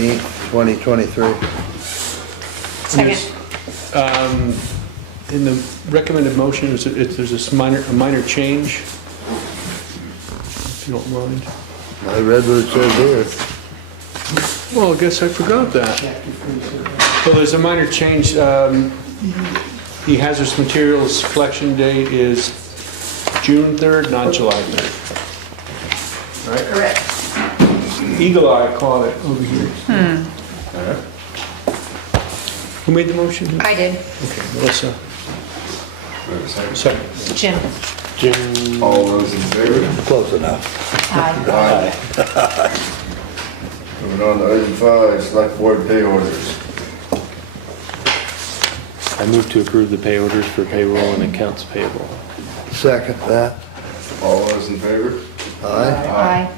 18th, 2023. Second. In the recommended motion, there's a minor change, if you don't mind. I read what it says here. Well, I guess I forgot that. Well, there's a minor change. The hazardous materials collection date is June 3rd, not July 3rd. Right? Correct. Eagle Eye caught it over here. All right. Who made the motion? I did. Okay, Melissa. Second. Jim. Jim. All those in favor? Close enough. Aye. Moving on to item 5, select board pay orders. I move to approve the pay orders for payroll and accounts payable. Second that. All those in favor? Aye. Aye.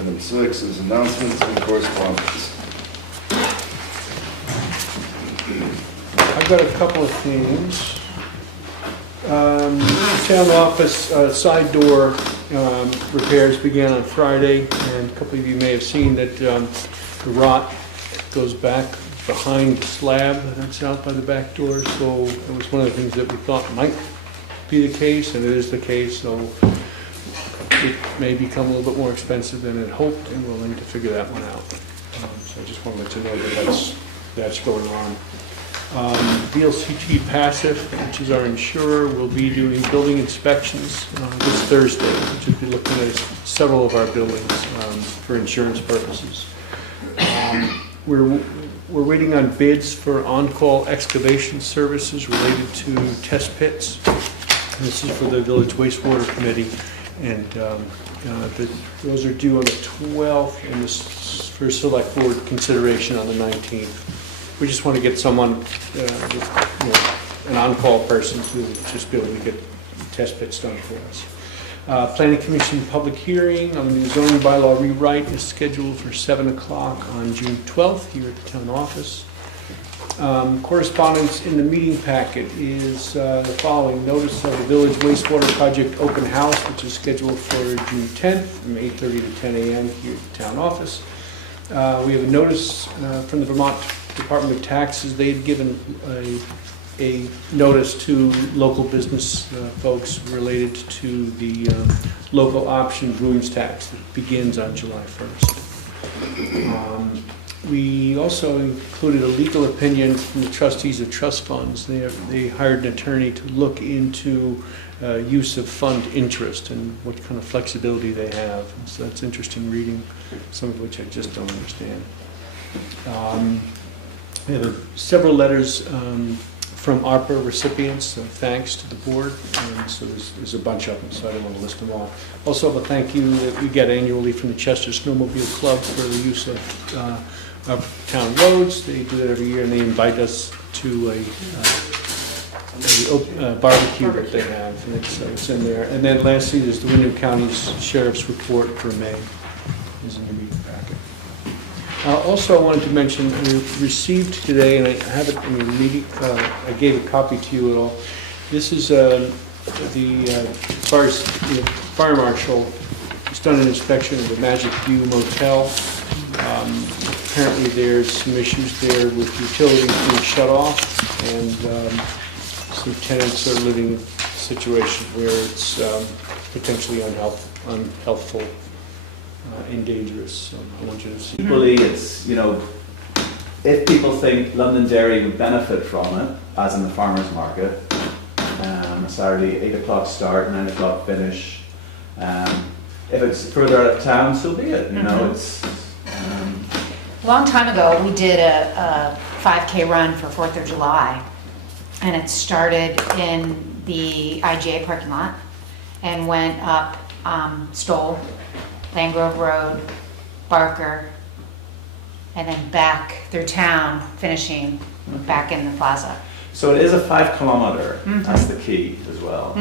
Item 6 is announcements and correspondence. I've got a couple of things. Town office side door repairs began on Friday, and a couple of you may have seen that the rot goes back behind the slab that's out by the back door, so it was one of the things that we thought might be the case, and it is the case, so it may become a little bit more expensive than it hoped, and we'll need to figure that one out. So I just want to let you know that that's going on. VLCT Passive, which is our insurer, will be doing building inspections this Thursday, which will be looking at several of our buildings for insurance purposes. We're waiting on bids for on-call excavation services related to test pits. And this is for the Village Wastewater Committee, and those are due on the 12th, and this for select board consideration on the 19th. We just want to get someone, an on-call person to just be able to get test pits done for us. Planning Commission public hearing on the zoning bylaw rewrite is scheduled for 7 o'clock on June 12th here at the town office. Correspondence in the meeting packet is the following: notice of the Village Wastewater Project open house, which is scheduled for June 10th from 8:30 to 10 a.m. here at the town office. We have a notice from the Vermont Department of Taxes. They had given a notice to local business folks related to the local option rooms tax that begins on July 1st. We also included a legal opinion from the trustees of trust funds. They hired an attorney to look into use of fund interest and what kind of flexibility they have. And so that's interesting reading, some of which I just don't understand. We have several letters from ARPA recipients, thanks to the board. So there's a bunch of them, so I don't want to list them all. Also, a thank you that we get annually from the Chester Snowmobile Club for the use of town roads. They do it every year, and they invite us to a barbecue that they have, and it's in there. And then lastly, there's the Wyndham County's Sheriff's Report for May is in the meeting packet. Also, I wanted to mention, we received today, and I have it in the meeting, I gave a copy to you all. This is the fire marshal has done an inspection of the Magic View Motel. Apparently there's some issues there with utilities being shut off, and some tenants are living in a situation where it's potentially unhealthful and dangerous. So I want you to see. Equally, it's, if people think Londonderry would benefit from it, as in the farmers market, a Saturday 8 o'clock start, 9 o'clock finish. If it's further out of town, so be it. It's. A long time ago, we did a 5K run for 4th of July, and it started in the IGA parking lot and went up Stoll, Landgrove Road, Barker, and then back through town, finishing back in the plaza. So it is a 5 kilometer. That's the key as well.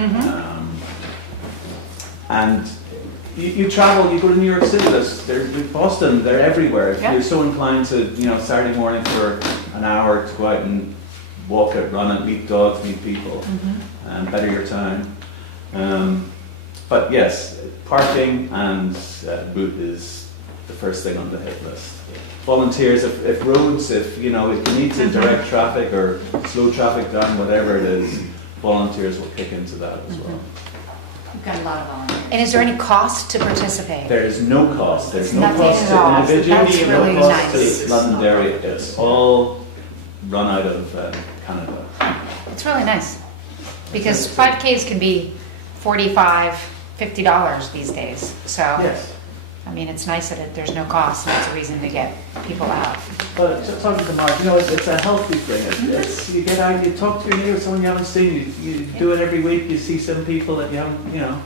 And you travel, you go to New York City, Boston, they're everywhere. If you're so inclined to, Saturday morning for an hour to go out and walk it, run it, meet dogs, meet people, and better your time. But yes, parking and boot is the first thing on the hit list. Volunteers, if roads, if you need to direct traffic or slow traffic down, whatever it is, volunteers will kick into that as well. We've got a lot of volunteers. And is there any cost to participate? There is no cost. There's no Nothing cost at to all. individuals, That's no really cost nice. to Londonderry. It's all run out of Canada. It's really nice. Because 5Ks can be $45, $50 these days. So, Yes. I mean, it's nice that there's no cost and it's a reason to get people out. But just talking to Mark, it's a healthy thing. It's you get out, you talk to your neighbor, someone you haven't seen. You do it every week. You see some people that you haven't.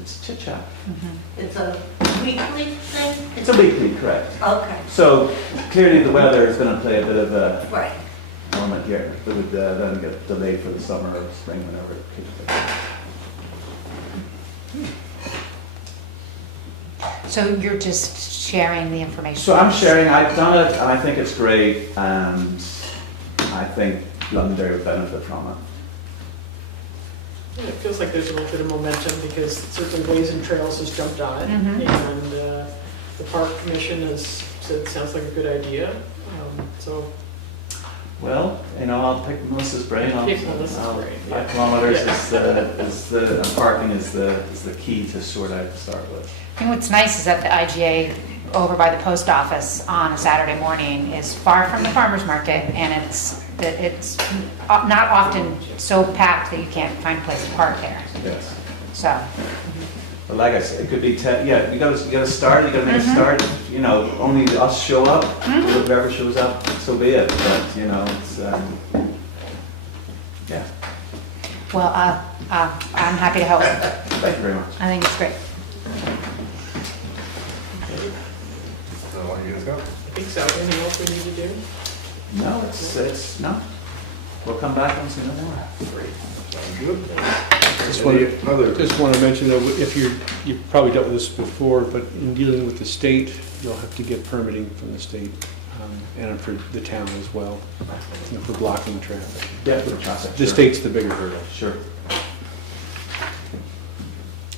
It's chit chat. It's a weekly thing? It's a weekly, correct? Okay, So clearly the weather is going to play a bit of a right. moment here. It would then get delayed for the summer or spring, whenever it kicks in. So you're just sharing the information? So I'm sharing, I've done it, and I think it's great, and I think Londonderry would benefit from it. Yeah, it feels like there's a little bit of momentum because certainly Ways and Trails has jumped on it. Mhm. And the Park Commission has said, sounds like a good idea. So, Well, I'll pick Melissa's brain. Pick Melissa's brain, yeah. 5 kilometers Yeah. and parking is the key to sort out to start with. And what's nice is that the IGA over by the post office on a Saturday morning is far from the farmer's market, and it's not often so packed that you can't find a place to park there. Yes. So, But like I said, it could be, you gotta start, you gotta make a start. Only us show up, whoever shows up, so be it. But, it's, yeah. well, I'm happy to help. Thank you very much. I think it's great. So, want you guys go? I think so. Anything else we need to do? No, no. We'll come back once we know more. Sounds good. Just want to mention that if you've probably dealt with this before, but in dealing with the state, you'll have to get permitting from the state and for the town as well, for blocking traffic. Yeah, for the traffic. The sure. state's the bigger hurdle. Sure.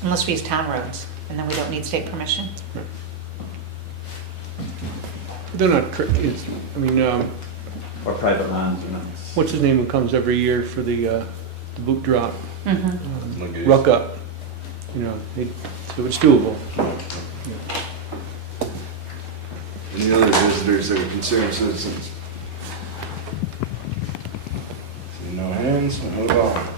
Unless we use town roads, and then we don't need state permission. They're not, Or private land, what's his name who comes every year for the boot drop? Mm-hmm. Ruck up. So it's doable. Any other visitors that would concern citizens? See no hands, hold on.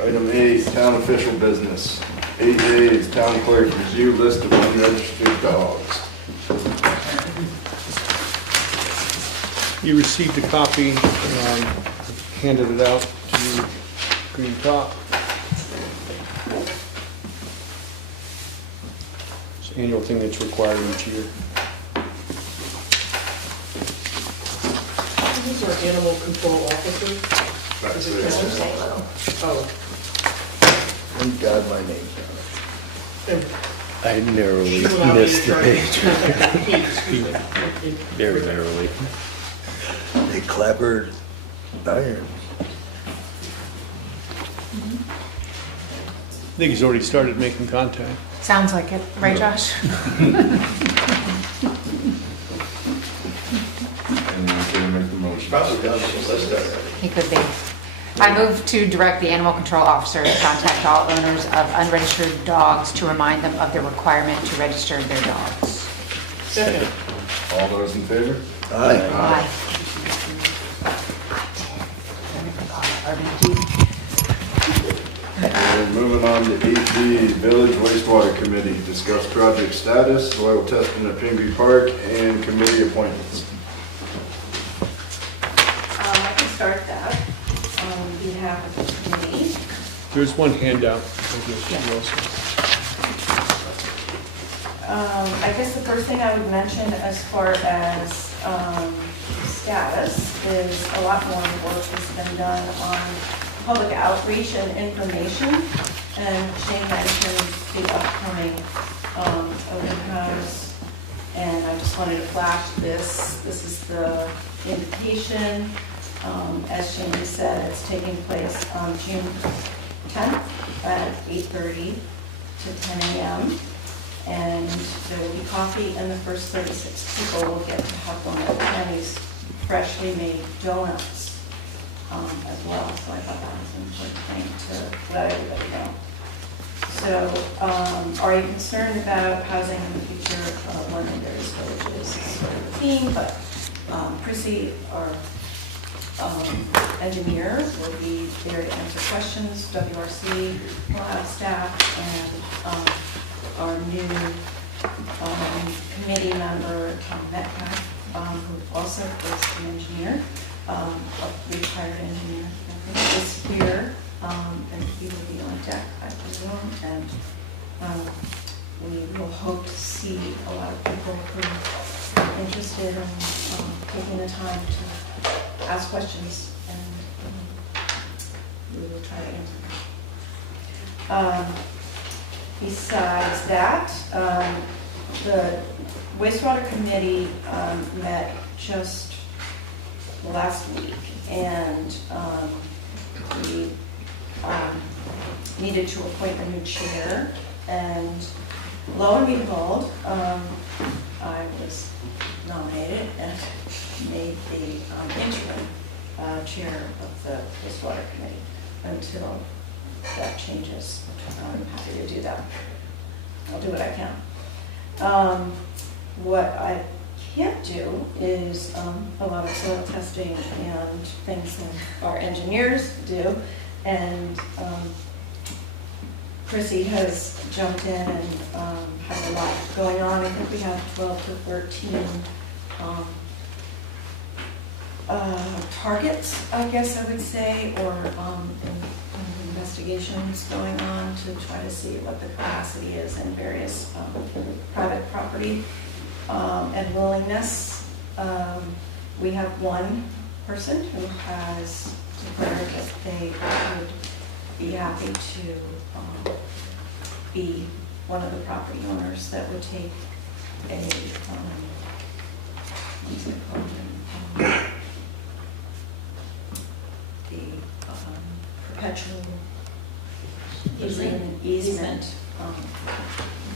Item 8, town official business. 8A is town clerk review list of unregistered dogs. You received a copy, handed it out to you, Green Top. It's an annual thing that's required each year. Who's our animal control officer? That's Is it it. Kevin? Oh, Thank God my name's and I narrowly she allowed me missed to the try page, to very narrowly. on it. They clappered iron. I think he's already started making contact. Sounds like it, right, Josh? Anyone care to make the motion? Probably done the list already. He could be. I move to direct the animal control officer to contact all owners of unregistered dogs to remind them of the requirement to register their dogs. second. All those in favor? Aye. Aye. And moving on to 8B, Village Wastewater Committee, discuss project status, soil testing at Pingree Park, and committee appointments. I can start that on behalf of the committee. There's one handout. Thank you, Mr. Wilson. I guess the first thing I would mention as far as status is a lot more work has been done on public outreach and information. And Shane mentioned the upcoming open house. And I just wanted to flash this. This is the invitation. As Shane said, it's taking place on June 10th at 8:30 to 10 a.m. And there will be coffee, and the first 36 people will get to have one of Penny's freshly made donuts as well. So I thought that was an important thing to let everybody know. So, are you concerned about housing in the future of Londonderry's villages? It's sort of a theme, but Chrissy, our engineer, will be there to answer questions. WRC will have staff, and our new committee member, Tom Metcalf, who also is an engineer, a retired engineer, is here, and he will be on deck, I presume, and we will hope to see a lot of people who are interested in taking the time to ask questions, and we will try to answer them. Besides that, the wastewater committee met just last week, and we needed to appoint a new chair, and lo and behold, I was nominated and made the interim chair of the wastewater committee until that changes. I'm happy to do that. I'll do what I can. What I can't do is a lot of soil testing and things that our engineers do. And Chrissy has jumped in and has a lot going on. I think we have 12 to 13 targets, I guess I would say, or investigations going on to try to see what the capacity is in various private property and willingness. We have one person who has declared that they would be happy to be one of the property owners that would take a what's it called? The perpetual easement.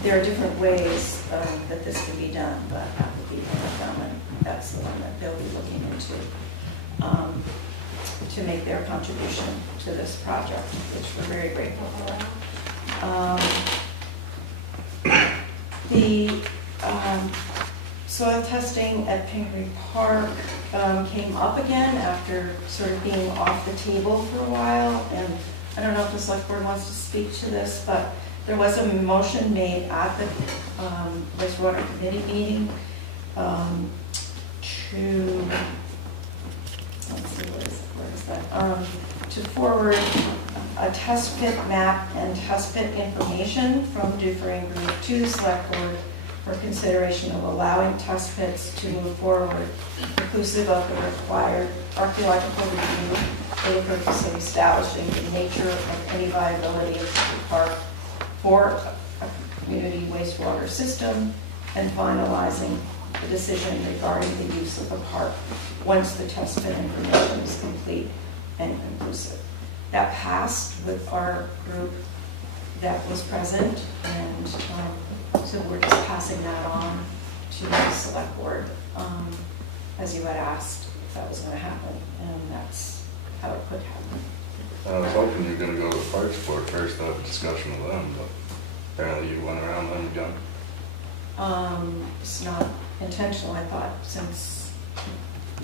There are different ways that this can be done, but that would be one of them, and that's the one that they'll be looking into to make their contribution to this project, which we're very grateful for. The soil testing at Pingree Park came up again after sort of being off the table for a while, and I don't know if the select board wants to speak to this, but there was a motion made at the wastewater committee meeting to, let's see, where is that? To forward a test pit map and test pit information from Dufferin Group to the select board for consideration of allowing test pits to move forward, inclusive of the required archaeological review for the purpose of establishing the nature of any viability of the park for a community wastewater system, and finalizing the decision regarding the use of the park once the test pit information is complete and conclusive. That passed with our group that was present, and so we're just passing that on to the select board, as you had asked if that was going to happen, and that's how it could happen. I was hoping you were going to go to the Parks Board first to have a discussion with them, but apparently you went around them again. It's not intentional, I thought, since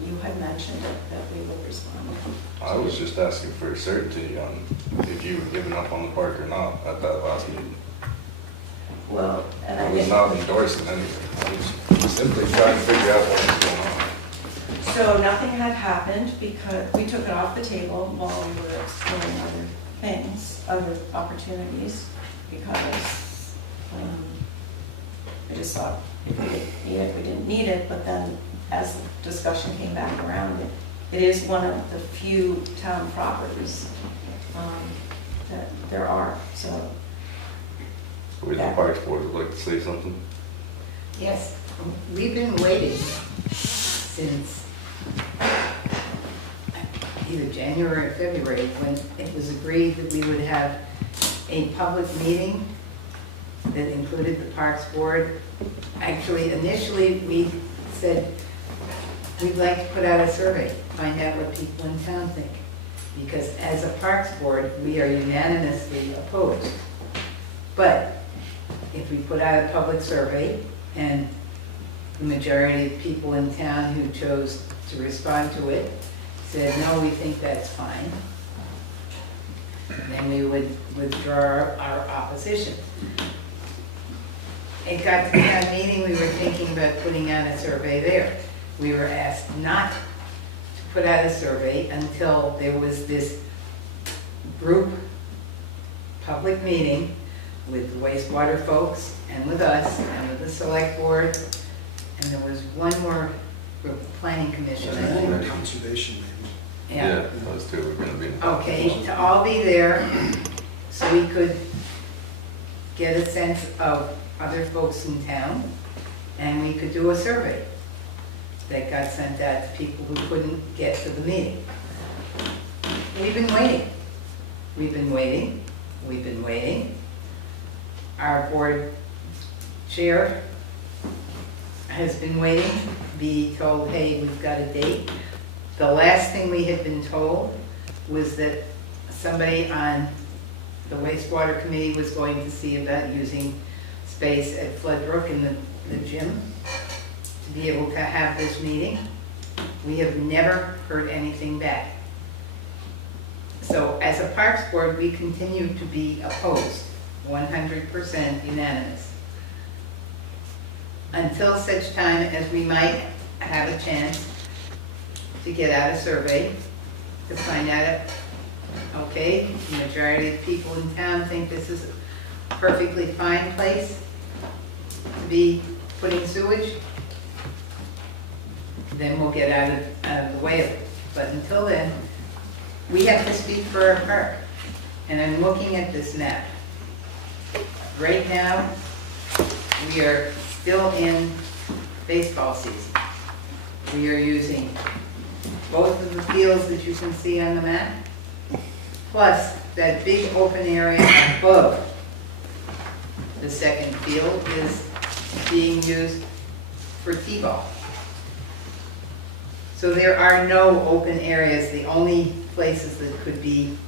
you had mentioned it, that we would respond. I was just asking for certainty on if you were giving up on the park or not at that last meeting. Well, and I was not endorsing anything. I was simply trying to figure out what was going on. So nothing had happened because we took it off the table while we were exploring other things, other opportunities, because I just thought if we didn't need it, we didn't need it. But then as the discussion came back around, it is one of the few town properties that there are. So We, the Parks Board, would like to say something. Yes, we've been waiting since either January or February when it was agreed that we would have a public meeting that included the Parks Board. Actually, initially, we said, we'd like to put out a survey, find out what people in town think. Because as a Parks Board, we are unanimously opposed. But if we put out a public survey and the majority of people in town who chose to respond to it said, no, we think that's fine, then we would withdraw our opposition. It got to that meeting, we were thinking about putting out a survey there. We were asked not to put out a survey until there was this group public meeting with the wastewater folks and with us and with the select board. And there was one more group, the planning commission, I think. Conservation, maybe. Yeah. Those two were gonna be. Okay, to all be there so we could get a sense of other folks in town, and we could do a survey that got sent out to people who couldn't get to the meeting. We've been waiting. We've been waiting. We've been waiting. Our board chair has been waiting to be told, hey, we've got a date. The last thing we had been told was that somebody on the wastewater committee was going to see about using space at Floodbrook in the gym to be able to have this meeting. We have never heard anything back. So as a Parks Board, we continue to be opposed, 100% unanimous. Until such time as we might have a chance to get out a survey to find out, okay, the majority of people in town think this is a perfectly fine place to be putting sewage, then we'll get out of the way of it. But until then, we have to speak for our park. And I'm looking at this map. Right now, we are still in baseball season. We are using both of the fields that you can see on the map, plus that big open area above the second field is being used for t-ball. So there are no open areas. The only places that could be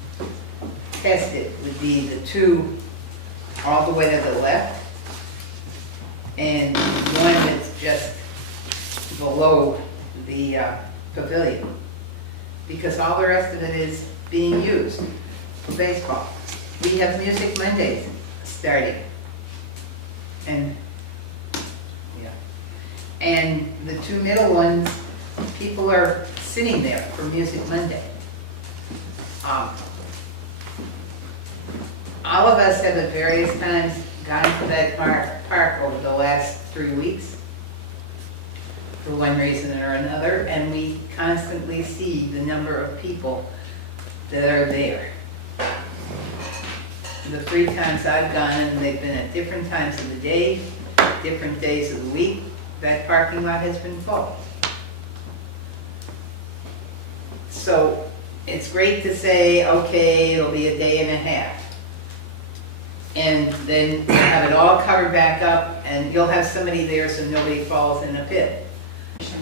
tested would be the two all the way to the left and one that's just below the pavilion, because all the rest of it is being used for baseball. We have Music Mondays starting, and yeah, and the two middle ones, people are sitting there for Music Monday. All of us have at various times gone to that park over the last 3 weeks for one reason or another, and we constantly see the number of people that are there. The 3 times I've gone, and they've been at different times of the day, different days of the week, that parking lot has been full. So it's great to say, okay, it'll be a day and a half. And then you'll have it all covered back up, and you'll have somebody there so nobody falls in a pit.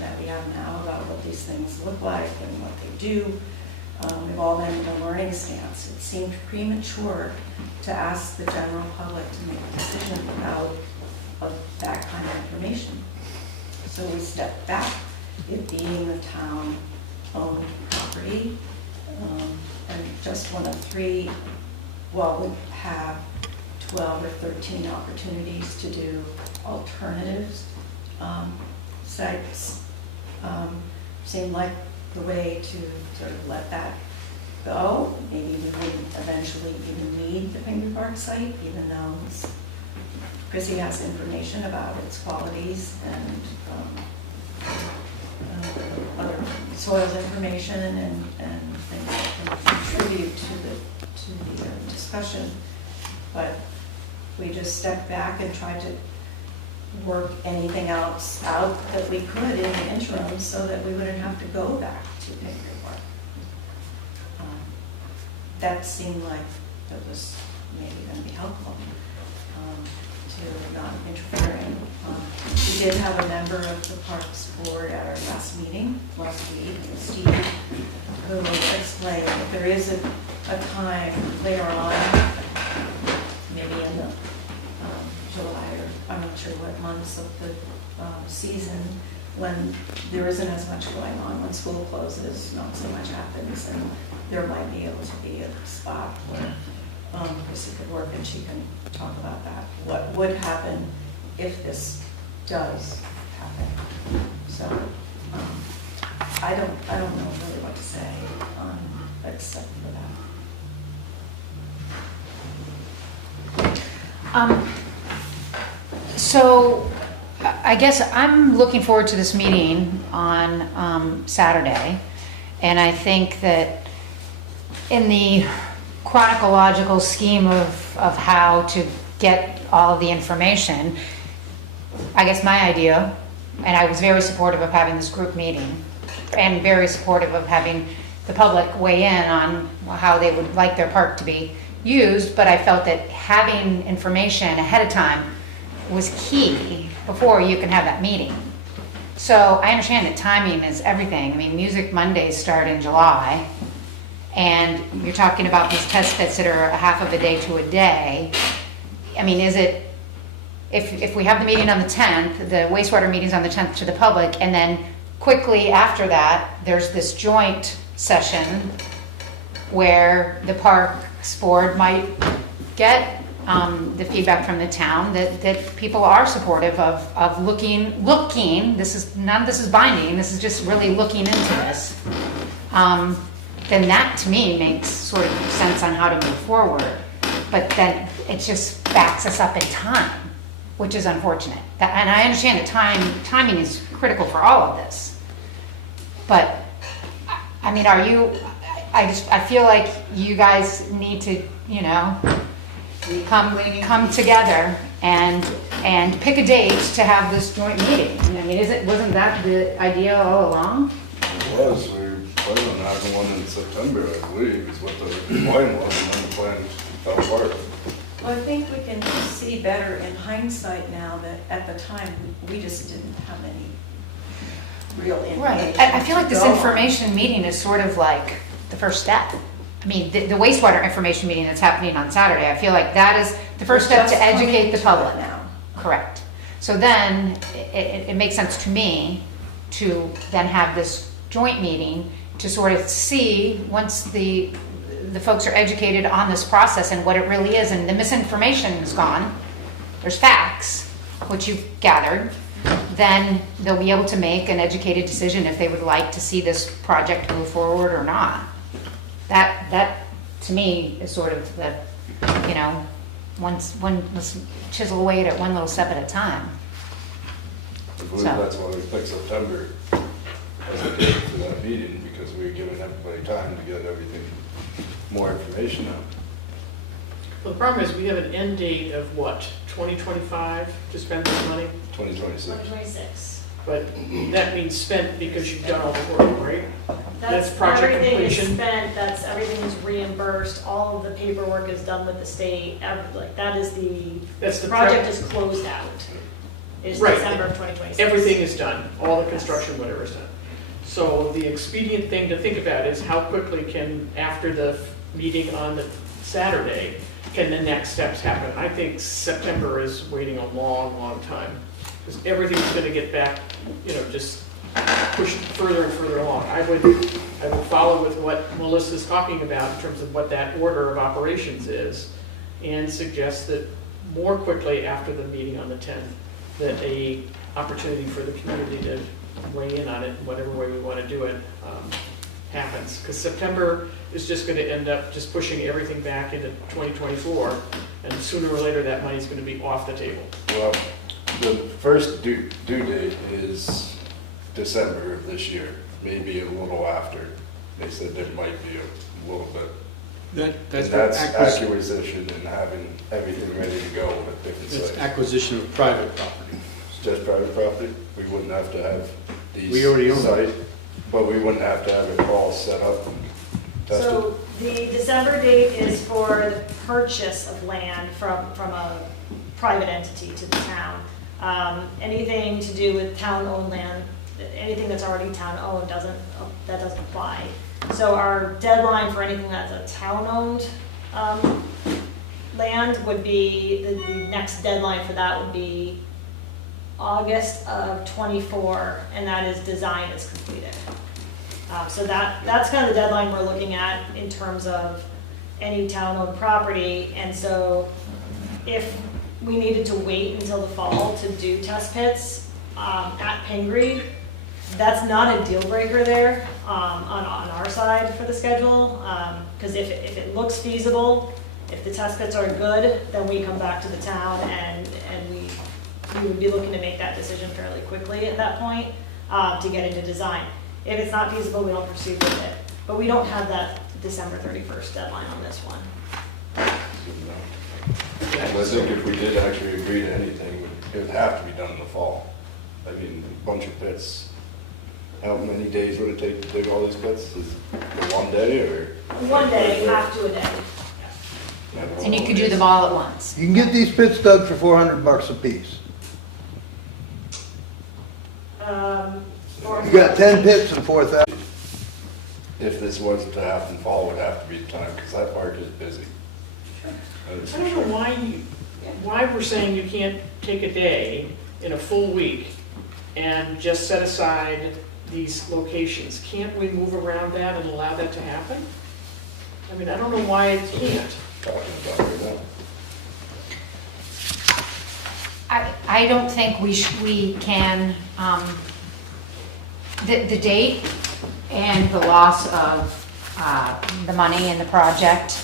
That we have now about what these things look like and what they do. We've all been in a learning stance. It seemed premature to ask the general public to make a decision without that kind of information. So we stepped back, it being the town-owned property, and just one of 3, well, we have 12 or 13 opportunities to do alternatives sites. Seemed like the way to sort of let that go. Maybe we wouldn't eventually even need the Pingry Park site, even though Chrissy has information about its qualities and other soils information and things that can contribute to the discussion. But we just stepped back and tried to work anything else out that we could in the interim so that we wouldn't have to go back to Pingry Park. That seemed like that was maybe going to be helpful. to not interfering. We did have a member of the Parks Board at our last meeting last week, Steve, who explained that there is a time later on, maybe in the July, or I'm not sure what months of the season, when there isn't as much going on, when school closes, not so much happens, and there might be able to be a spot where Chrissy could work and she can talk about that. What would happen if this does happen? So I don't know really what to say except for that. So I guess I'm looking forward to this meeting on Saturday. And I think that in the chronological scheme of how to get all of the information, I guess my idea, and I was very supportive of having this group meeting and very supportive of having the public weigh in on how they would like their park to be used, but I felt that having information ahead of time was key before you can have that meeting. So I understand that timing is everything. I mean, Music Mondays start in July, and you're talking about these test pits that are a half of a day to a day. I mean, is it, if we have the meeting on the 10th, the wastewater meeting's on the 10th to the public, and then quickly after that, there's this joint session where the Parks Board might get the feedback from the town that people are supportive of looking, this is binding, this is just really looking into this, then that to me makes sort of sense on how to move forward. But then it just backs us up in time, which is unfortunate. And I understand that timing is critical for all of this. But, I mean, I feel like you guys need to, come together and pick a date to have this joint meeting. I mean, wasn't that the idea all along? It was, we were planning on having one in September, I believe, is what the plan was, and then the plan fell apart. Well, I think we can see better in hindsight now that at the time, we just didn't have any real information. Right. I feel like this to go on. information meeting is sort of like the first step. I mean, the wastewater information meeting that's happening on Saturday, I feel like that is the first step Just to educate the coming to public. it now. Correct. So then, it makes sense to me to then have this joint meeting to sort of see, once the folks are educated on this process and what it really is, and the misinformation is gone, there's facts, which you've gathered, then they'll be able to make an educated decision if they would like to see this project move forward or not. That to me is sort of the, let's chisel away at it one little step at a time. I believe So- that's why we picked September as the date for that meeting, because we were giving everybody time to get everything, more information out. Well, the problem is we have an end date of what, 2025 to spend this money? 2026. 2026. But that means spent because you've done all the work, right? That's project Everything completion. is spent, everything is reimbursed, all of the paperwork is done with the state, that is That's the the project is closed out. Is Right. December of 2026. Everything is done, all the construction, whatever is done. So the expedient thing to think about is how quickly can, after the meeting on the Saturday, can the next steps happen? I think September is waiting a long, long time, because everything's gonna get back, just pushed further and further along. I would follow with what Melissa's talking about in terms of what that order of operations is, and suggest that more quickly after the meeting on the 10th, that a opportunity for the community to weigh in on it, whatever way we want to do it, happens. Because September is just going to end up just pushing everything back into 2024, and sooner or later that money's going to be off the table. Well, the first due date is December of this year, maybe a little after. They said there might be a little bit. That's And for that's acquisition and having everything ready to go at different That's sites. acquisition of private property. It's just private property. We wouldn't have to have these. We already own site, but we wouldn't have to have it all set up and tested. So the December date is for the purchase of land from a private entity to the town. Anything to do with town-owned land, anything that's already town-owned that doesn't apply. So our deadline for anything that's a town-owned land would be, the next deadline for that would be August of '24, and that is design is completed. So that's kind of the deadline we're looking at in terms of any town-owned property. And so if we needed to wait until the fall to do test pits at Pingree, that's not a deal breaker there on our side for the schedule. Because if it looks feasible, if the test pits are good, then we come back to the town and we would be looking to make that decision fairly quickly at that point to get into design. If it's not feasible, we don't proceed with it. But we don't have that December 31st deadline on this one. I think if we did actually agree to anything, it would have to be done in the fall. I mean, a bunch of pits. How many days would it take to dig all these pits? Is it one day or? One day, half to a day. And you could do them all at once. You can get these pits dug for $400 a piece. You got 10 pits and 4,000. If this was to happen, fall would have to be the time, because that park is busy. That's I for don't sure. know why we're saying you can't take a day in a full week and just set aside these locations. Can't we move around that and allow that to happen? I mean, I don't know why it can't. Talking about right now. I don't think we can, the date and the loss of the money in the project,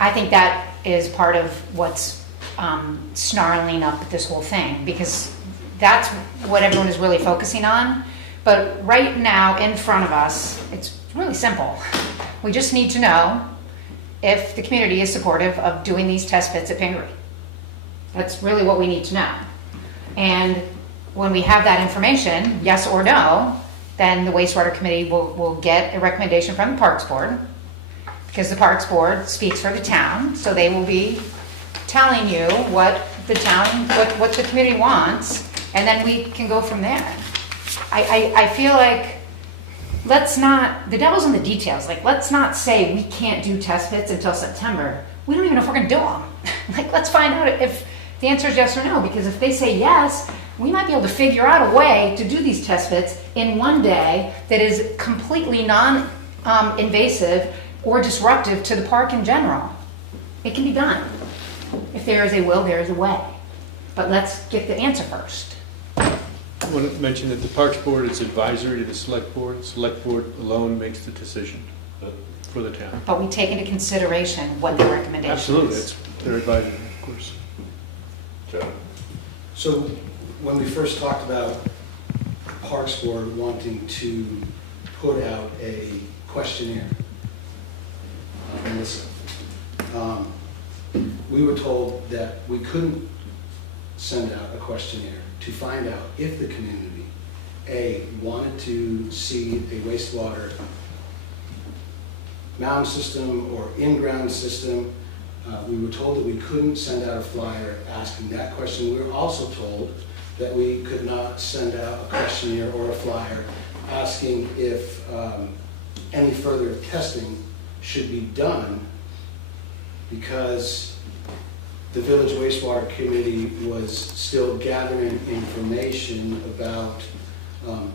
I think that is part of what's snarling up this whole thing, because that's what everyone is really focusing on. But right now, in front of us, it's really simple. We just need to know if the community is supportive of doing these test pits at Pingree. That's really what we need to know. And when we have that information, yes or no, then the wastewater committee will get a recommendation from the Parks Board, because the Parks Board speaks for the town, so they will be telling you what the town, what the community wants, and then we can go from there. I feel like, let's not, the devil's in the details. Like, let's not say we can't do test pits until September. We don't even know if we're gonna do them. Like, let's find out if the answer is yes or no, because if they say yes, we might be able to figure out a way to do these test pits in one day that is completely non-invasive or disruptive to the park in general. It can be done. If there is a will, there is a way. But let's get the answer first. I want to mention that the Parks Board is advisory to the Select Board. The Select Board alone makes the decision for the town. But we take into consideration what the recommendation is. Absolutely, it's their advisory, of course. John? So when we first talked about the Parks Board wanting to put out a questionnaire on this, we were told that we couldn't send out a questionnaire to find out if the community, A, wanted to see a wastewater mound system or in-ground system. We were told that we couldn't send out a flyer asking that question. We were also told that we could not send out a questionnaire or a flyer asking if any further testing should be done, because the Village Wastewater Committee was still gathering information about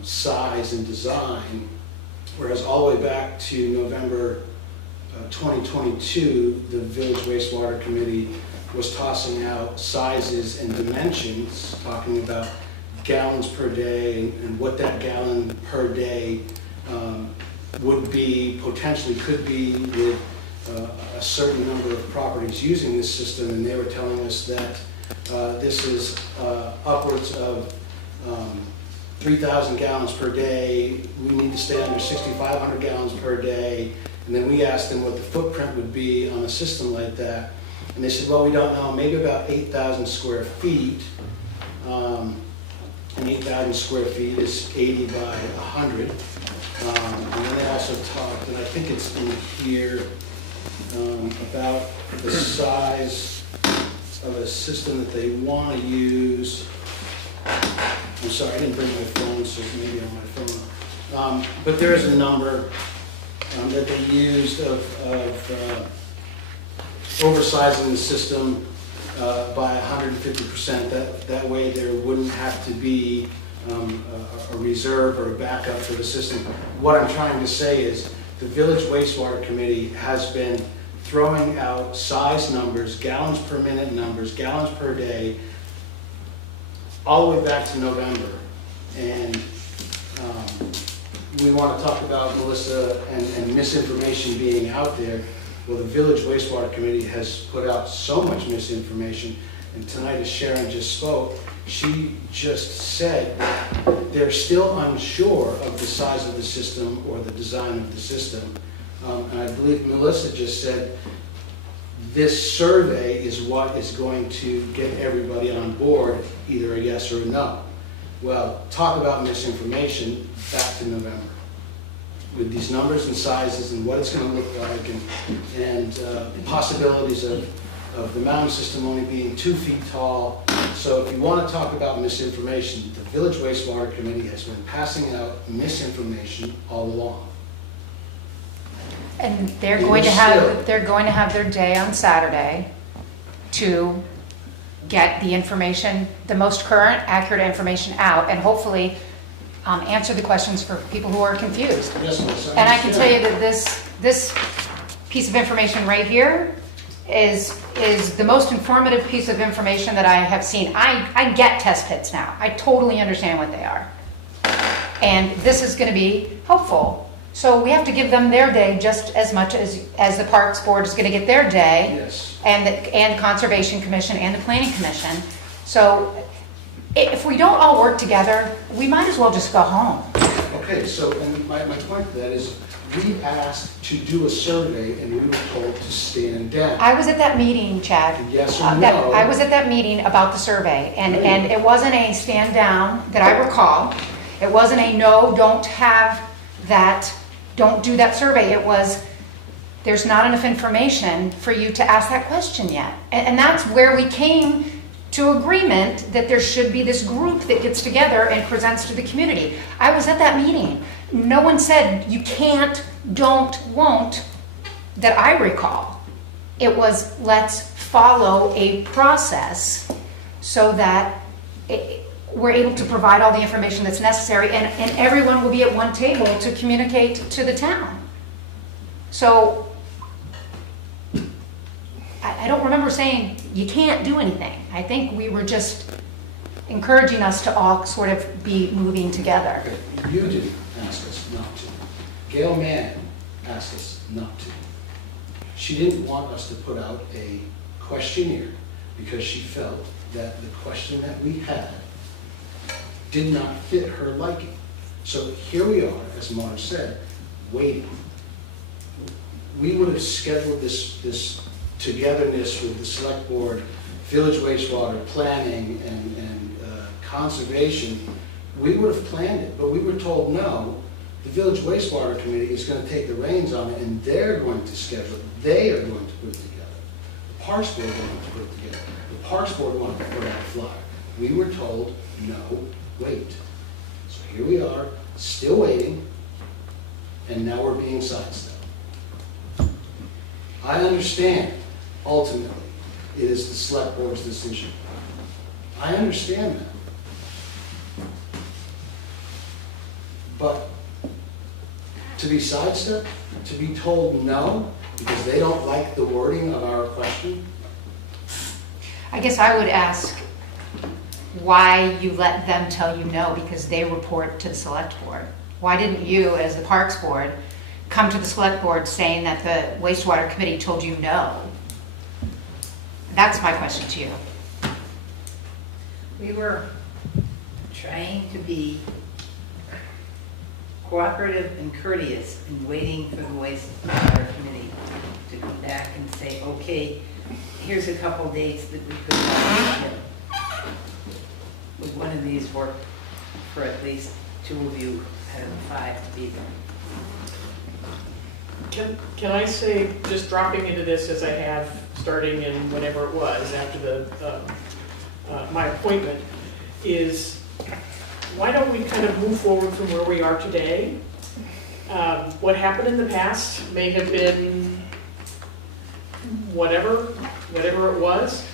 size and design, whereas all the way back to November 2022, the Village Wastewater Committee was tossing out sizes and dimensions, talking about gallons per day and what that gallon per day would be, potentially could be, with a certain number of properties using this system. And they were telling us that this is upwards of 3,000 gallons per day. We need to stay under 6,500 gallons per day. And then we asked them what the footprint would be on a system like that. And they said, well, we don't know, maybe about 8,000 square feet. And 8,000 square feet is 80 by 100. And then they also talked, and I think it's in here, about the size of a system that they want to use. I'm sorry, I didn't bring my phone, so maybe on my phone. But there is a number that they used of oversizing the system by 150%. That way there wouldn't have to be a reserve or a backup for the system. What I'm trying to say is the Village Wastewater Committee has been throwing out size numbers, gallons per minute numbers, gallons per day, all the way back to November. And we want to talk about, Melissa, and misinformation being out there. Well, the Village Wastewater Committee has put out so much misinformation, and tonight as Sharon just spoke, she just said they're still unsure of the size of the system or the design of the system. And I believe Melissa just said this survey is what is going to get everybody on board, either a yes or a no. Well, talk about misinformation, back to November. With these numbers and sizes and what it's going to look like, and possibilities of the mountain system only being 2 feet tall. So if you want to talk about misinformation, the Village Wastewater Committee has been passing out misinformation all along. And they're going to have their day on Saturday to get the information, the most current, accurate information out, and hopefully answer the questions for people who are confused. Yes, Melissa, And I can tell you that this piece of information right here is the most informative piece of information that I have seen. I get test pits now. I totally understand what they are. And this is going to be helpful. So we have to give them their day just as much as the Parks Board is going to get their day. Yes. And Conservation Commission and the Planning Commission. So if we don't all work together, we might as well just go home. Okay, so and my point to that is we asked to do a survey and we were told to stand down. I was at that meeting, Chad. Yes or no? I was at that meeting about the survey, and it wasn't a stand down that I recall. It wasn't a no, don't have that, don't do that survey. It was, there's not enough information for you to ask that question yet. And that's where we came to agreement that there should be this group that gets together and presents to the community. I was at that meeting. No one said you can't, don't, won't, that I recall. It was, let's follow a process so that we're able to provide all the information that's necessary, and everyone will be at one table to communicate to the town. So I don't remember saying you can't do anything. I think we were just encouraging us to all sort of be moving together. You didn't ask us not to. Gail Mann asked us not to. She didn't want us to put out a questionnaire because she felt that the question that we had did not fit her liking. So here we are, as Marge said, waiting. We would have scheduled this togetherness with the Select Board, Village Wastewater, Planning, and Conservation. We would have planned it, but we were told no. The Village Wastewater Committee is going to take the reins on it, and they're going to schedule it. They are going to put it together. The Parks Board wanted to put it together. The Parks Board wanted to put out a flyer. We were told no, wait. So here we are, still waiting, and now we're being sidestepped. I understand, ultimately, it is the Select Board's decision. I understand that. But to be sidestepped, to be told no, because they don't like the wording of our question? I guess I would ask why you let them tell you no, because they report to the Select Board. Why didn't you, as the Parks Board, come to the Select Board saying that the Wastewater Committee told you no? That's my question to you. We were trying to be cooperative and courteous in waiting for the Wastewater Committee to come back and say, okay, here's a couple dates that we could have. Would one of these work for at least 2 of you out of the 5 to be there? Can I say, just dropping into this as I have starting in whenever it was, after my appointment, is why don't we kind of move forward from where we are today? What happened in the past may have been whatever it was,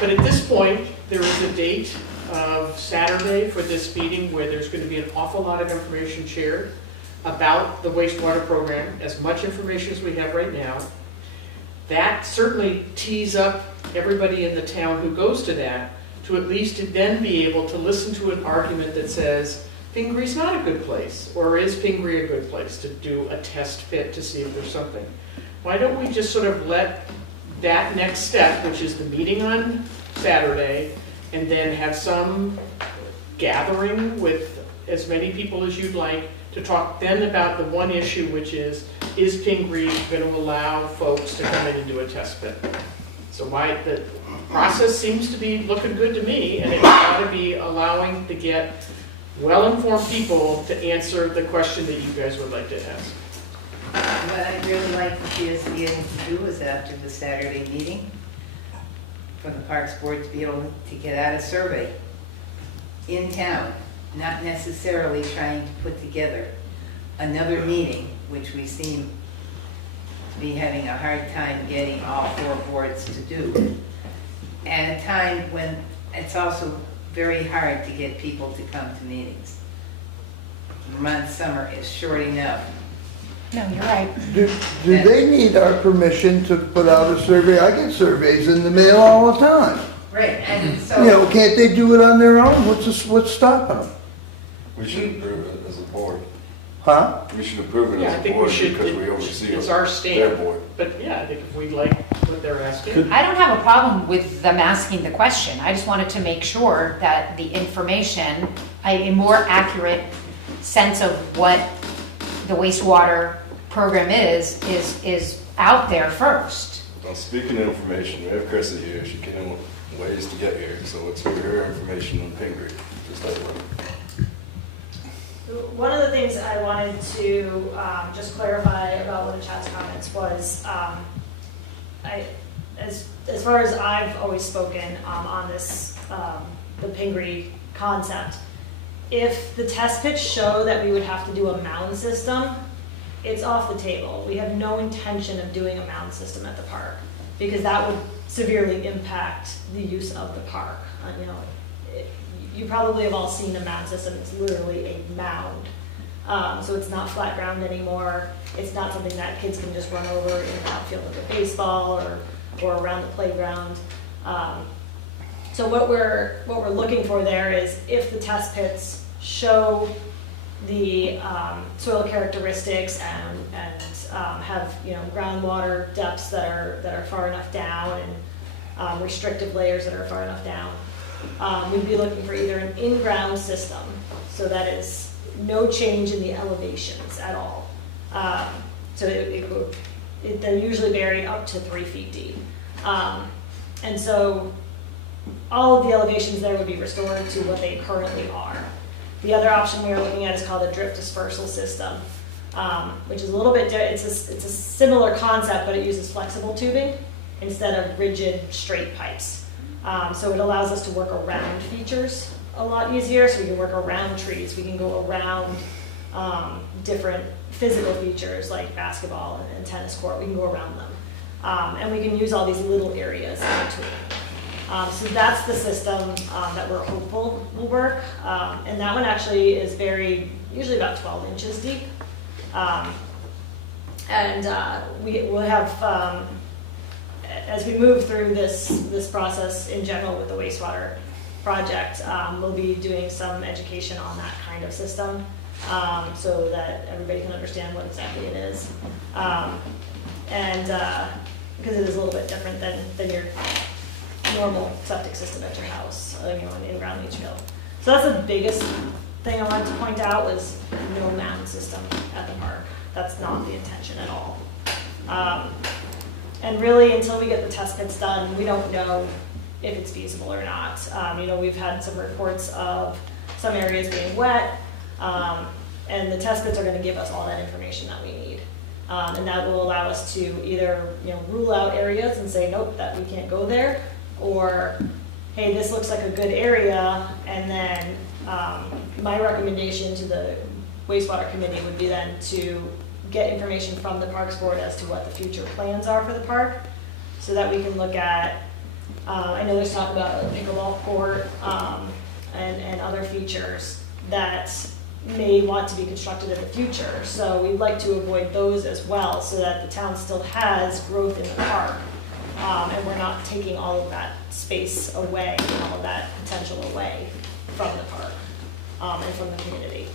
but at this point, there is a date of Saturday for this meeting where there's going to be an awful lot of information shared about the wastewater program, as much information as we have right now. That certainly tees up everybody in the town who goes to that to at least then be able to listen to an argument that says, Pingree's not a good place, or is Pingree a good place to do a test pit to see if there's something? Why don't we just sort of let that next step, which is the meeting on Saturday, and then have some gathering with as many people as you'd like to talk then about the one issue, which is Pingree going to allow folks to come in and do a test pit? So the process seems to be looking good to me, and it's got to be allowing to get well-informed people to answer the question that you guys would like to ask. What I'd really like to see us be able to do is after the Saturday meeting, for the Parks Board to be able to get out a survey in town, not necessarily trying to put together another meeting, which we seem to be having a hard time getting all 4 boards to do, at a time when it's also very hard to get people to come to meetings. Vermont summer is short enough. No, you're right. Do they need our permission to put out a survey? I get surveys in the mail all the time. Right, and so. You know, can't they do it on their own? What's stopping them? We should approve it as a board. Huh? We should approve it Yeah, I as a think we board should, because we oversee it's their our stamp. board. But yeah, I think if we like what they're asking. I don't have a problem with them asking the question. I just wanted to make sure that the information, a more accurate sense of what the wastewater program is out there first. Well, speaking of information, we have Chrissy here. She came up with ways to get here, so let's hear her information on Pingree. Just that way. One of the things I wanted to just clarify about one of Chad's comments was, as far as I've always spoken on this, the Pingree concept, if the test pits show that we would have to do a mound system, it's off the table. We have no intention of doing a mound system at the park because that would severely impact the use of the park. You probably have all seen a mound system. It's literally a mound. So it's not flat ground anymore. It's not something that kids can just run over in the outfield of a baseball or around the playground. So what we're looking for there is if the test pits show the soil characteristics and have groundwater depths that are far enough down and restrictive layers that are far enough down. We'd be looking for either an in-ground system, so that is no change in the elevations at all. So they're usually buried up to 3 feet deep. And so all of the elevations there would be restored to what they currently are. The other option we are looking at is called a drift dispersal system, which is a little bit, it's a similar concept, but it uses flexible tubing instead of rigid straight pipes. So it allows us to work around features a lot easier. So we can work around trees. We can go around different physical features like basketball and tennis court. We can go around them. And we can use all these little areas in between. So that's the system that we're hopeful will work. And that one actually is buried usually about 12 inches deep. We will have, as we move through this process in general with the wastewater project, we'll be doing some education on that kind of system so that everybody can understand what exactly it is. Because it is a little bit different than your normal septic system at your house, an in-ground leach field. So that's the biggest thing I wanted to point out was no mound system at the park. That's not the intention at all. And really, until we get the test pits done, we don't know if it's feasible or not. We've had some reports of some areas being wet, and the test pits are going to give us all that information that we need. And that will allow us to either, rule out areas and say, nope, that we can't go there, or, hey, this looks like a good area, and then my recommendation to the wastewater committee would be then to get information from the Parks Board as to what the future plans are for the park, so that we can look at, I know there's talk about a pickleball court and other features that may want to be constructed in the future. So we'd like to avoid those as well, so that the town still has growth in the park. And we're not taking all of that space away, and all of that potential away from the park and from the community.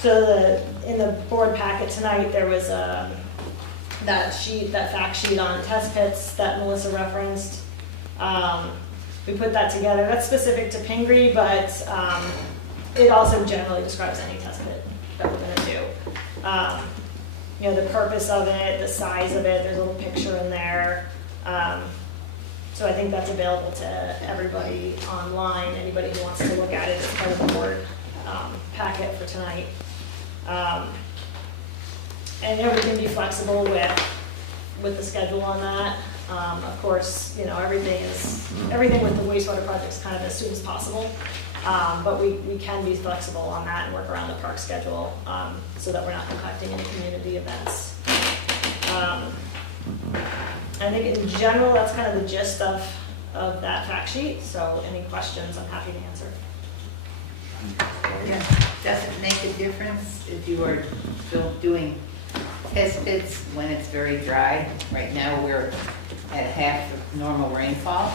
So in the board packet tonight, there was that fact sheet on test pits that Melissa referenced. We put that together. That's specific to Pingree, but it also generally describes any test pit that we're going to do. The purpose of it, the size of it, there's a little picture in there. So I think that's available to everybody online, anybody who wants to look at it. It's part of the board packet for tonight. And we can be flexible with the schedule on that. Of course, everything with the wastewater project is kind of as soon as possible. But we can be flexible on that and work around the park schedule so that we're not impacting any community events. I think in general, that's kind of the gist of that fact sheet. So any questions, I'm happy to answer. Yeah. Does it make a difference if you are still doing test pits when it's very dry? Right now, we're at half the normal rainfall.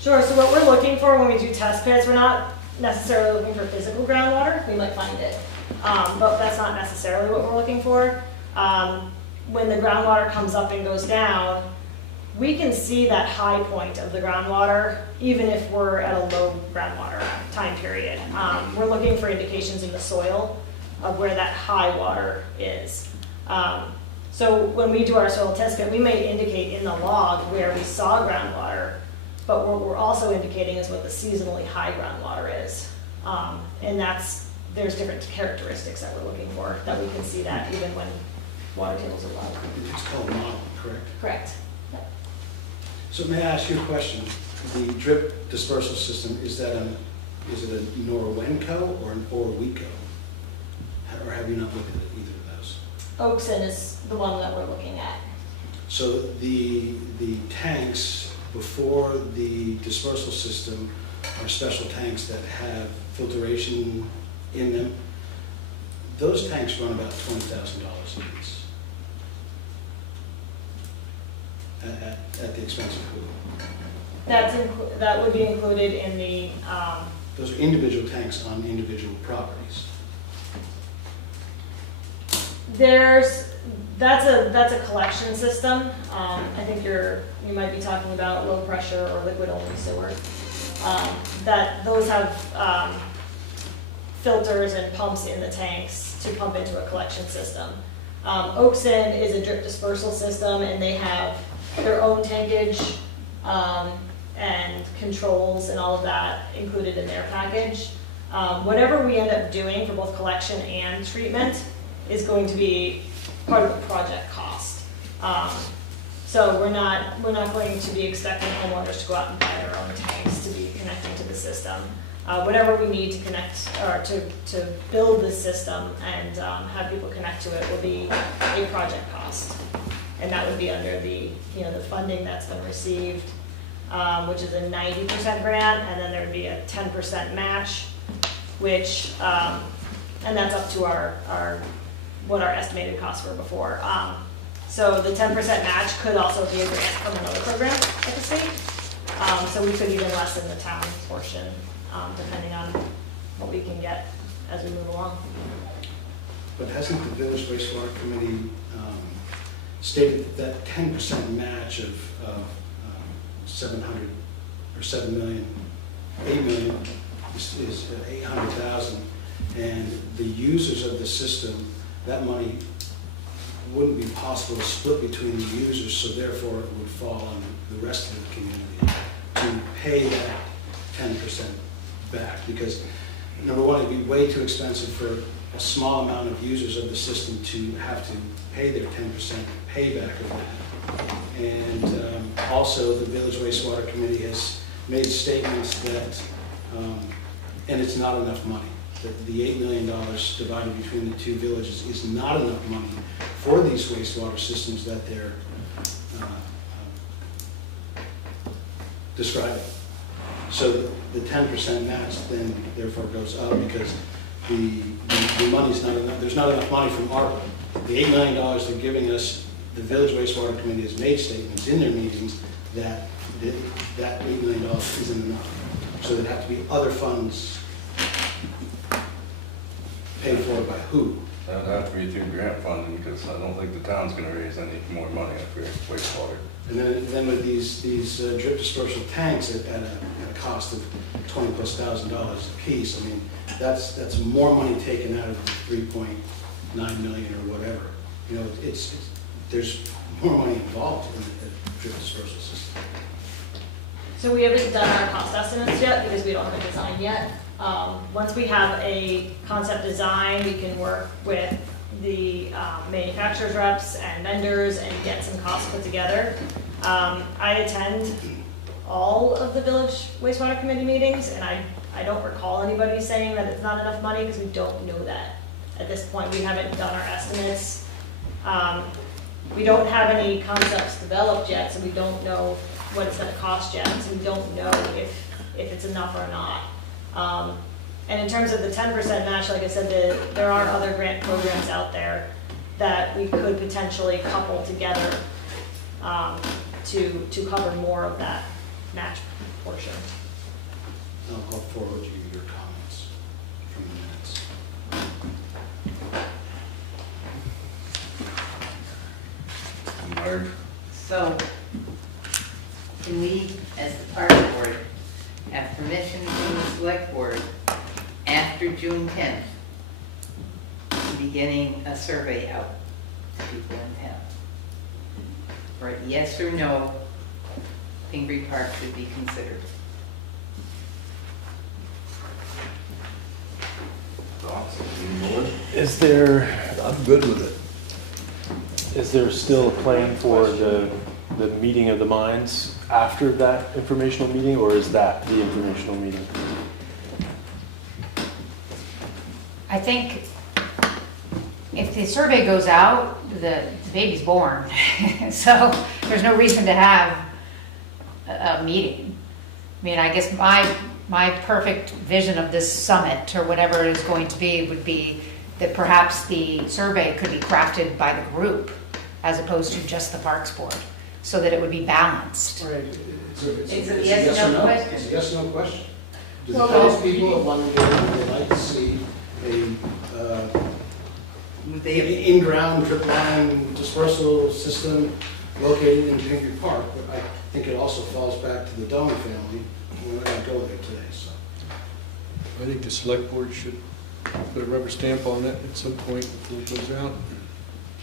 Sure, so what we're looking for when we do test pits, we're not necessarily looking for physical groundwater. We might find it, but that's not necessarily what we're looking for. When the groundwater comes up and goes down, we can see that high point of the groundwater, even if we're at a low groundwater time period. We're looking for indications in the soil of where that high water is. So when we do our soil test pit, we may indicate in the log where we saw groundwater, but what we're also indicating is what the seasonally high groundwater is. And there's different characteristics that we're looking for, that we can see that even when water tables are low. It's called modeling, correct? Correct. So may I ask you a question? The drip dispersal system, is it a Norwenco or an Orweco? Or have you not looked at either of those? Oakson is the one that we're looking at. So the tanks before the dispersal system are special tanks that have filtration in them. Those tanks run about $20,000 a piece at the expense of who? That would be included in the. Those are individual tanks on individual properties. That's a collection system. I think you might be talking about low pressure or liquid only sewer. Those have filters and pumps in the tanks to pump into a collection system. Oakson is a drip dispersal system, and they have their own tankage and controls and all of that included in their package. Whatever we end up doing for both collection and treatment is going to be part of the project cost. So we're not going to be expecting homeowners to go out and buy their own tanks to be connecting to the system. Whatever we need to connect or to build this system and have people connect to it will be a project cost, and that would be under the funding that's been received, which is a 90% grant, and then there would be a 10% match, which and that's up to what our estimated costs were before. So the 10% match could also be a grant from another program at the state. So we could even lessen the town portion, depending on what we can get as we move along. But hasn't the Village Wastewater Committee stated that 10% match of 700 or 7 million, 8 million is 800,000, and the users of the system, that money wouldn't be possible to split between the users, so therefore it would fall on the rest of the community to pay that 10% back, because number one, it'd be way too expensive for a small amount of users of the system to have to pay their 10% payback of that. And also, the Village Wastewater Committee has made statements that, and it's not enough money, that the $8 million divided between the two villages is not enough money for these wastewater systems that they're describing. So the 10% match then therefore goes up because the money's not enough, there's not enough money from ARPA. The $8 million they're giving us, the Village Wastewater Committee has made statements in their meetings that that $8 million isn't enough. So there'd have to be other funds paid for by who? That'd have to be through grant funding, because I don't think the town's gonna raise any more money for wastewater. And then with these drip dispersal tanks at a cost of $20,000+ a piece, I mean, that's more money taken out of the 3.9 million or whatever. You know, there's more money involved in the drip dispersal system. So we haven't done our cost estimates yet because we don't have a design yet. Once we have a concept design, we can work with the manufacturer's reps and vendors and get some costs put together. I attend all of the Village Wastewater Committee meetings, and I don't recall anybody saying that it's not enough money because we don't know that. At this point, we haven't done our estimates. We don't have any concepts developed yet, so we don't know what it's going to cost yet, so we don't know if it's enough or not. And in terms of the 10% match, like I said, there are other grant programs out there that we could potentially couple together to cover more of that match portion. I'll forward you your comments from the minutes. Marge? So, can we, as the park board, have permission from the select board after June 10th to be getting a survey out to people in town? Or yes or no, Pingree Park should be considered? Thoughts? Any more? Is there, I'm good with it. is there still a plan for the meeting of the minds after that informational meeting, or is that the informational meeting? I think if the survey goes out, the baby's born. So there's no reason to have a meeting. I mean, I guess my perfect vision of this summit, or whatever it is going to be, would be that perhaps the survey could be crafted by the group as opposed to just the Parks Board, so that it would be balanced. Right. It's a yes or no question. It's a yes or no question. Do the Well, townspeople of Londonderry, would they like to see a in-ground drip line dispersal system located in Pingree Park? But I think it also falls back to the Doan family. We're not going to go there today, so. I think the select board should put a rubber stamp on it at some point before it goes out.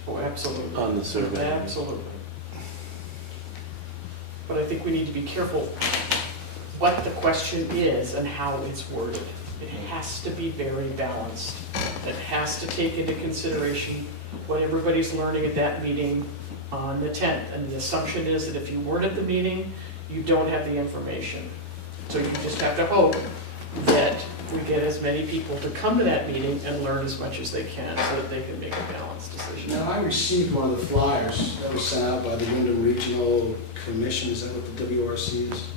Oh, absolutely. On the survey. Absolutely. But I think we need to be careful what the question is and how it's worded. It has to be very balanced. It has to take into consideration what everybody's learning at that meeting on the 10th. And the assumption is that if you weren't at the meeting, you don't have the information. So you just have to hope that we get as many people to come to that meeting and learn as much as they can so that they can make a balanced decision. Now, I received one of the flyers that was sent out by the Wyndham Regional Commission. Is that what the WRC is?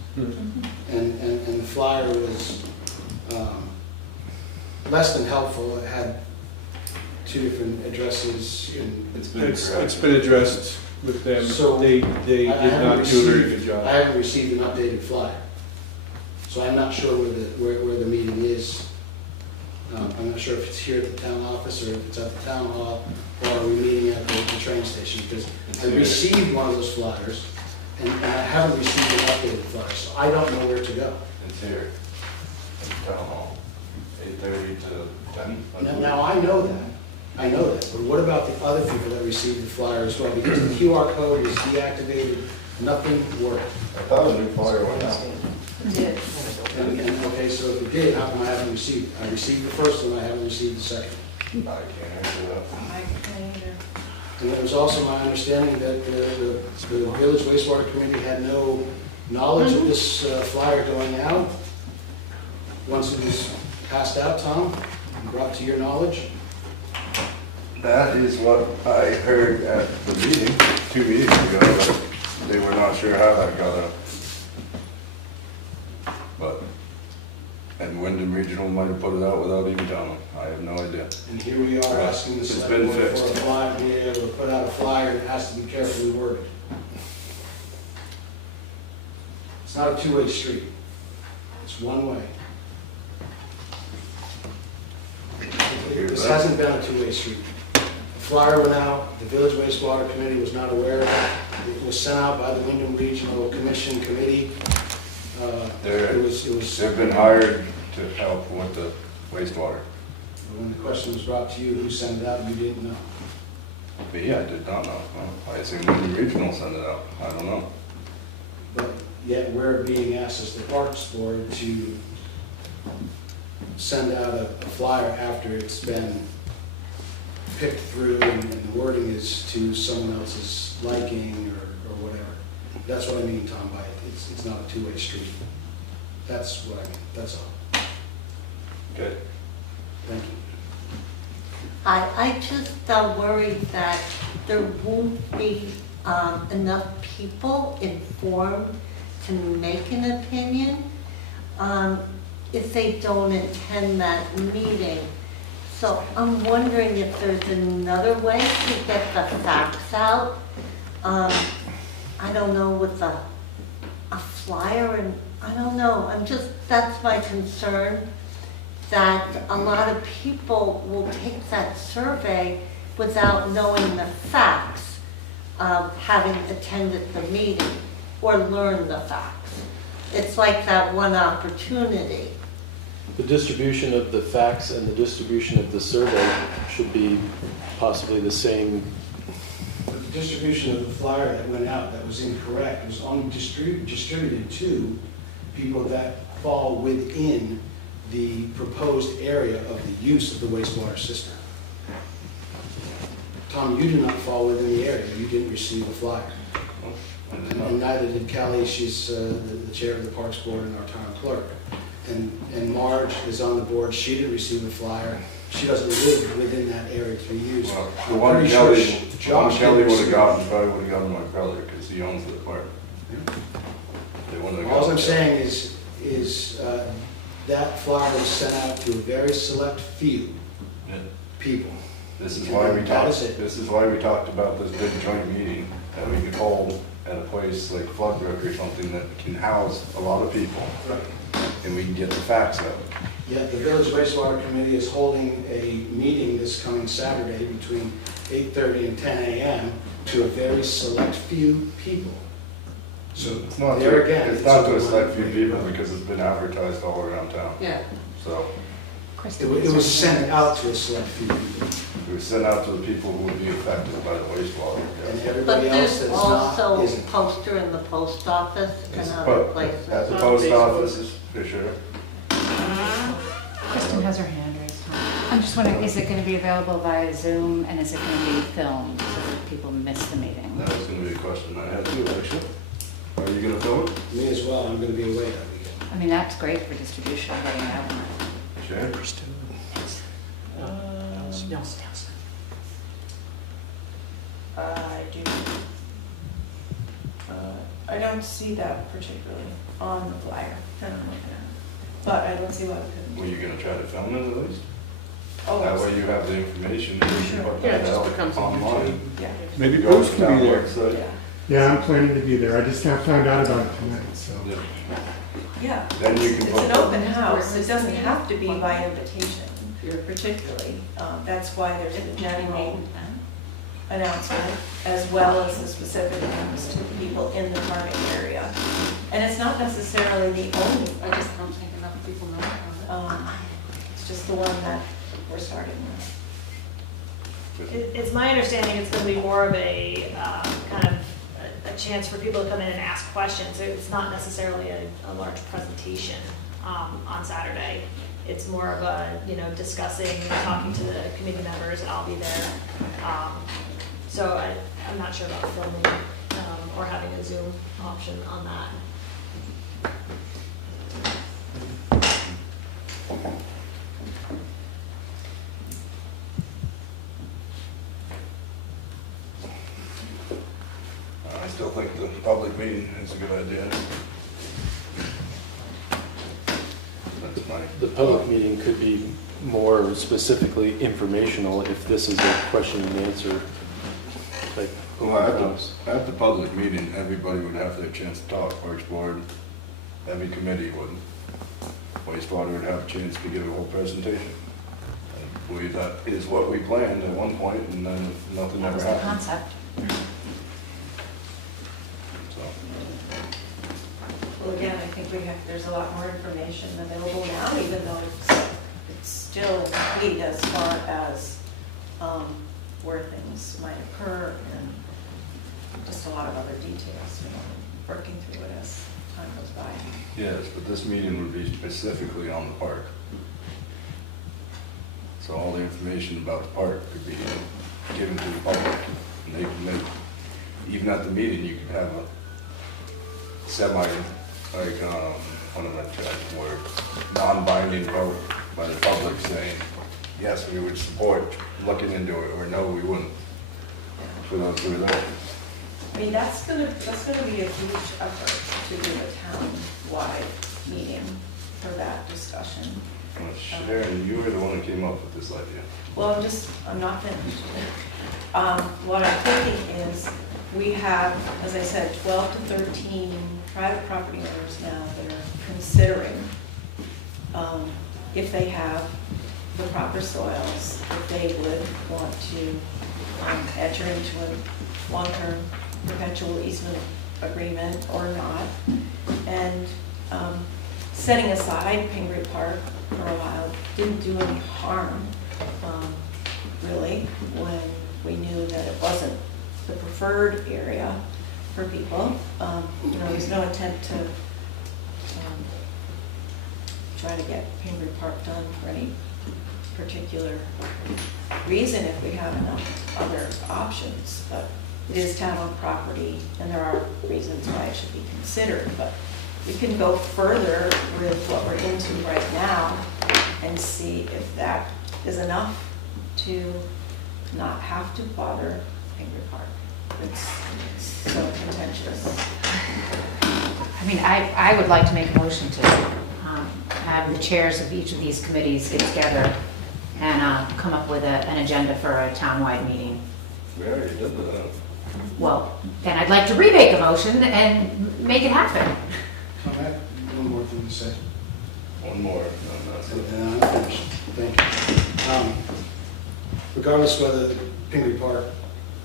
And the flyer was less than helpful. It had two different addresses. It's been It's correct. been addressed with them. So, They did I haven't not do a very good received- job. I haven't received an updated flyer. So I'm not sure where the meeting is. I'm not sure if it's here at the town office or if it's at the town hall, or are we meeting at the train station? Because It's I here. received one of those flyers and I haven't received an updated flyer, so I don't know where to go. It's here. At the town hall, 8:30 to 10. Now I know that, but what about the other people that received the flyer as well? Because the QR code was deactivated, nothing worked. I thought a new flyer went out. And, okay, so if it did, how come I haven't received it? I received the first one, I haven't received the second. I can't answer that. I can't either. And it was also my understanding that the village wastewater committee had no knowledge of this flyer going out. Once it was passed out, Tom, and brought to your knowledge. That is what I heard at the meeting, 2 meetings ago, but they were not sure how that got out. But, and Wyndham Regional might have put it out without even telling them. I have no idea. And here we are asking the It's select been board for a fixed. flyer, being able to put out a flyer, and it has to be carefully worded. It's not a two-way street. It's one way. This hasn't been a two-way street. The flyer went out, the village wastewater committee was not aware of it. It was sent out by the Wyndham Regional Commission Committee. It was. They've been hired to help with the wastewater. When the question was brought to you, who sent it out, you didn't know. Me, I did not know. Well, I assume Wyndham Regional sent it out. I don't know. But yet we're being asked as the Parks Board to send out a flyer after it's been picked through and the wording is to someone else's liking or whatever. That's what I mean, Tom, by it. It's not a two-way street. That's what I mean, that's all. Okay. Thank you. I just worried that there won't be enough people informed to make an opinion if they don't attend that meeting. So I'm wondering if there's another way to get the facts out. I don't know, with a flyer, and I don't know, that's my concern, that a lot of people will take that survey without knowing the facts of having attended the meeting or learned the facts. It's like that one opportunity. The distribution of the facts and the distribution of the survey should be possibly the same. But the distribution of the flyer that went out that was incorrect was only distributed to people that fall within the proposed area of the use of the wastewater system. Tom, you do not fall within the area. You didn't receive a flyer. And neither did Callie. She's the chair of the Parks Board and our town clerk. And Marge is on the board. She didn't receive a flyer. She doesn't live within that area to be used. Well, I'm the one pretty Kelly, sure the one Josh Kelly didn't would have receive gotten, it. probably would have gotten my brother, because he owns the apartment. They wouldn't have All gotten I'm it. saying is that flyer was sent out to a very select few Yeah. people. This is why we That talked, is it. this is why we talked about this big joint meeting that we could hold at a place like Floodbrook or something that can house a lot of people, and we can get the facts out. Yet the Village Wastewater Committee is holding a meeting this coming Saturday between 8:30 and 10 a.m. to a very select few people. So It's not there to, again. it's not to a select few people, because it's been advertised all around town. Yeah. So It was sent out to a select few people. it was sent out to the people who would be affected by the wastewater. And yes. But everybody else there's that's not also a isn't. poster in the post office and It's other put places. at the On post Facebook. office, for sure. Kristen has her hand raised. I'm just wondering, is it going to be available via Zoom, and is it going to be filmed so that people miss the meeting? That was gonna be a question I had too, actually. Are you gonna film it? Me as well, I'm gonna be away that weekend. I mean, that's great for distribution, getting it out. Sure. No. I do. I don't see that particularly on the flyer that I'm looking at. But I don't see why we Were you gonna try to film it at least? couldn't. That Oh, way you have the information, and you can put Yeah, it that just out becomes on online. yeah, Maybe Go Bruce to can be that there. website. yeah. Yeah, I'm planning to be there. I just found out about it tonight, so. Yeah. Yeah. Then you can It's put an the- open house, it doesn't have to be by invitation, particularly. That's why there's a general announcement, as well as the specific ones to people in the target area. And it's not necessarily the only, I just don't think enough people know about it. it's just the one that we're starting with. It's my understanding it's going to be more of a kind of a chance for people to come in and ask questions. It's not necessarily a large presentation on Saturday. It's more of a, you know, discussing, talking to the committee members, I'll be there. So I'm not sure about filming or having a Zoom option on that. I still think the public meeting is a good idea. That's my. The public meeting could be more specifically informational if this is a question and answer type. Well, at the public meeting, everybody would have their chance to talk. Parks Board, every committee would. Wastewater would have a chance to give a whole presentation. I believe that is what we planned at one point, and then nothing That ever was the happened. concept. So, Well, again, I think there's a lot more information available now, even though it's still incomplete as far as where things might occur and just a lot of other details, you know, working through it as time goes by. yes, but this meeting would be specifically on the park. So all the information about the park could be given to the public, and they can make, even at the meeting, you could have a semi, like, one of the word, non-binding vote by the public saying, yes, we would support looking into it, or no, we wouldn't. Without doing that. I mean, that's gonna be a huge effort to do a town-wide meeting for that discussion. Well, Sharon, you were the one that came up with this idea. Well, I'm not finished. What I'm thinking is, we have, as I said, 12 to 13 private property owners now that are considering if they have the proper soils, if they would want to enter into a long-term perpetual easement agreement or not. And setting aside Pingree Park for a while didn't do any harm, really, when we knew that it wasn't the preferred area for people. You know, there's no intent to try to get Pingree Park done for any particular reason if we have enough other options, but it is town-owned property and there are reasons why it should be considered, but we can go further with what we're into right now and see if that is enough to not have to bother Pingree Park. It's so contentious. I mean, I would like to make a motion to have the chairs of each of these committees get together and come up with an agenda for a townwide meeting. We already did that. Well, then I'd like to remake a motion and make it happen. I have one more thing to say. One more, no, that's it. And I'm finished. Thank you. Regardless whether Pingree Park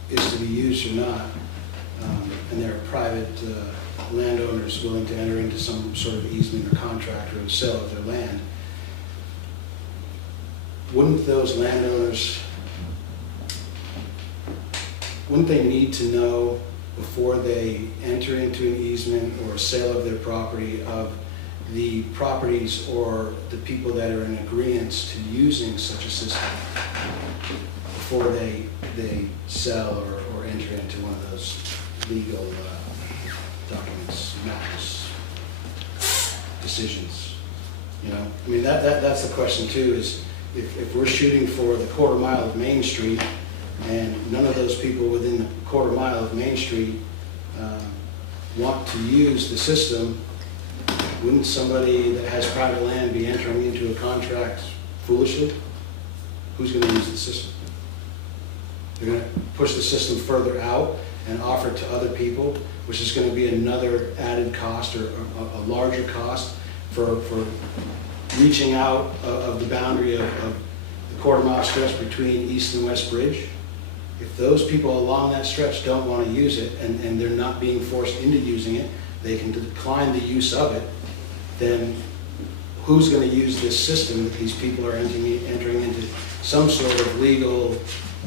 is to be used or not, and there are private landowners willing to enter into some sort of easement or contract or a sale of their land, wouldn't those landowners, wouldn't they need to know before they enter into an easement or a sale of their property of the properties or the people that are in agreement to using such a system before they sell or enter into one of those legal documents, matters, decisions? You know, I mean, that's the question too, is if we're shooting for the quarter mile of Main Street and none of those people within the quarter mile of Main Street want to use the system, wouldn't somebody that has private land be entering into a contract foolishly? Who's going to use the system? They're going to push the system further out and offer it to other people, which is going to be another added cost or a larger cost for reaching out of the boundary of the quarter mile stretch between East and West Bridge. If those people along that stretch don't want to use it and they're not being forced into using it, they can decline the use of it, then who's going to use this system that these people are entering into some sort of legal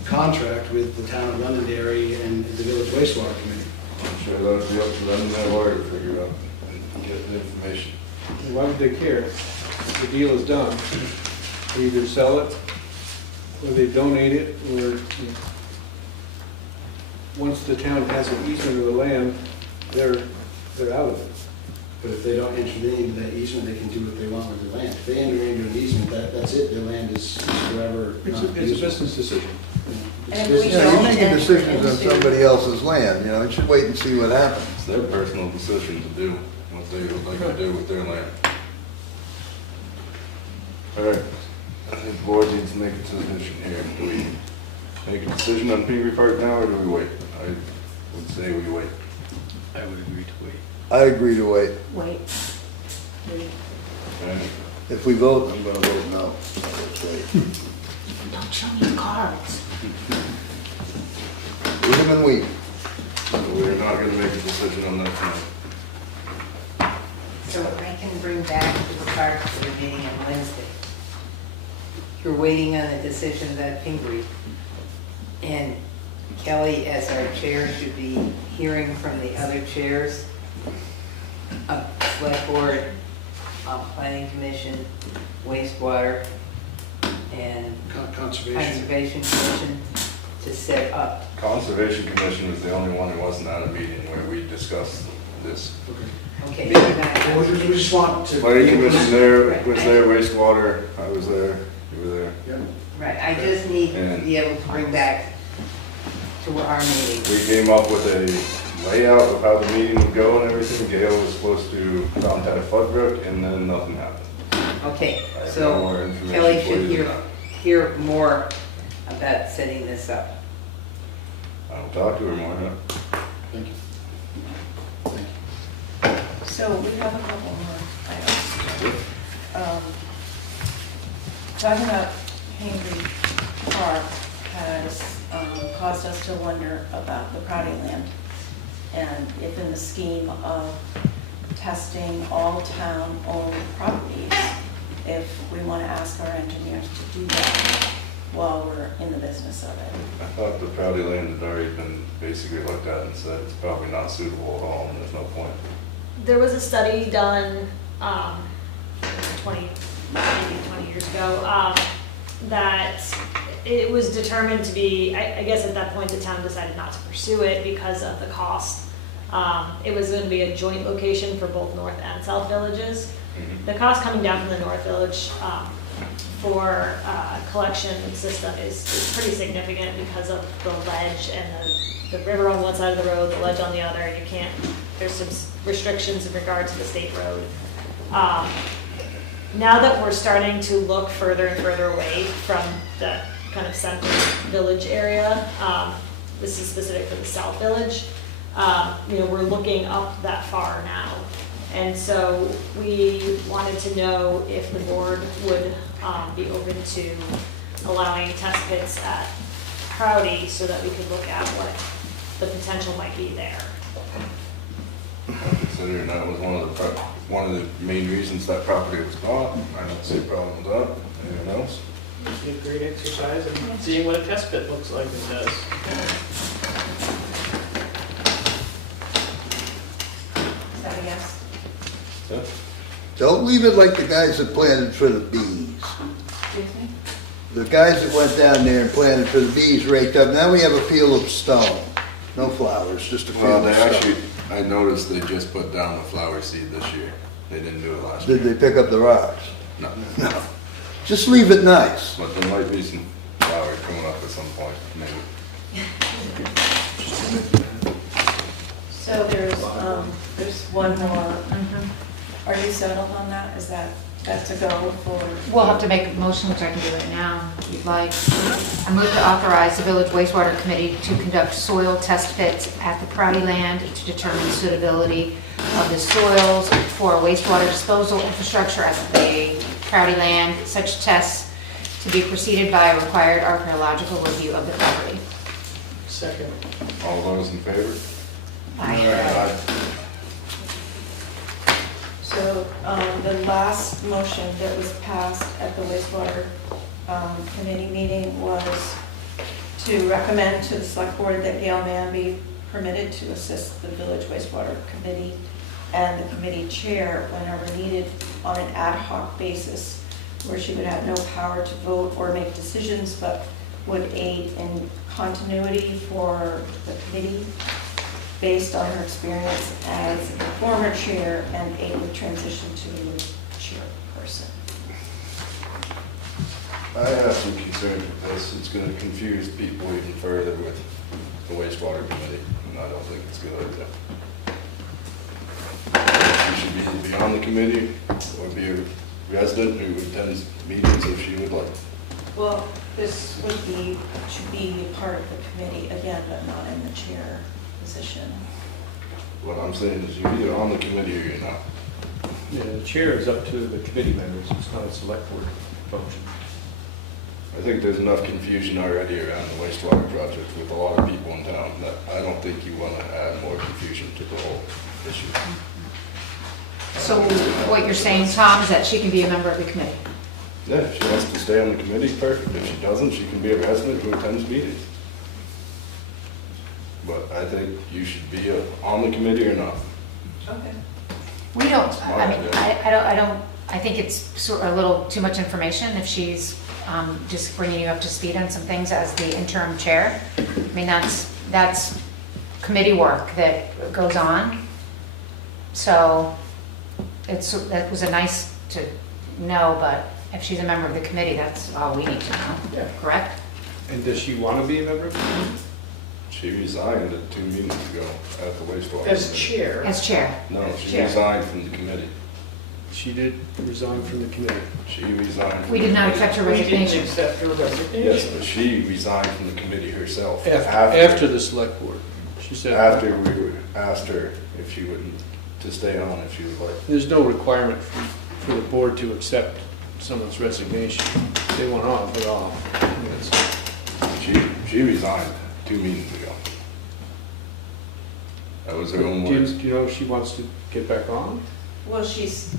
contract with the town of Londonderry and the village wastewater committee? I'm sure that would be up to them and their lawyer to figure out and get the information. Why would they care? the deal is done, they either sell it, or they donate it, or, you know, once the town has an easement of the land, they're out of it. But if they don't enter into that easement, they can do what they want with their land. If they enter into an easement, that's it, their land is forever It's not a usable. business decision. It's And if we business. Yeah, you're don't making enter decisions on into- somebody else's land, you know, you should wait and see what happens. It's their personal decision to do what they would like to do with their land. All right, I think the board needs to make a decision here. Do we make a decision on Peavy Park now, or do we wait? I would say we wait. I would agree to wait. I agree to wait. Wait. Okay? If we vote, I'm gonna vote no. So let's wait. Don't show me the cards. Leave them and wait. So we're not gonna make a decision on that tonight. So I can bring back to the park for the meeting on Wednesday. You're waiting on a decision about Pingree. And Kelly, as our chair, should be hearing from the other chairs of select board, planning commission, wastewater, and Conservation. conservation commission to set up. Conservation Commission was the only one who wasn't at a meeting where we discussed this. Okay. Well, we just want to. Planning Commission there, was there, wastewater, I was there, you were there. Yeah. Right, I just need to be able to bring back to our meeting. We came up with a layout of how the meeting would go and everything. Gail was supposed to contact Floodbrook, and then nothing happened. Okay, I have no so more information Kelly for should you than hear more about setting this up. that. I'll talk to her more, yeah. Thank you. So we have a couple more items. Talking about Pingree Park has caused us to wonder about the Proudy land. And if in the scheme of testing all town-owned properties, if we want to ask our engineers to do that while we're in the business of it. I thought the Proudy land had already been basically looked at and said it's probably not suitable at all, and there's no point. There was a study done 20 years ago that it was determined to be, I guess at that point the town decided not to pursue it because of the cost. It was going to be a joint location for both North and South villages. The cost coming down from the North Village for a collection system is pretty significant because of the ledge and the river on one side of the road, the ledge on the other. You can't, there's some restrictions in regard to the state road. Now that we're starting to look further and further away from the kind of central village area, this is specific for the South Village, we're looking up that far now. And so we wanted to know if the board would be open to allowing test pits at Proudy so that we could look at what the potential might be there. Considering that was one of the main reasons that property was bought, I don't see a problem with that. Anyone else? It'd be a great exercise in seeing what a test pit looks like and does. Is that a yes? Yeah. Don't leave it like the guys that planted for the bees. Excuse me? The guys that went down there and planted for the bees raked up, now we have a field of stone. No flowers, just a Well, field they of actually, stone. I noticed they just put down the flower seed this year. They didn't do it last year. Did they pick up the rocks? No. No. Just leave it nice. But there might be some flowers coming up at some point, maybe. So there's one more. Are you settled on that? Is that to go for? We'll have to make a motion, which I can do right now, if you'd like. I move to authorize the Village Wastewater Committee to conduct soil test pits at the Proudy land to determine suitability of the soils for wastewater disposal infrastructure at the Proudy land. Such tests to be preceded by a required archaeological review of the property. Second. All those in favor? Aye. So the last motion that was passed at the wastewater committee meeting was to recommend to the select board that Gail Mann be permitted to assist the village wastewater committee and the committee chair whenever needed on an ad hoc basis, where she would have no power to vote or make decisions, but would aid in continuity for the committee based on her experience as a former chair and aid with transition to a new chairperson. I have some concerns with this. It's gonna confuse people even further with the wastewater committee, and I don't think it's a good idea. She should either be on the committee or be a resident who attends meetings if she would like. Well, this should be a part of the committee again, but not in the chair position. What I'm saying is you're either on the committee or you're not. Yeah, the chair is up to the committee members, it's not a select board function. I think there's enough confusion already around the wastewater project with a lot of people in town that I don't think you want to add more confusion to the whole issue. So what you're saying, Tom, is that she can be a member of the committee? Yeah, if she wants to stay on the committee, perfect. If she doesn't, she can be a resident who attends meetings. But I think you should be on the committee or not. Okay. We don't, I mean, I think it's sort of a little too much information if she's just bringing you up to speed on some things as the interim chair. I mean, that's committee work that goes on. So that was a nice to know, but if she's a member of the committee, that's all we need to know, Yeah. correct? And does she want to be a member of the committee? She resigned 2 meetings ago at the wastewater. As committee. chair. As chair. No, she Chair. resigned from the committee. She did resign from the committee. She resigned. from We the did not committee. accept her We didn't resignation. accept her resignation. Yes, but she resigned from the committee herself. After the select board, she said. After we asked her if she would, to stay on if she would like. There's no requirement for the board to accept someone's resignation. If they want off, they're off. She resigned 2 meetings ago. That was her own Do words. you know if she wants to get back on? Well, she's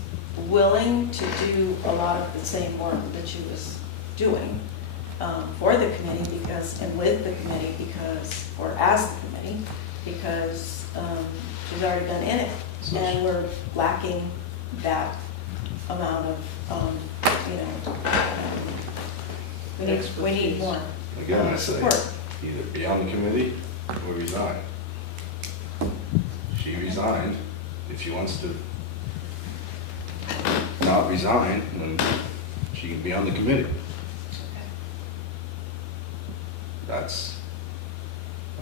willing to do a lot of the same work that she was doing for the committee because, and with the committee because, or as the committee, because she's already been in it. And we're lacking that amount of, we need more Again, I say, support. either be on the committee or resign. She resigned. If she wants to not resign, then she can be on the committee. That's,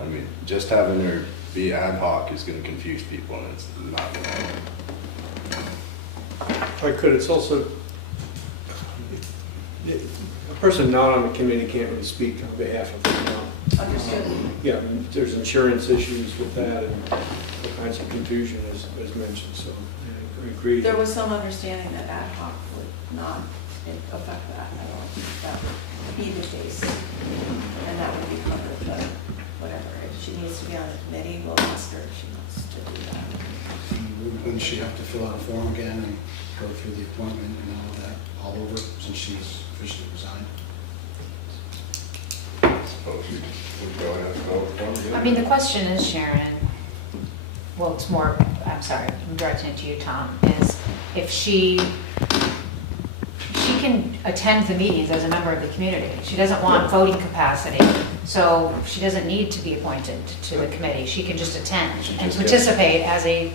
I mean, just having her be ad hoc is gonna confuse people and it's not gonna happen. If I could, it's also, a person not on the committee can't really speak on behalf of the town. Understood. Yeah, there's insurance issues with that and all kinds of confusion as mentioned, so I agree. There was some understanding that ad hoc would not affect that at all. That would be the case. And that would be covered, but whatever. If she needs to be on the committee, we'll ask her if she wants to do that. Wouldn't she have to fill out a form again and go through the appointment and all that all over since she's officially resigned? I suppose we would go ahead and vote for it. I mean, the question is, Sharon, well, it's more, I'm sorry, I'm directing it to you, Tom, is if she can attend the meetings as a member of the community. She doesn't want voting capacity, so she doesn't need to be appointed to the committee. She can just attend and participate as a,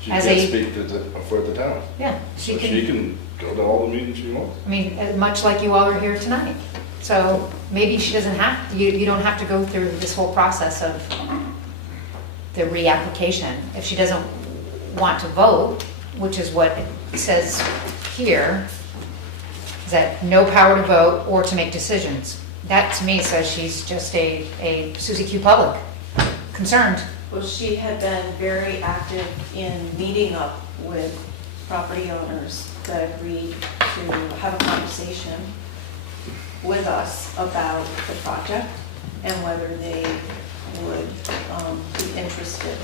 She as can't a, speak for the town. yeah, So she can go to all the meetings she wants. I mean, much like you all are here tonight. So maybe she doesn't have, you don't have to go through this whole process of the reapplication. If she doesn't want to vote, which is what it says here, is that no power to vote or to make decisions. That to me says she's just a Susie Q. Public, concerned. Well, she had been very active in meeting up with property owners that agreed to have a conversation with us about the project and whether they would be interested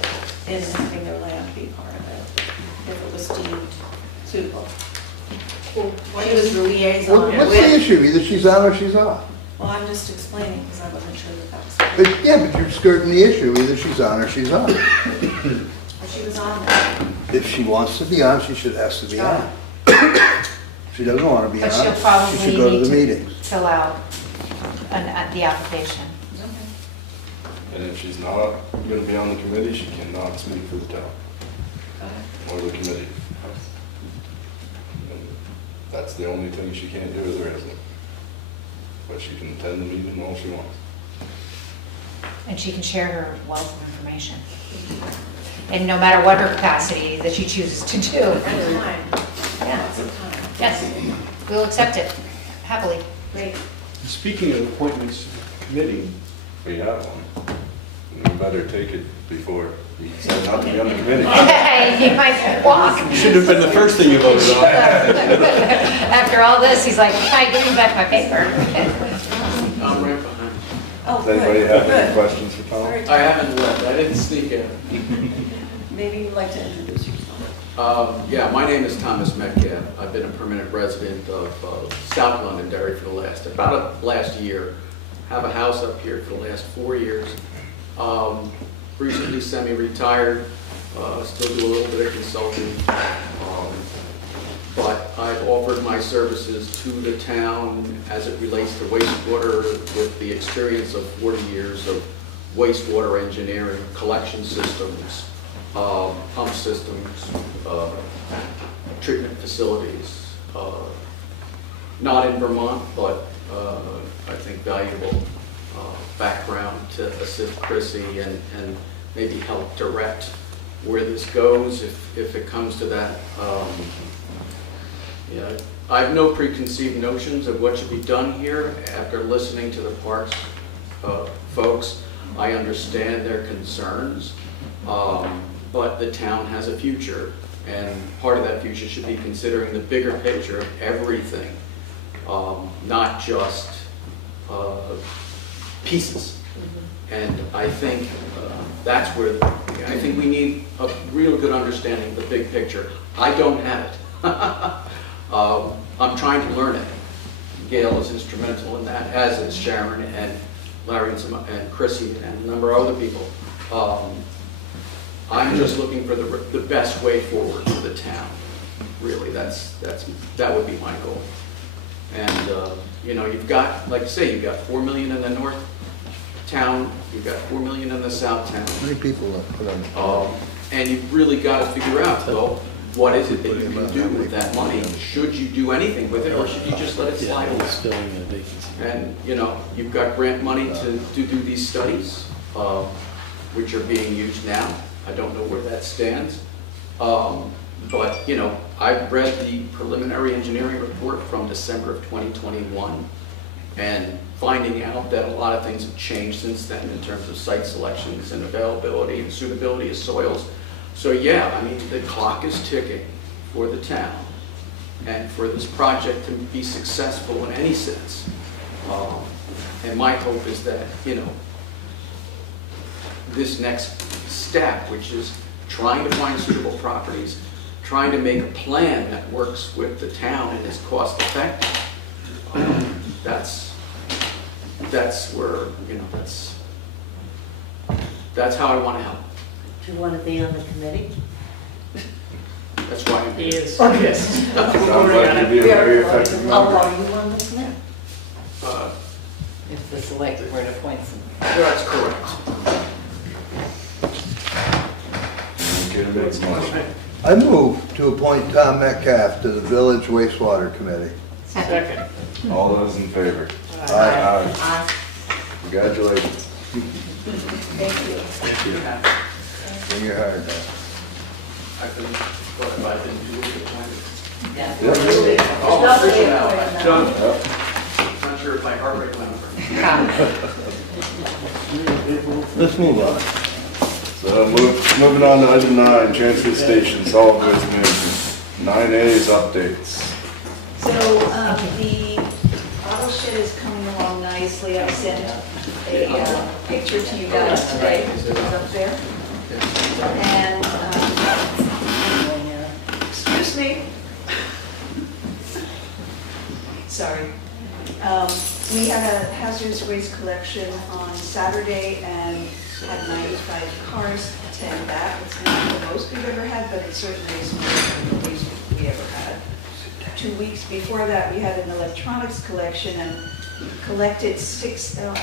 in having their land be part of it, if it was deemed suitable. She was the liaison What's the with, issue? Either she's on or she's off. well, I'm just explaining because I wasn't sure that that was, But yeah, but you're skirting the issue. Either she's on or she's off. she was on there. If she wants to be on, she should ask to be on. If she doesn't want to be on, But she'll she probably should go to need the to meetings. fill out the application. And if she's not gonna be on the committee, she cannot speak for the town or the committee. And that's the only thing she can't do as a resident. But she can attend the meeting all she wants. And she can share her wealth of information. And no matter what her capacity that she chooses to do. At the time, Yeah. lots of time. Yes, we'll accept it happily. Great. Speaking of appointments to the committee, We have one. And we better take it before he says not to be on the committee. Hey, you might walk. Should have been the first thing you voted on. After all this, he's like, hi, give me back my paper. I'm right behind. Oh, Does good, anybody have any good. questions for Tom? Very I haven't left, I didn't sneak in. Maybe you'd like to introduce yourself. Yeah, my name is Thomas Metcalf. I've been a permanent resident of South Londonderry for about last year. Have a house up here for the last 4 years. Recently semi-retired, still do a little bit of consulting. But I've offered my services to the town as it relates to wastewater with the experience of 40 years of wastewater engineering, collection systems, pump systems, treatment facilities. Not in Vermont, but I think valuable background to assist Chrissy and maybe help direct where this goes if it comes to that. Yeah, I have no preconceived notions of what should be done here. After listening to the parks folks, I understand their concerns, but the town has a future, and part of that future should be considering the bigger picture of everything, not just pieces. And I think that's where, I think we need a real good understanding of the big picture. I don't have it. I'm trying to learn it. Gail is instrumental in that, as is Sharon and Larry and Chrissy and a number of other people. I'm just looking for the best way forward for the town. Really, that would be my goal. And you know, you've got, like I say, you've got 4 million in the north town, you've got 4 million in the south town. How many people are put on? And you've really got to figure out, though, what is it that you can do with that money? Should you do anything with it, or should you just let it slide away? And, you know, you've got grant money to do these studies, which are being used now. I don't know where that stands. But, you know, I've read the preliminary engineering report from December of 2021, and finding out that a lot of things have changed since then in terms of site selections and availability and suitability of soils. So yeah, I mean, the clock is ticking for the town and for this project to be successful in any sense. And my hope is that, you know, this next step, which is trying to find suitable properties, trying to make a plan that works with the town and is cost effective, that's where, you know, that's how I want to help. Do you want to be on the committee? That's why I'm He here. is, yes. Sounds like you'd be a very effective Oh, member. are you on the committee? If the select board appoints them. That's correct. Okay, to make a motion. I move to appoint Tom Metcalf to the Village Wastewater Committee. Second. All those in favor? Aye. Aye. Congratulations. Thank you. Bring your heart down. I couldn't, but if I didn't do it, it's Yeah. Yep. Oh, I'm official now. Right now. Done. Yep. Not sure if my heart rate went up. Let's move on. So moving on to item 9, transfer station, solid waste management. 9A is updates. So the auto shed is coming along nicely. I sent a picture to you guys today. It was up there. And, excuse me. Sorry. We had a hazardous waste collection on Saturday and had 95 cars attend that. It's not the most we've ever had, but it certainly is more than the least we ever had. 2 weeks before that, we had an electronics collection and collected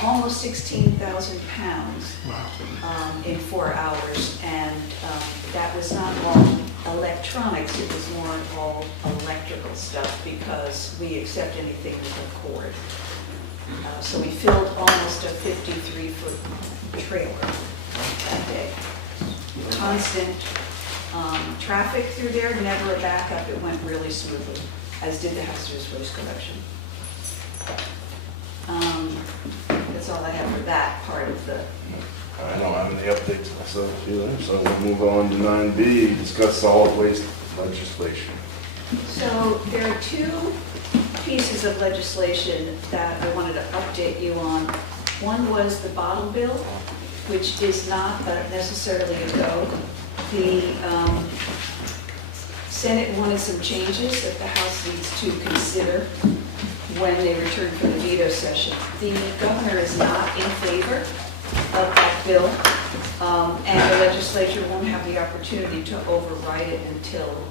almost 16,000 pounds in 4 hours. And that was not all electronics, it was more all electrical stuff because we accept anything with a cord. So we filled almost a 53-foot trailer that day. Constant traffic through there, never a backup. It went really smoothly, as did the hazardous waste collection. That's all I have for that part of the. I don't have any updates myself either, so we'll move on to 9B, discuss solid waste legislation. So there are 2 pieces of legislation that I wanted to update you on. One was the bottle bill, which is not necessarily a go. The Senate wanted some changes that the House needs to consider when they return from the veto session. The governor is not in favor of that bill, and the legislature won't have the opportunity to override it until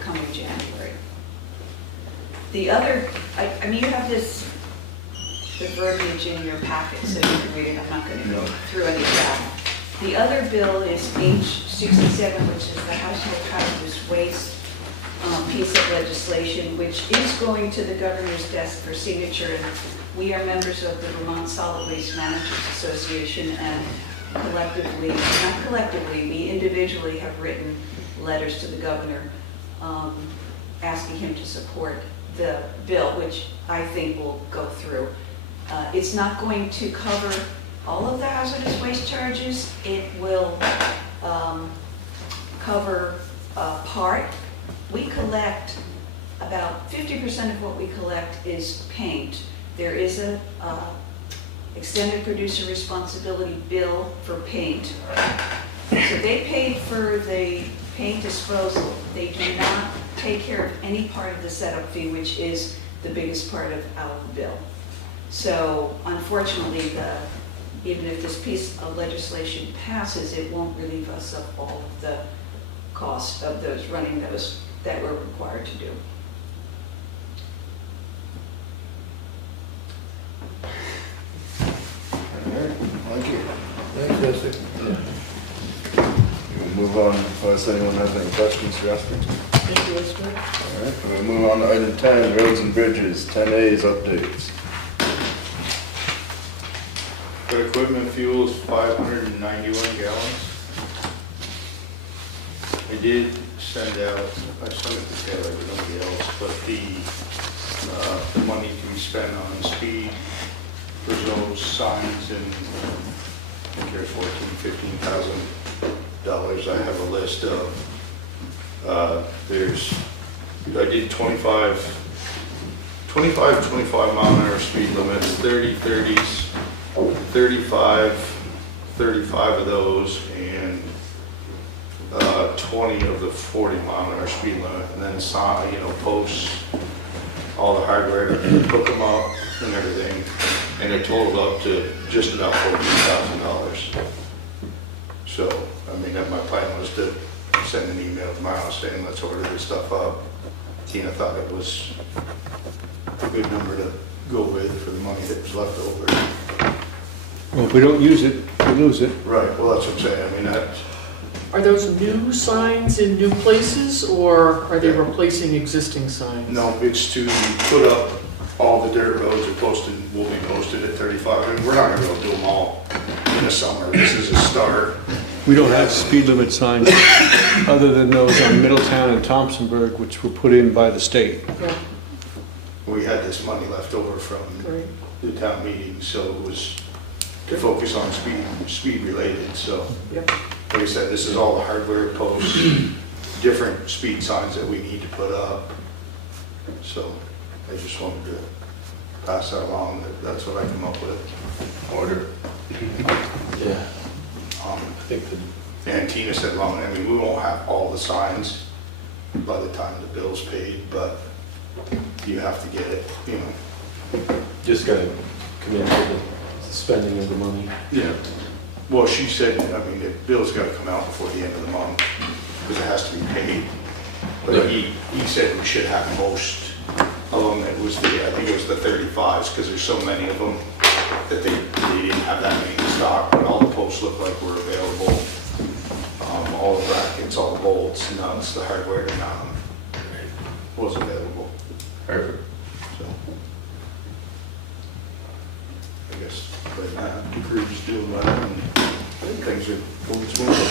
coming January. The other, I mean, you have the verbiage in your packet, so you can read it. I'm not going to go through any of that. The other bill is H67, which is the household hazardous waste piece of legislation, which is going to the governor's desk for signature. And we are members of the Vermont Solid Waste Managers Association, and collectively, not collectively, we individually have written letters to the governor asking him to support the bill, which I think will go through. It's not going to cover all of the hazardous waste charges. It will cover part. We collect, about 50% of what we collect is paint. There is a extended producer responsibility bill for paint. So they paid for the paint disposal. They do not take care of any part of the setup fee, which is the biggest part of our bill. So unfortunately, even if this piece of legislation passes, it won't relieve us of all of the cost of those, running those that we're required to do. Thank you. Thanks, Jessica. We'll move on unless anyone has any questions for Esther. Thank you, Esther. All right, we'll move on to item 10, roads and bridges, 10A's updates. For equipment fuel is 591 gallons. I did send out, I sent it to Taylor, but nobody else, but the money to be spent on speed for those signs, and I think there's $14,000, $15,000. I have a list of, I did 25 mile-an-hour speed limits, 30, 30s, 35 of those, and 20 of the 40 mile-an-hour speed limit, and then posts, all the hardware to hook them up and everything, and it totaled up to just about $14,000. So, I mean, my plan was to send an email tomorrow saying, let's order this stuff up. Tina thought it was a good number to go with for the money that was left over. Well, if we don't use it, we lose it. Right, well, that's what I'm saying. I mean, that. Are those new signs in new places, or are they replacing existing signs? No, it's to put up all the dirt roads will be posted at 35. And we're not gonna be able to do them all in the summer. This is a start. We don't have speed limit signs other than those on Middletown and Thompsonburg, which were put in by the state. Yeah. We had this money left over from Great. the town meeting, so it was to focus on speed related. So, Yep. like I said, this is all the hardware posts, different speed signs that we need to put up. So I just wanted to pass that along. That's what I come up with. Order. Yeah. I think and Tina said, well, I mean, we won't have all the signs by the time the bill's paid, but you have to get it, Just gotta commit to the spending of the money. Yeah. Well, she said, I mean, the bill's gotta come out before the end of the month, because it has to be paid. But he said we should have most of them. It was I think it was the 35s, because there's so many of them that they didn't have that many in stock, but all the posts looked like were available. All the brackets, all the bolts, nuts, the hardware, was available. Perfect. So, I guess, but the crew just doing that, and things are going smoothly.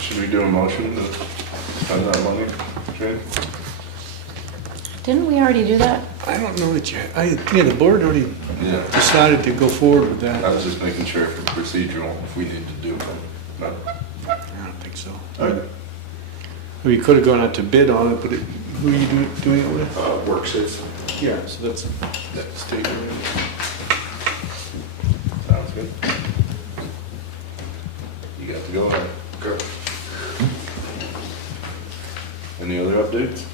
Should we do a motion to spend that money, Shane? Didn't we already do that? I don't know that the board already Yeah. decided to go forward with that. I was just making sure for procedural, if we need to do it, but I don't think so. We could have gone out to bid on it, but who are you doing it with? Works. Yeah, so that's state. sounds good. You got to go ahead. Go. Any other updates?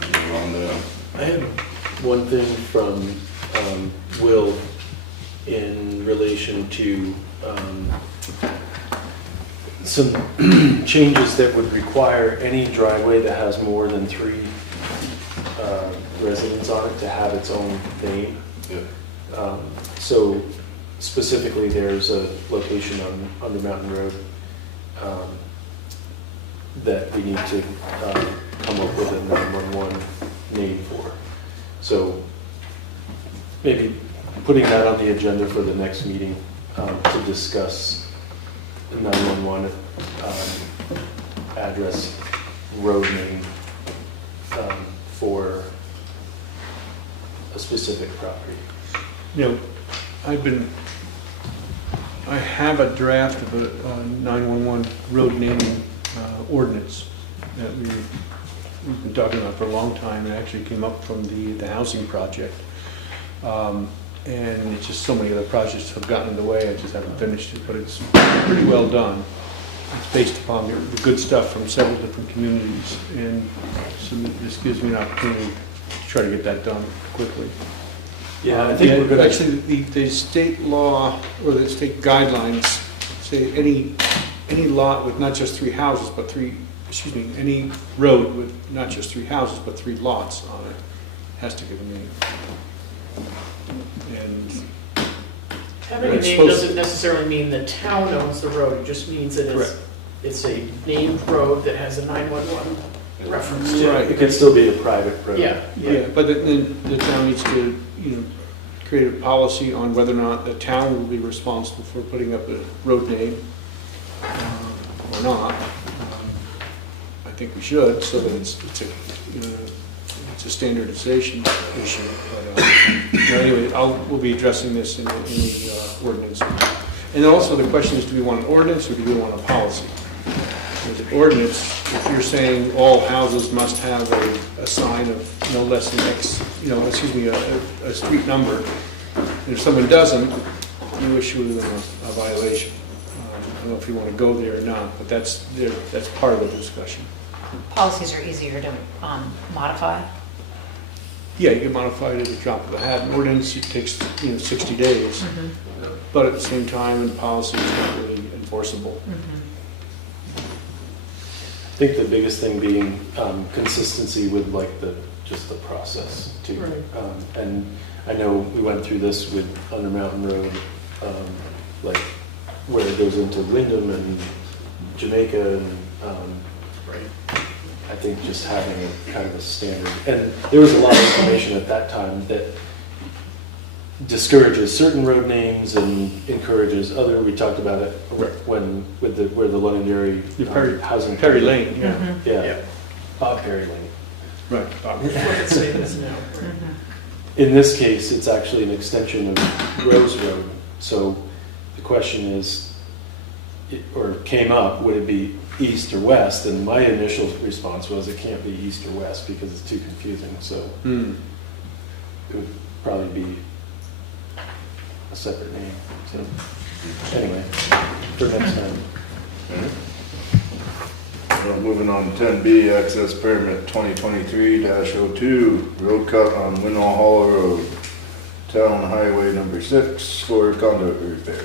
Move on to I had one thing from Will in relation to some changes that would require any driveway that has more than 3 residents on it to have its own name. Yeah. So specifically, there's a location on Under Mountain Road that we need to come up with a 911 name for. So maybe putting that on the agenda for the next meeting to discuss the 911 address, road name for a specific property. You know, I have a draft of a 911 road naming ordinance that we've been talking about for a long time. It actually came up from the housing project. And it's just so many other projects have gotten in the way, I just haven't finished it, but it's pretty well done. It's based upon the good stuff from several different communities, and so this gives me an opportunity to try to get that done quickly. Yeah, I think we're gonna... Actually, the state law, or the state guidelines say any lot with not just 3 houses, but any road with not just 3 houses, but 3 lots on it has to give a name. And Having a it's name supposed- doesn't necessarily mean the town owns the road, it just means that Correct. it's a named road that has a 911 reference to. Right. It could still be a private road. Yeah, but then the town needs to, create a policy on whether or not the town will be responsible for putting up a road name or not. I think we should, so that it's a standardization issue. But anyway, we'll be addressing this in the ordinance. And also the question is, do we want an ordinance or do we want a policy? With an ordinance, if you're saying all houses must have a sign of no less than X, a street number, and if someone doesn't, you issue them a violation. I don't know if you want to go there or not, but that's part of the discussion. Policies are easier to modify. Yeah, you can modify it at the drop of a hat. An ordinance, it takes 60 days, but at the same time, the policy is not really enforceable. I think the biggest thing being consistency with just the process too. Right. And I know we went through this with Under Mountain Road, where it goes into Wyndham and Jamaica, and I think just having a kind of a standard. And there was a lot of information at that time that discourages certain road names and encourages other. We talked about it where the Londonderry housing Perry Lane, yeah. Bob Perry Lane. Right. Bob. Let's say this now. In this case, it's actually an extension of Rose Road. So the question is, or came up, would it be east or west? And my initial response was it can't be east or west because it's too confusing. So it would probably be a separate name. So anyway, for next time. Well, moving on to 10B, access permit 2023-02, road cut on Winall Hollow Road. Town Highway number 6 for conduit repair.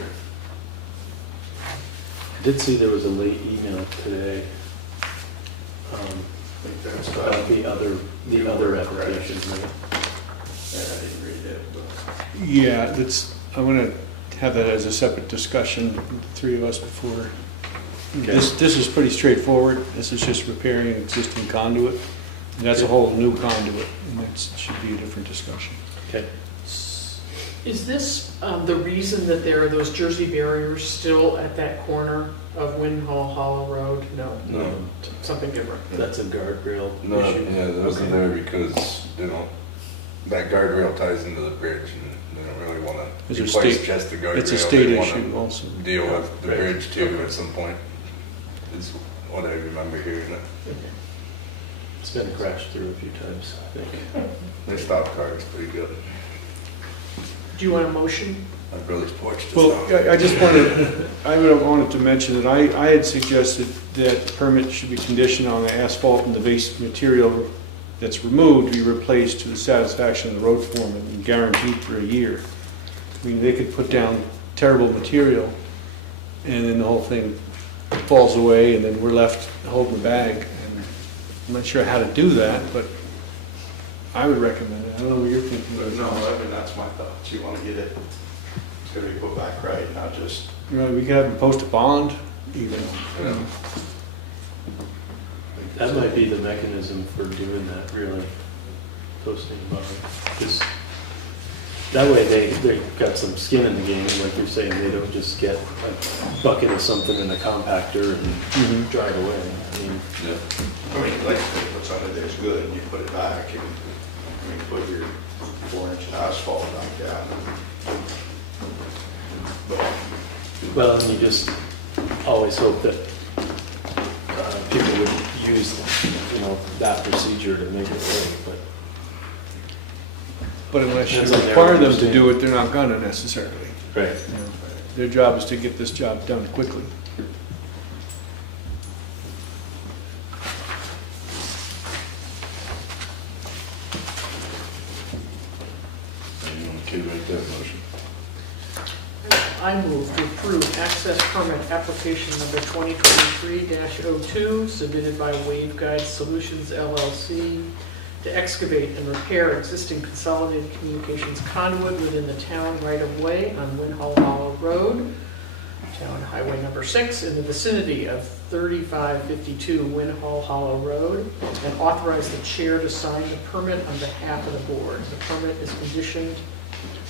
I did see there was a late email today I think that's about the other application, right? I didn't read it, but. Yeah, I want to have that as a separate discussion, the three of us before. This is pretty straightforward. This is just repairing an existing conduit. And that's a whole new conduit, and that should be a different discussion. Okay. Is this the reason that there are those Jersey barriers still at that corner of Windhall Hollow Road? No, No. something different. That's a guardrail No, issue? yeah, those are Okay. there because they don't, that guardrail ties into the bridge and they don't really wanna It's a replace state- just the guardrail. It's a state They wanna issue also. Deal with the Right. bridge too at some point. Is what I remember hearing it. It's been crashed through a few times, I think. They stop cars pretty good. Do you want a motion? My brother's porch just Well, stopped. I just wanted to mention that I had suggested that the permit should be conditioned on the asphalt and the base material that's removed be replaced to the satisfaction of the road foreman and guaranteed for a year. I mean, they could put down terrible material and then the whole thing falls away and then we're left holding the bag. And I'm not sure how to do that, but I would recommend it. I don't know what you're thinking. But no, I mean, that's my thoughts. You wanna get it, it's gonna be put back right, not just, You know, we could have them post a bond even. Yeah. That might be the mechanism for doing that, really, posting a bond. 'Cause that way they got some skin in the game, like you're saying, they don't just get a bucket of something in a compactor and drive away. I mean, Yeah. I mean, like, if you put something there's good and you put it back and, I mean, put your 4-inch asphalt back down. But, well, and you just always hope that people would use, that procedure to make it work, But unless you Depends on their require them to understanding. do it, they're not gonna necessarily. but, right. You know, their job is to get this job done quickly. Anyone can make that motion? I move to approve access permit application number 2023-02 submitted by Waveguide Solutions LLC to excavate and repair existing consolidated communications conduit within the town right-of-way on Windhall Hollow Road, Town Highway number 6, in the vicinity of 3552 Windhall Hollow Road, and authorize the chair to sign the permit on behalf of the board. The permit is conditioned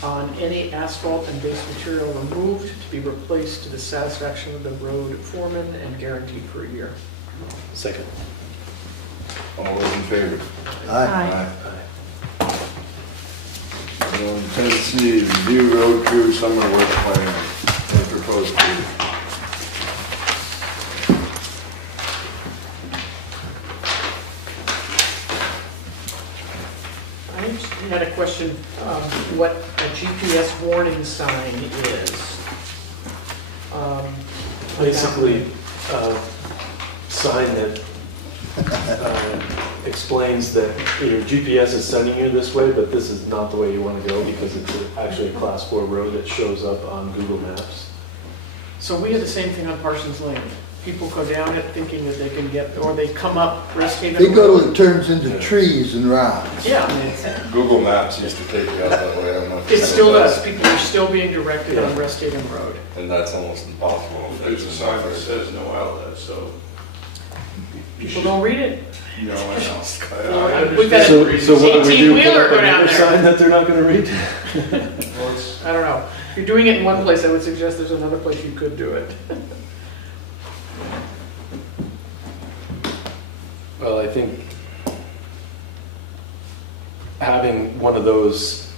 on any asphalt and base material removed to be replaced to the satisfaction of the road foreman and guaranteed for a year. Second. All those in favor? Aye. Tennessee, review road crew summer work plan and proposed crew. I just had a question, what a GPS warning sign is. Basically, sign that explains that your GPS is sending you this way, but this is not the way you want to go because it's actually a class 4 road that shows up on Google Maps. So we had the same thing on Parsons Lane. People go down it thinking that they can get, or they come up Rest Haven They go Road. to, it turns into trees and rocks. Yeah, Google Maps used to take you out that way, I don't know if it still does. People are still being directed on Rest Haven Road. And that's almost impossible. there's a sign that says no outlet, so, People don't read it. you know, I know. We've got So what do we do? Put 18-wheeler up go down another there. sign that they're not going to read? Well, it's- I don't know. If you're doing it in one place, I would suggest there's another place you could do it. Well, I think having one of those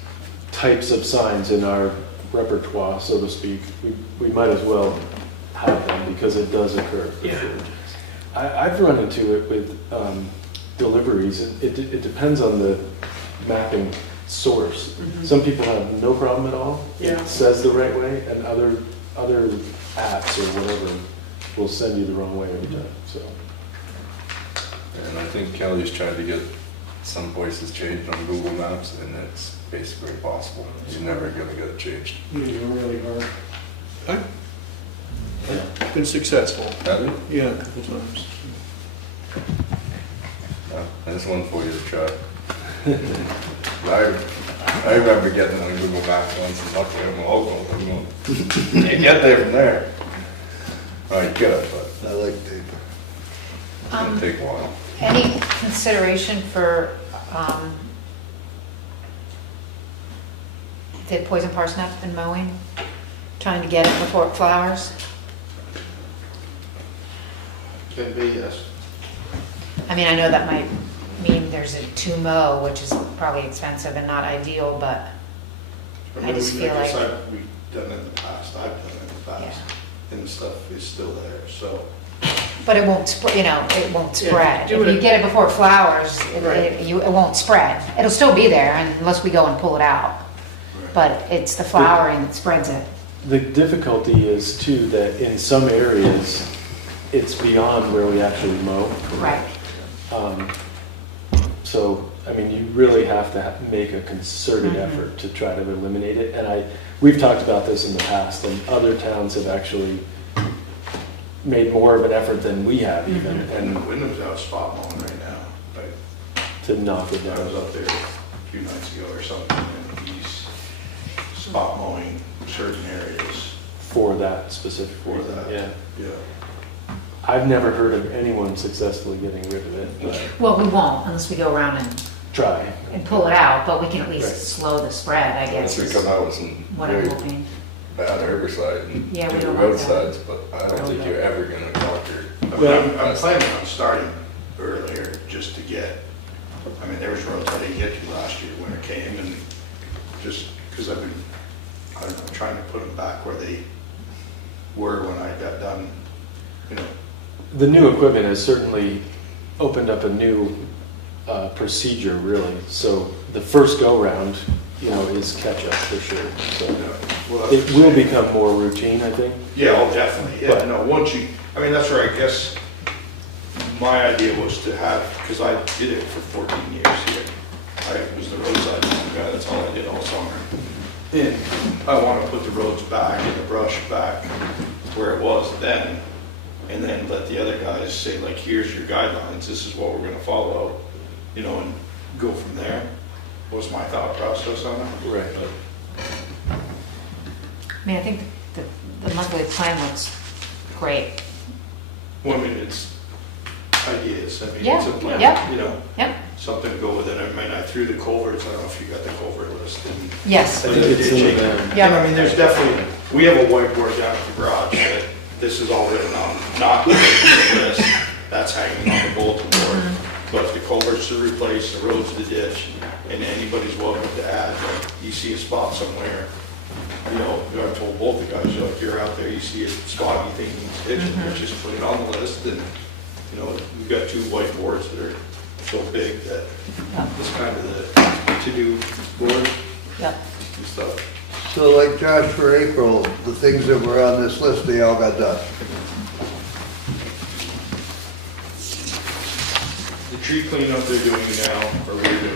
types of signs in our repertoire, so to speak, we might as well have them because it does occur. Yeah. I've run into it with deliveries. It depends on the mapping source. Some people have no problem at all. Yeah. It says the right way, and other apps or whatever will send you the wrong way every time. So. And I think Kelly's tried to get some places changed on Google Maps, and it's basically impossible. You're never gonna get it changed. Really hard. Yeah. I've been successful. Have you? Yeah, a couple times. Yeah, that's one for you to try. I remember getting on Google Maps once and luckily I'm local. Can't get there from there. Oh, you could, but I like paper. it's gonna take a while. Any consideration for, the poison parsnip and mowing? Trying to get it before it flowers? Can be, yes. I mean, I know that might mean there's a to mow, which is probably expensive and not ideal, but I just feel like. We've done it in the past, I've done it in the past, and the stuff is still there, so. But it won't, it won't Yeah, spread. do If it- you get it before it flowers, Right. it won't spread. It'll still be there unless we go and pull it out. But it's the flowering that spreads it. The difficulty is too that in some areas, it's beyond where we actually mow. Right. So, I mean, you really have to make a concerted effort to try to eliminate it. And we've talked about this in the past, and other towns have actually made more of an effort than we have even, And Wyndham's out spot mowing right now, like, to knock it I was down. up there a few nights ago or something, and he's spot mowing certain areas For that specific for reason, that. yeah. Yeah. I've never heard of anyone successfully getting rid of it, but Well, we won't unless we go around and try. pull it out, but we can at least Right. slow the spread, I guess. Unless we come out with some What I'm really hoping. bad herbicide and Yeah, we do the don't want roadsides, but I don't think Road. you're ever gonna conquer. I'm planning on starting earlier, just to get, I mean, there was roads I didn't get to last year when it came, and just, because I've been, I don't know, trying to put them back where they were when I got done, you know. The new equipment has certainly opened up a new procedure, really. So the first go-round, is catch-up for sure. So Well, that's it what I'm will saying. become more routine, I think. Yeah, oh, definitely, yeah, But- no, once you, I mean, that's where I guess my idea was to have, because I did it for 14 years here. I was the roadside guy, that's all I did all summer. And I want to put the roads back and the brush back where it was then, and then let the other guys say, like, here's your guidelines, this is what we're gonna follow, and go from there, was my thought process on it. Right. I mean, I think the monthly plan looks great. Well, I mean, it's ideas, I mean, Yeah, it's a plan, yeah. Yep. something to go with it. I mean, I threw the culverts, I don't know if you got the culvert list. And Yes. I think it's in the van. Yeah. And I mean, there's definitely, we have a whiteboard down at the garage that this is all written on, not the list, that's hanging on the bulletin board. But the culverts to replace, the roads to ditch, and anybody's welcome to add, like, you see a spot somewhere, I told both the guys, like, you're out there, you see a spot you think needs ditching, just put it on the list, and, we've got 2 whiteboards that are so big that it's kind of the to-do board Yep. and stuff. So like Josh, for April, the things that were on this list, they all got done. The tree cleanup they're doing now, or we're doing,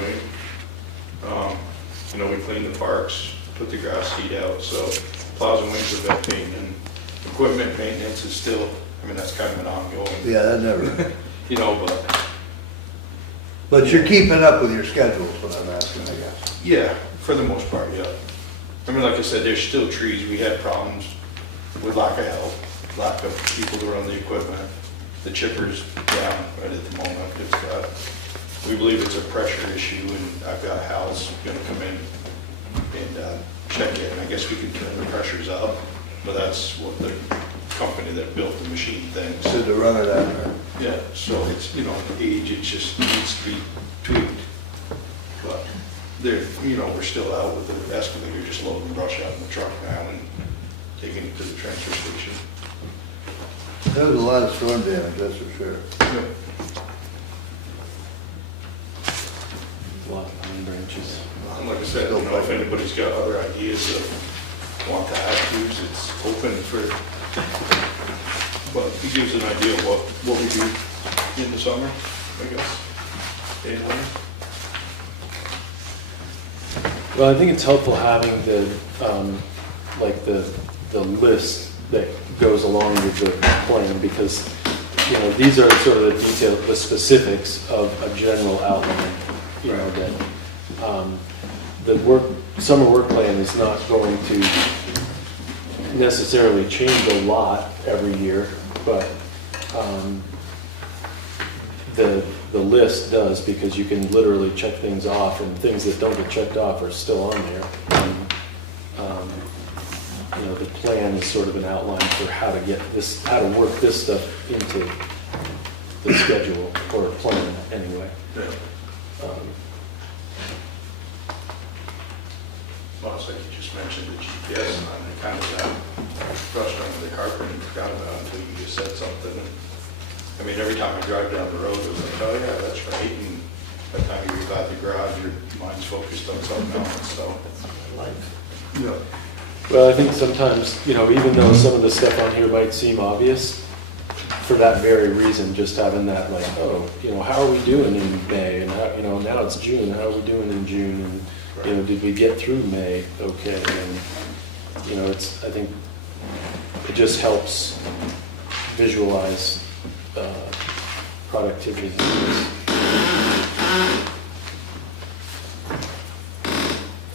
we cleaned the parks, put the grass seed out, so plows and wings are venting, and equipment maintenance is still, I mean, that's kind of an ongoing, Yeah, that never, but you're keeping up with your schedules, what I'm asking, I guess. yeah, for the most part, yeah. I mean, like I said, there's still trees, we had problems with lack of help, lack of people to run the equipment. The chipper's down right at the moment, we believe it's a pressure issue, and I've got Hal's gonna come in and check it, and I guess we can turn the pressures up, but that's what the company that built the machine thinks. Said to run it out there. Yeah, so it's, age, it just needs to be tweaked. But there, we're still out with the excavator, just loading the brush out in the truck now and taking it to the transfer station. There was a lot of storm damage, that's for sure. A lot of pine branches. And like I said, if anybody's got other ideas of want to add to, it's open for, well, it gives an idea of what we do in the summer, I guess. And Well, I think it's helpful having the, like the list that goes along with the plan, because, you know, these are sort of the detail, the specifics of a general outline, you know, that, the summer work plan is not going to necessarily change a lot every year, but, the list does, because you can literally check things off, and things that don't get checked off are still on there. And, you know, the plan is sort of an outline for how to get this, how to work this stuff into the schedule, or a plan, anyway. Well, it's like you just mentioned the GPS, and I kind of got brushed under the carpet and forgot about it until you just said something. I mean, every time I drive down the road, it was like, oh yeah, that's right. And by the time you leave out the garage, your mind's focused on something else, so. Yeah. Well, I think sometimes, you know, even though some of the stuff on here might seem obvious, for that very reason, just having that, like, oh, you know, how are we doing in May? And how, you know, now it's June, how are we doing in June? And, you know, did we get through May okay? And, you know, I think it just helps visualize productivity.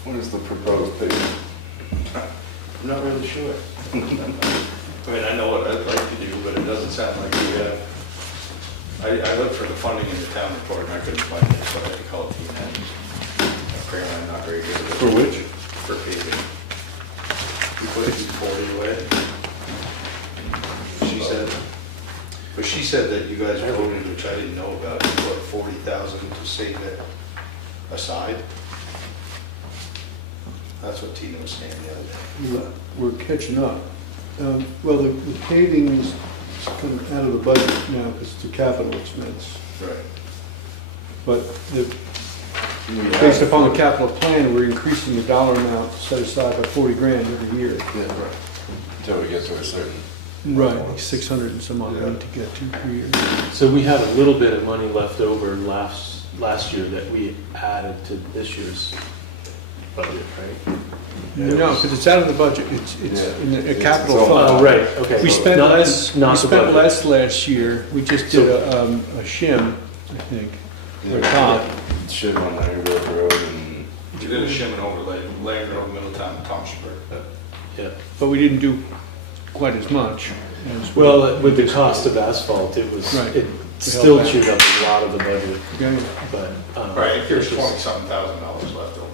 What is the proposed date? I'm not really sure. I mean, I know what I'd like to do, but it doesn't sound like we have. I looked for the funding in the town report and I couldn't find it, so I had to call Tina. Apparently I'm not very good at it. For which? For paving. We put 40 away. She said, but she said that you guys voted, which I didn't know about, you put 40,000 to save it aside. That's what Tina was saying the other day. We're catching up. Well, the paving is kind of out of the budget now because it's a capital expense. Right. But based upon the capital plan, we're increasing the dollar amount set aside by 40 grand every year. Yeah, right. Until we get to a certain. Right, like 600 and some odd we need to get to per year. So we have a little bit of money left over last year that we added to this year's budget, right? No, because it's out of the budget. It's in a capital all- fund. Oh, right, okay. We spent Not- less. not We the spent budget. less last year. We just did a shim, I think, or top. Shit on Niagara Road and. You did a shim and overlay, Land Road, Middletown, and Thompsonburg. Yeah. But we didn't do quite as much. As we- Well, with the cost of asphalt, it was, Right. it still chewed up a lot of the budget, Yeah. but. Right, there's this was- $20-something thousand left over.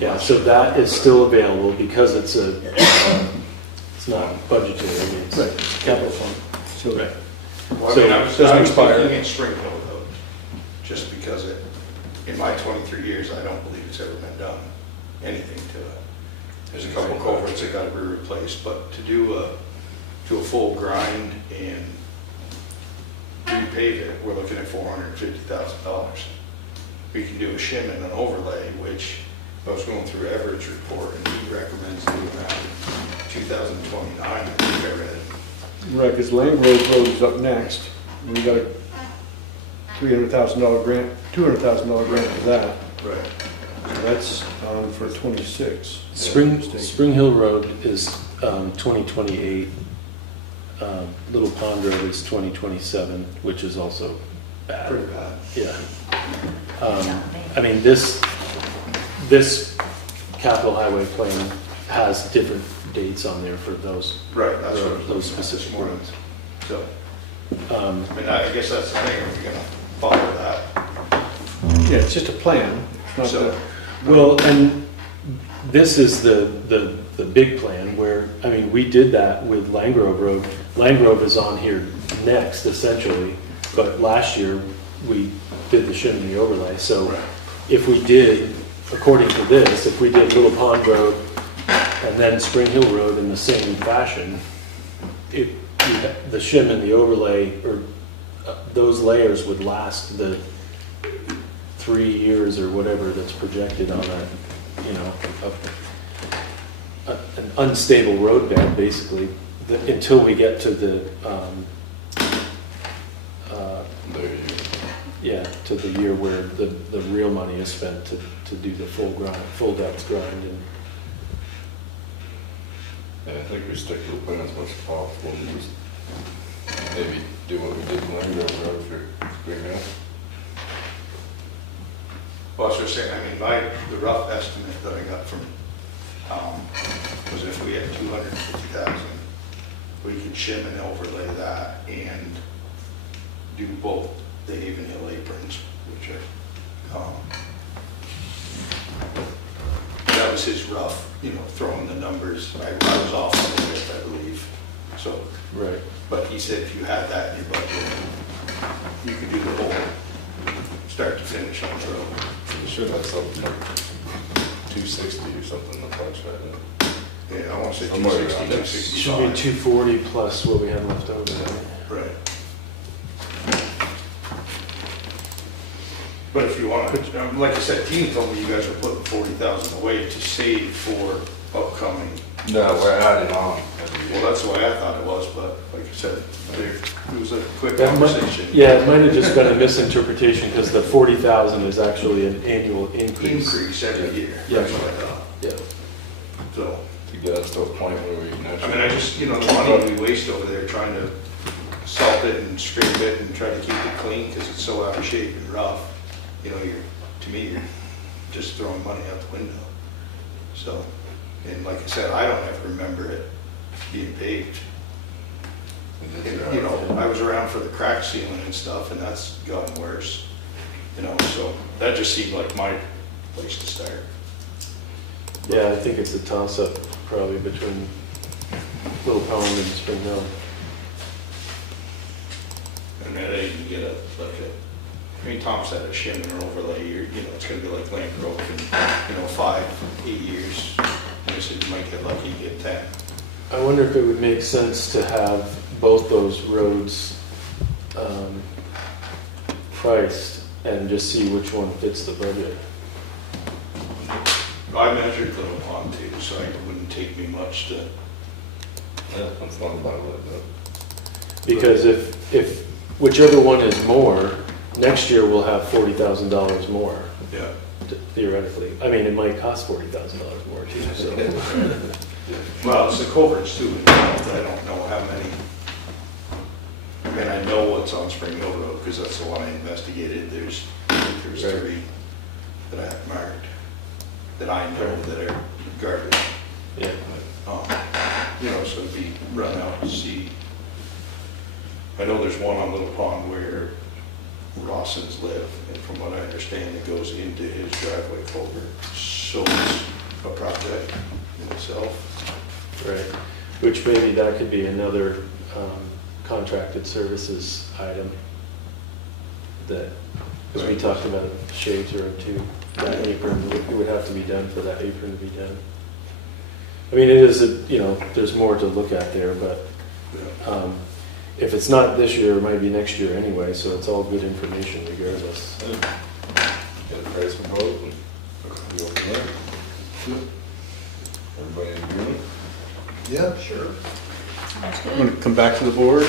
Yeah, so that is still available because it's it's not budgetary, I mean, it's Right. capital fund. So Right. Well, I So mean, it I was doesn't expire. thinking in Spring Hill though, just because in my 23 years, I don't believe it's ever been done, anything to it. There's a couple culverts that gotta be replaced, but to do a full grind and repave it, we're looking at $450,000. We can do a shim and an overlay, which I was going through Everett's report, and he recommends doing that in 2029, I think I read. Right, because Land Road is up next. And we got a $300,000 grant, $200,000 grant for that. Right. So that's for 26. Spring Hill Road is 2028. Little Pond Road is 2027, which is also bad. Pretty bad. Yeah. I mean, this capital highway plan has different dates on there for those. Right, that's what I was those looking at specific this morning. ones. So, I mean, I guess that's the thing, are we gonna follow that? Yeah, it's just a plan. It's not So, Well, and this is the big plan where, I mean, we did that with Langrove Road. Langrove is on here next, essentially, but last year we did the shim and the overlay. So Right. if we did, according to this, if we did Little Pond Road and then Spring Hill Road in the same fashion, the shim and the overlay, or those layers would last the 3 years or whatever that's projected on a, you know, an unstable roadbed, basically, until we get to the Yeah, to the year where the real money is spent to do the full depth grind and. And I think we stick to the plan as much as possible and just maybe do what we did in Londonderry Road for Spring Hill. Well, I was just saying, I mean, the rough estimate that I got from Tom was if we had 250,000, we could shim and overlay that and do both the Haven Hill aprons, which are, that was his rough, throwing the numbers. I was off a little bit, I believe. So, Right. but he said if you had that in your budget, you could do the whole, start to finish on the road. We should have something like 260 or something in the budget, I think. Yeah, I want to say Somewhere 260, around there. 265. Should be 240 plus what we have left over. Right. But if you want to, like I said, Dean told me you guys were putting 40,000 away to save for upcoming. No, we're adding on. Well, that's the way I thought it was, but like I said, it was a quick That might- conversation. Yeah, it might have just been a misinterpretation because the 40,000 is actually an annual increase. Increase every year. Yeah. That's what I thought. Yeah. So, To get us to a point where we can I actually. mean, I just, the money we waste over there trying to salt it and scrape it and try to keep it clean because it's so out of shape and rough. To me, you're just throwing money out the window. So, and like I said, I don't ever remember it being paved. I was around for the crack sealing and stuff, and that's gotten worse. So that just seemed like my place to start. Yeah, I think it's a toss-up probably between Little Pond and Spring Hill. And then they can get Tom said a shim or overlay, it's gonna be like Land Grove in, 5-8 years. He said you might get lucky and get 10. I wonder if it would make sense to have both those roads priced and just see which one fits the budget. I measured Little Pond too, so it wouldn't take me much to. Yeah, that's not about it, Because if whichever one is more, next year we'll have $40,000 more, Yeah. theoretically. I mean, it might cost $40,000 more too, so. Well, it's the culverts too, involved. I don't know how many. I mean, I know what's on Spring Hill Road because that's the one I investigated. There's 3 that I have marked that I know that are garbage. Yeah. So it'd be run out and see. I know there's one on Little Pond where Rawsons live, and from what I understand, it goes into his driveway culvert. So it's a project in itself. Right, which maybe that could be another contracted services item that, because we talked about shades or two, that apron, it would have to be done for that apron to be done. I mean, it is, there's more to look at there, but if it's not this year, it might be next year anyway, so it's all good information regardless. Get a price for both and go from there. Everybody in agreement? Yeah, sure. I'm going to come back to the board.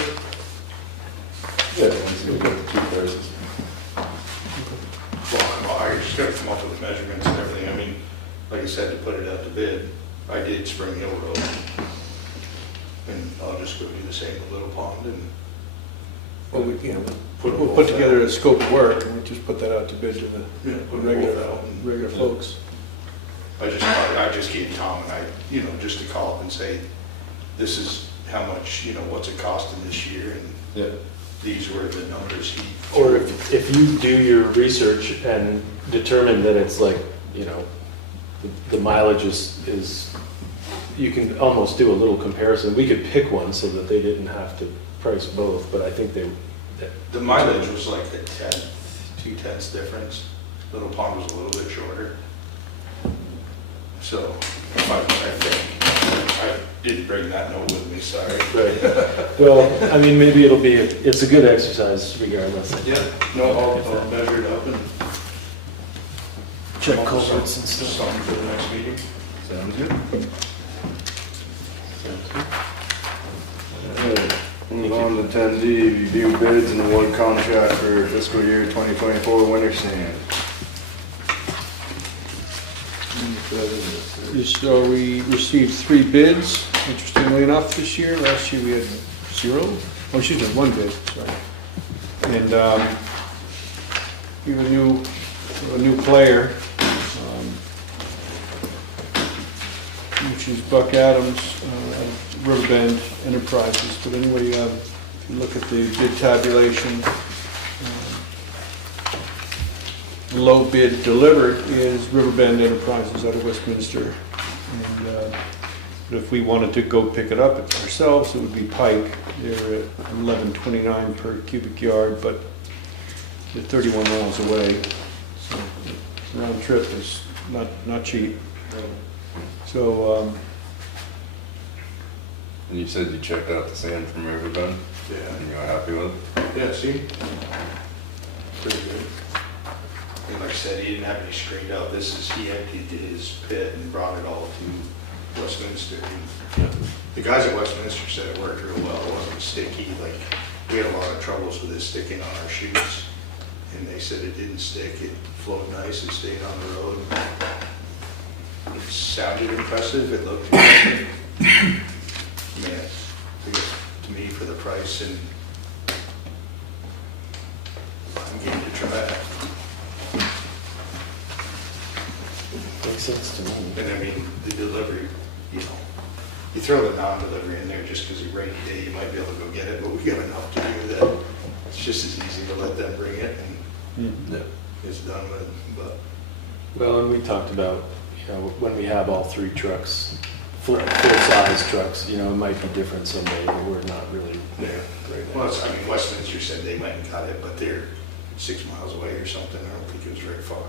Yeah, once we get the 2 prices. Well, I just gotta come up with the measurements and everything. I mean, like I said, to put it out to bid, I did Spring Hill Road. And I'll just go do the same with Little Pond and. Well, we'll put together a scope of work and we just put that out to bid to the Put regular, both out and- regular folks. I just gave Tom and I, just to call up and say, this is how much, what's it costing this year, and Yeah. these were the numbers he. Or if you do your research and determine that it's like, the mileage is, you can almost do a little comparison. We could pick one so that they didn't have to price both, but I think The mileage was like a 2/10 difference. Little Pond was a little bit shorter. So, I think, I didn't bring that note with me, sorry. Right. Well, I mean, maybe it's a good exercise regardless. Yeah, no, I'll measure it up and. Check culverts and stuff. Something for the next meeting. Sounds good. Alright, move on Item 10D, review bids and award contract for fiscal year 2024 winter sand. So we received 3 bids, interestingly enough, this year. Last year we had 0. Oh, excuse me, 1 bid, sorry. And we have a new player, which is Buck Adams, Riverbend Enterprises. But anyway, if you look at the bid tabulation, the low bid delivered is Riverbend Enterprises out of Westminster. And if we wanted to go pick it up ourselves, it would be Pike. They're at $11.29 per cubic yard, but they're 31 miles away. So the round trip is not cheap. So, And you said you checked out the sand from Riverbend? Yeah. And you were happy with it? Yeah, see? Pretty good. And like I said, he didn't have any screened out. He emptied his pit and brought it all to Westminster. The guys at Westminster said it worked real well. It wasn't sticky. Like, we had a lot of troubles with it sticking on our chutes. And they said it didn't stick. It flowed nice. It stayed on the road. It sounded impressive. It looked good. Man, I guess to me for the price, and I'm game to try it. Makes sense to me. And I mean, the delivery, you know, you throw the non-delivery in there just because you're rainy day, you might be able to go get it, but we got enough to do that. It's just as easy to let them bring it and it's done with, but. Well, and we talked about, you know, when we have all 3 trucks, full-size trucks, you know, it might be different someday, but we're not really there right now. Well, I mean, Westminster said they went and got it, but they're 6 miles away or something. I don't think it was very far.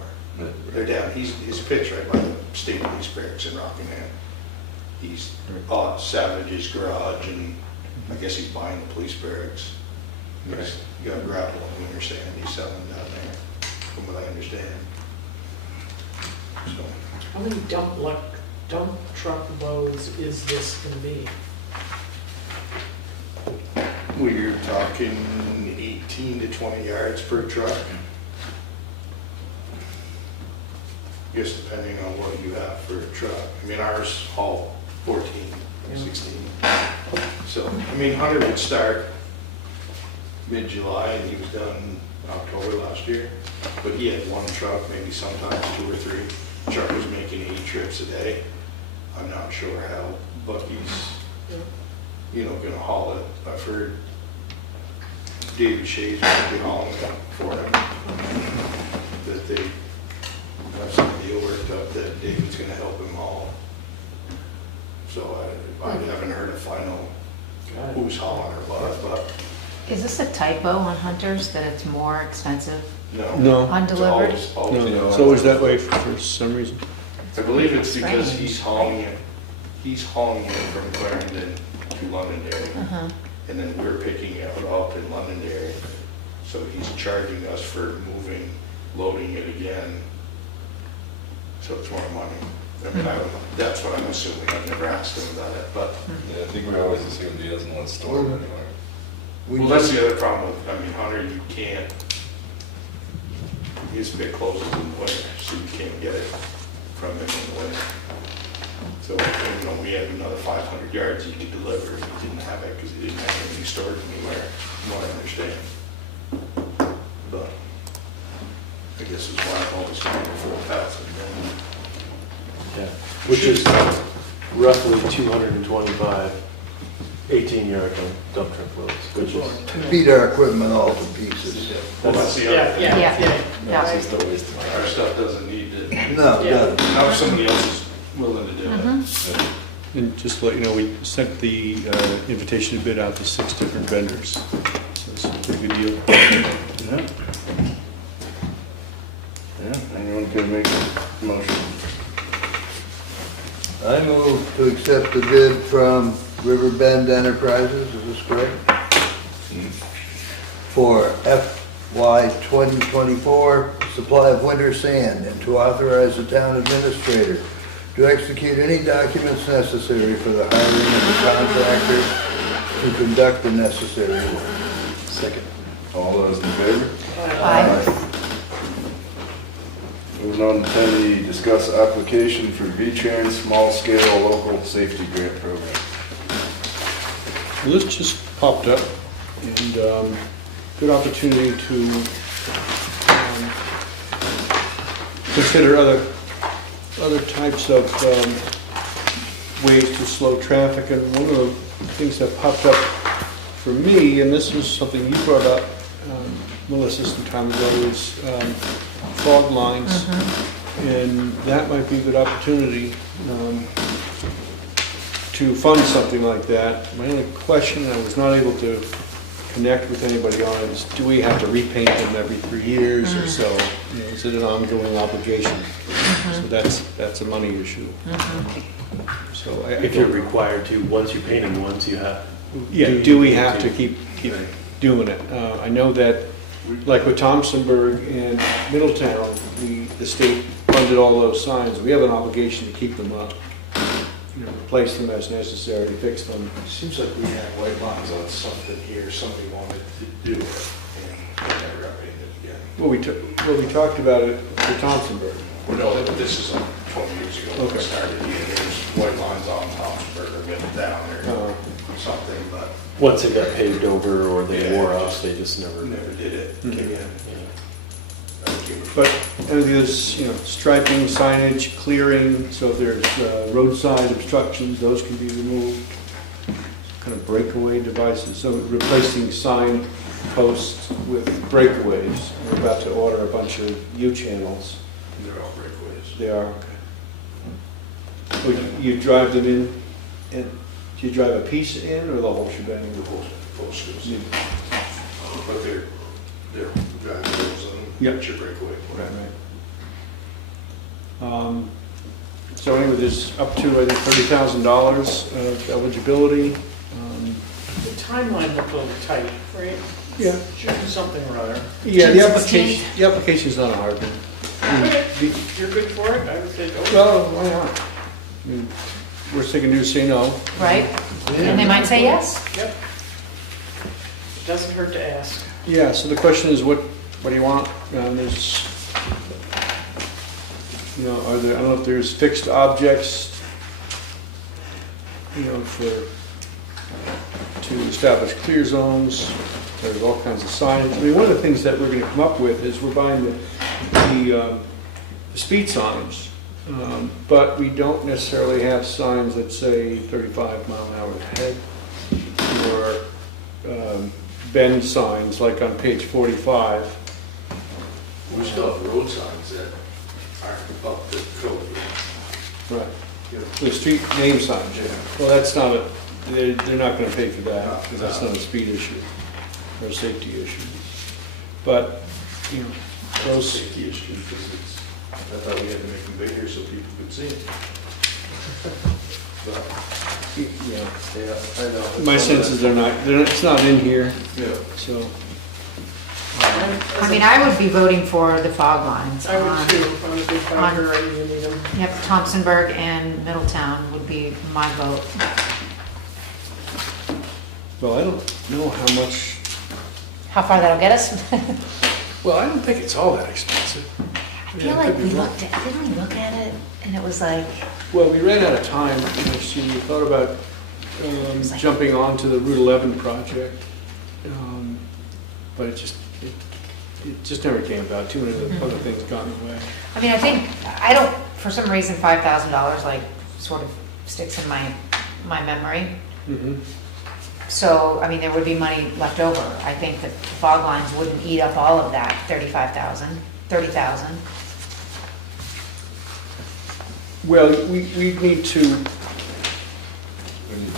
They're down, his pit's right by the state police barracks in Rockingham. He's bought Savage's garage, and I guess he's buying the police barracks. He's got gravel and winter sand he's selling down there, from what I understand. So, How many dump truck loads is this gonna be? we're talking 18 to 20 yards per truck. I guess depending on what you have for a truck. I mean, ours haul 14, 16. So, I mean, Hunter would start mid-July and he was done October last year. But he had 1 truck, maybe sometimes 2 or 3. The truck was making 80 trips a day. I'm not sure how Bucky's, you know, gonna haul it. I've heard David Shays might be hauling it for him. That they have some deal worked up that David's gonna help him haul. So I haven't heard a final who's hauling or what, but. Is this a typo on Hunter's, that it's more expensive? No. Undelivered? It's always, No, it's always that way for some reason. I believe it's because Strange. he's hauling it from Clarendon to Londonderry. Uh-huh. And then we're picking it up in Londonderry. So he's charging us for loading it again. So it's more money. I mean, that's what I'm assuming. I've never asked him about it, but. Yeah, I think we always assumed he doesn't want to store it anywhere. Well, that's the other problem with, I mean, Hunter, you can't, his pit closes in the winter, so you can't get it from him in the winter. So, you know, we had another 500 yards he could deliver, he didn't have it because he didn't have anything stored anywhere, from what I understand. But, I guess it's why I've always gone for 4,000. Yeah, which is roughly 225 18-yard dump truck loads, which is. Beat our equipment all to pieces. Well, that's the other thing. That's just a waste of money. Our stuff doesn't need to, No, it doesn't. now if somebody else is willing to do it. And just to let you know, we sent the invitation to bid out to 6 different vendors. So it's a pretty good deal. Yeah. Yeah, anyone could make a motion. I move to accept the bid from Riverbend Enterprises, is this correct? For FY 2024 supply of winter sand, and to authorize the town administrator to execute any documents necessary for the hiring of the contractor to conduct the necessary work. Second. All those in favor? Aye. Moving on to 10E, discuss application for V-Trans small scale local safety grant program. Well, this just popped up, and good opportunity to consider other types of ways to slow traffic. And one of the things that popped up for me, and this was something you brought up, Melissa, some time ago, is fog lines. And that might be a good opportunity to fund something like that. My only question, I was not able to connect with anybody on it, is do we have to repaint them every 3 years or so? You know, is it an ongoing obligation? So that's a money issue. So If you're required to, once you paint them once, you have. yeah, do we have to keep doing it? I know that, like with Thompsonburg and Middletown, the state funded all those signs. We have an obligation to keep them up, you know, replace them as necessary, fix them. Seems like we had white lines on something here, somebody wanted to do it, and never got painted again. Well, we talked about it with Thompsonburg. Well, no, this is like 20 years ago when Okay. it started here, there was white lines on Thompsonburg or Middletown or something, but Once it got paved over or they Yeah, wore just off, they just never. never did it again. Yeah. Thank you. But there's, you know, striping, signage, clearing, so if there's roadside obstructions, those can be removed. Kind of breakaway devices, so replacing sign posts with breakaways. We're about to order a bunch of U-channels. They're all breakaways. They are, okay. Would you drive them in, and do you drive a piece in or the whole shebang? The full strips. Yeah. But they're driving wheels on them. Yeah. It's your breakaway. Right. So anyway, there's up to, I think, $30,000 of eligibility. The timeline looked a little tight, right? Yeah. Should do something or other. Yeah, June the application's not a hard one. Okay, you're good for it? I would say go. Well, why not? I mean, worst they can do is say no. Right? And they might say yes. Yep. Doesn't hurt to ask. Yeah, so the question is, what do you want? There's, you know, I don't know if there's fixed objects, you know, to establish clear zones. There's all kinds of signs. I mean, one of the things that we're going to come up with is we're buying the speed signs, but we don't necessarily have signs that say 35 mile an hour ahead, or bend signs like on page 45. We still have road signs that aren't up to code. Right. The street name signs, yeah. Well, that's not they're not going to pay for that, because that's not a speed issue or a safety issue. But, you know, those. Safety issue, because I thought we had to make them bigger so people could see it. But, Yeah. yeah, I know. My sense is it's not in here, Yeah. so. I mean, I would be voting for the fog lines. I would too, if I'm a big binder, I usually need them. Yep, Thompsonburg and Middletown would be my vote. Well, I don't know how much, How far that'll get us? well, I don't think it's all that expensive. I feel like didn't we look at it and it was like, Well, we ran out of time, actually, we thought about jumping onto the Route 11 project, but it just never came about. Too many other things got in the way. I mean, for some reason, $5,000 like sort of sticks in my memory. Mm-hmm. So, I mean, there would be money left over. I think that the fog lines wouldn't eat up all of that, 30,000. Well, we need to,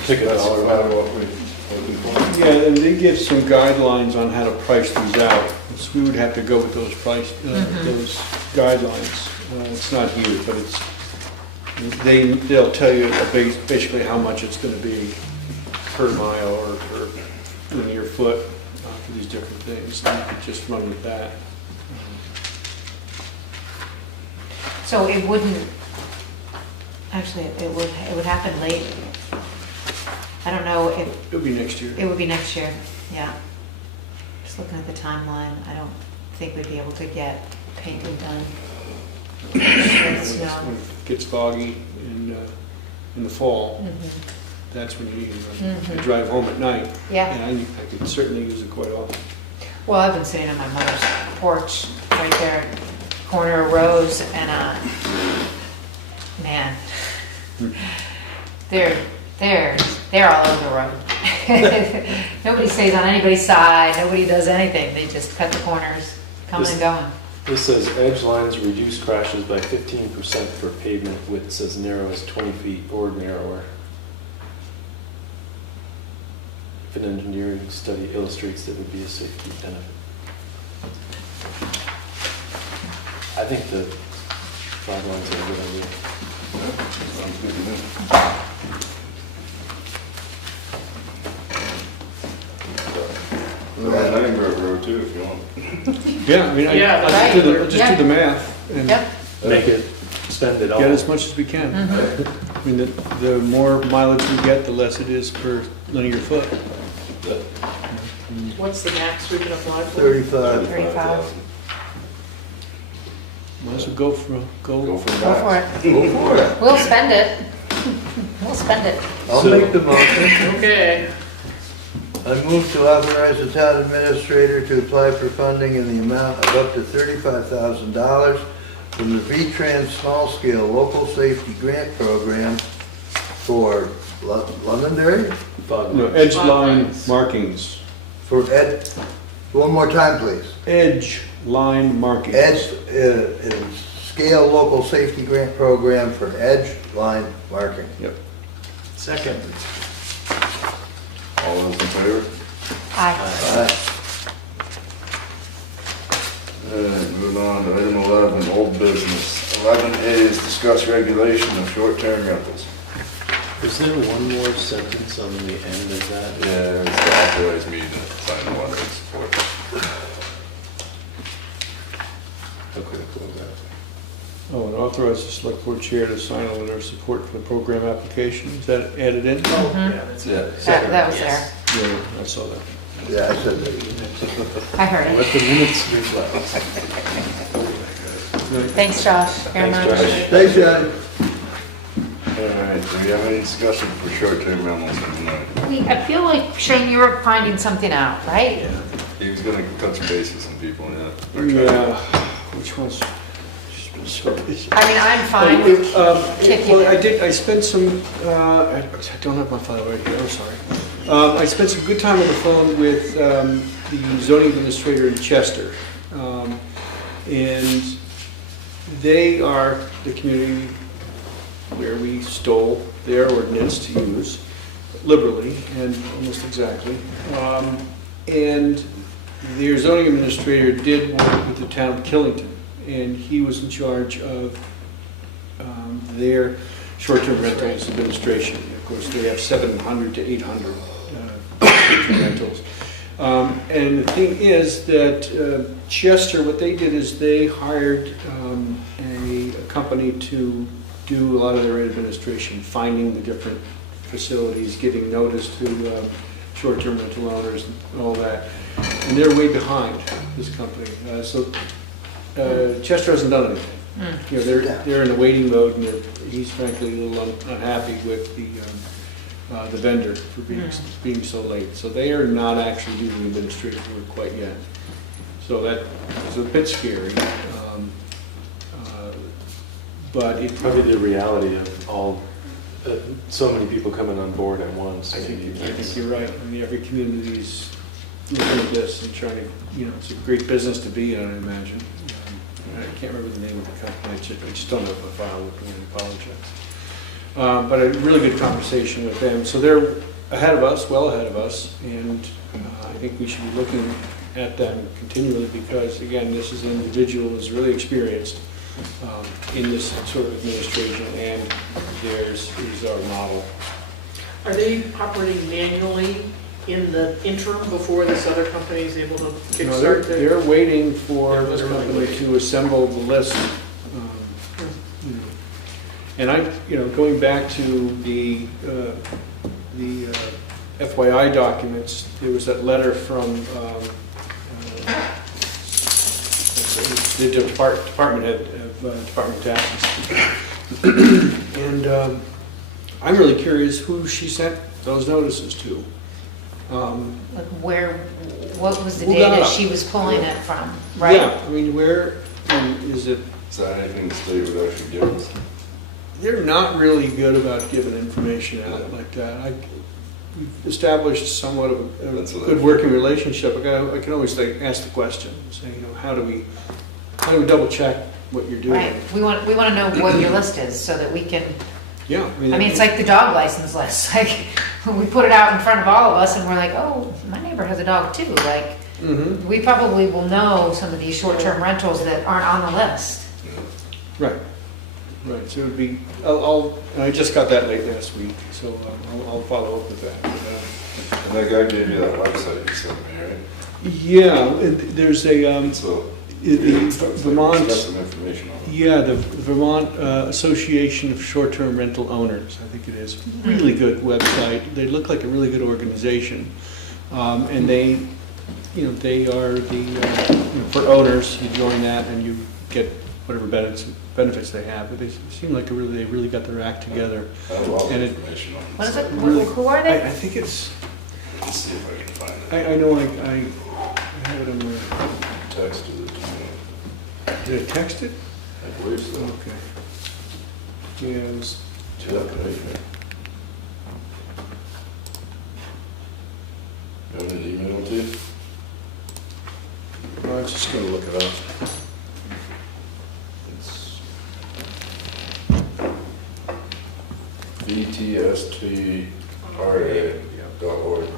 Pick a dollar amount. yeah, and they give some guidelines on how to price these out. So we would have to go with those those guidelines. It's not huge, but they'll tell you basically how much it's going to be per mile or per linear foot for these different things. And you could just run with that. So it wouldn't, actually, it would happen late. I don't know, it, It'll be next year. it would be next year, yeah. Just looking at the timeline, I don't think we'd be able to get painting done. When Snow. it gets foggy in the fall, Mhm. that's when you need it. Mhm. I drive home at night, Yeah, and I could certainly use it quite often. well, I've been sitting on my mother's porch right there, corner of Rose, and, man, they're all over the road. Nobody stays on anybody's side, nobody does anything, they just cut the corners, coming and going. This says edge lines reduce crashes by 15% for pavement widths as narrow as 20 feet or narrower. If an engineering study illustrates that would be a safety benefit. I think the flag lines are a good idea. Sounds good to me. Londonderry Road too, if you want. Yeah, I mean, Yeah, I'll that's just right. do the math and Yep. Make it, spend it all. get as much as we can. Mhm. I mean, the more mileage we get, the less it is per linear foot. What's the max we can apply for? 35. 35. Might as well go Go for Go for that. it. Go for it. We'll spend it. We'll spend it. I'll So- make the motion. Okay, I move to authorize the town administrator to apply for funding in the amount of up to $35,000 from the V-Trans Small Scale Local Safety Grant Program for Londonderry? Fog No, lines. edge Fog line lines. markings. For one more time, please. Edge line markings. Scale Local Safety Grant Program for edge line marking. Yep. Second. All those in favor? Aye. Moving on to item 11, old business. 11A is discuss regulation of short-term rentals. Is there one more sentence on the end of that? Yeah, it's the authorized me to sign the letter of support. Okay, cool, that. Oh, and authorize the select board chair to sign a letter of support for the program application. Is that added in? Mhm. That's it. That was there. Yeah, I saw that. Yeah, I said that. I heard it. Let the minutes reflect. Thanks, Josh, very Thanks, much. Josh. Thanks, John. All right, do we have any discussion for short-term rentals tonight? I feel like, Shane, you were finding something out, right? He was gonna touch base with some people, yeah. Or try to- Yeah, which one's? Just been so busy. I mean, I'm fine with kicking Well, it. I spent some, I don't have my file right here, I'm sorry. I spent some good time on the phone with the zoning administrator in Chester. And they are the community where we stole their ordinance to use liberally and almost exactly. And their zoning administrator did work with the town of Killington, and he was in charge of their short-term rentals administration. Of course, they have 700 to 800 short-term rentals. And the thing is that Chester, what they did is they hired a company to do a lot of their administration, finding the different facilities, giving notice to short-term rental owners and all that. And they're way behind this company. So Chester hasn't done anything. You know, they're in a waiting mode, and he's frankly a little unhappy with the vendor for being so late. So they are not actually doing administrative work quite yet. So that is a bit scary. But it Probably the reality of all, so many people coming on board at once. I think you're right. I mean, every community's looking at this and trying to, you know, it's a great business to be in, I imagine. I can't remember the name of the company, I just don't have my file with me, I apologize. But a really good conversation with them. So they're ahead of us, well ahead of us, and I think we should be looking at them continually because, again, this is an individual who's really experienced in this sort of administration, and theirs is our model. are they operating manually in the interim before this other company is able to No, kickstart their? they're waiting for They're this literally company waiting. to assemble the list. You know. And I, you know, going back to the FYI documents, there was that letter from the department head of Department of Taxes. And I'm really curious who she sent those notices to. Like what was the Who got data it? she was pulling it from, right? Yeah, I mean, where is it? Is that anything the state would actually give us? They're not really good about giving information out like that. We've established somewhat of a That's what good I- working relationship. I can always ask the question, say, how do we double check what you're doing? Right, we want to know what your list is so that we can, Yeah. I mean, it's like the dog license list, like, when we put it out in front of all of us and we're like, oh, my neighbor has a dog too, like, Mm-hmm. we probably will know some of these short-term rentals that aren't on the list. Right. Right, so it would be, I just got that late last week, so I'll follow up with that. And that guy gave you that website you sent me, right? Yeah, there's a, So, the it's Vermont, got some information on it. yeah, the Vermont Association of Short-Term Rental Owners, I think it is. Really good website. They look like a really good organization. And they, they are for owners, you join that and you get whatever benefits they have. But they seem like they really got their act together. I have a lot of And information on it. What is so it? Really- Who are they? I think it's, Let's see if I can find it. I know I have it on my, Texted it to me. did I text it? I believe so. Okay. Yeah, it was, Yeah, right here. You want me to email it to you? I was just gonna look it up. It's VTSTRA.org.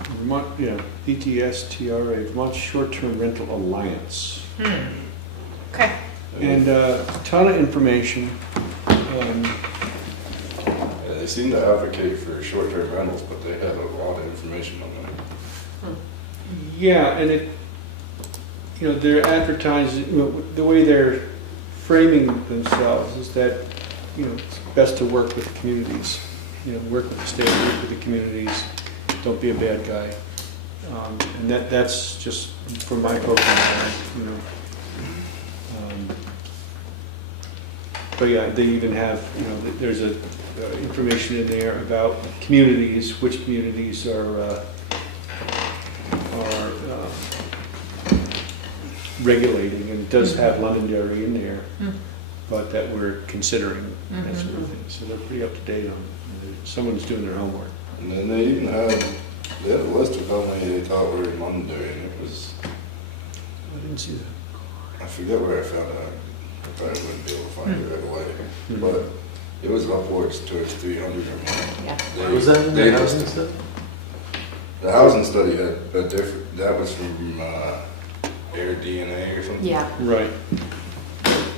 Vermont, yeah, VTSTRA, Vermont Short-Term Rental Alliance. Okay. And a ton of information. Yeah, they seem to advocate for short-term rentals, but they have a lot of information on them. Yeah, and they're advertising, the way they're framing themselves is that, it's best to work with the communities. Work with the state, work with the communities, don't be a bad guy. And that's just from my program, But yeah, they even have, there's information in there about communities, which communities are regulating, and it does have Londonderry in there, but that we're considering, that sort of thing. So they're pretty up to date on it. Someone's doing their homework. And then they even had a list of how many they thought were in Londonderry, and it was, I didn't see that. I forget where I found it. I probably wouldn't be able to find it right away, but it was upwards towards 300 or more. Yeah. They- Was that in they the housing listed- study? The housing study had a different, that was from Air DNA or something. Yeah. Right.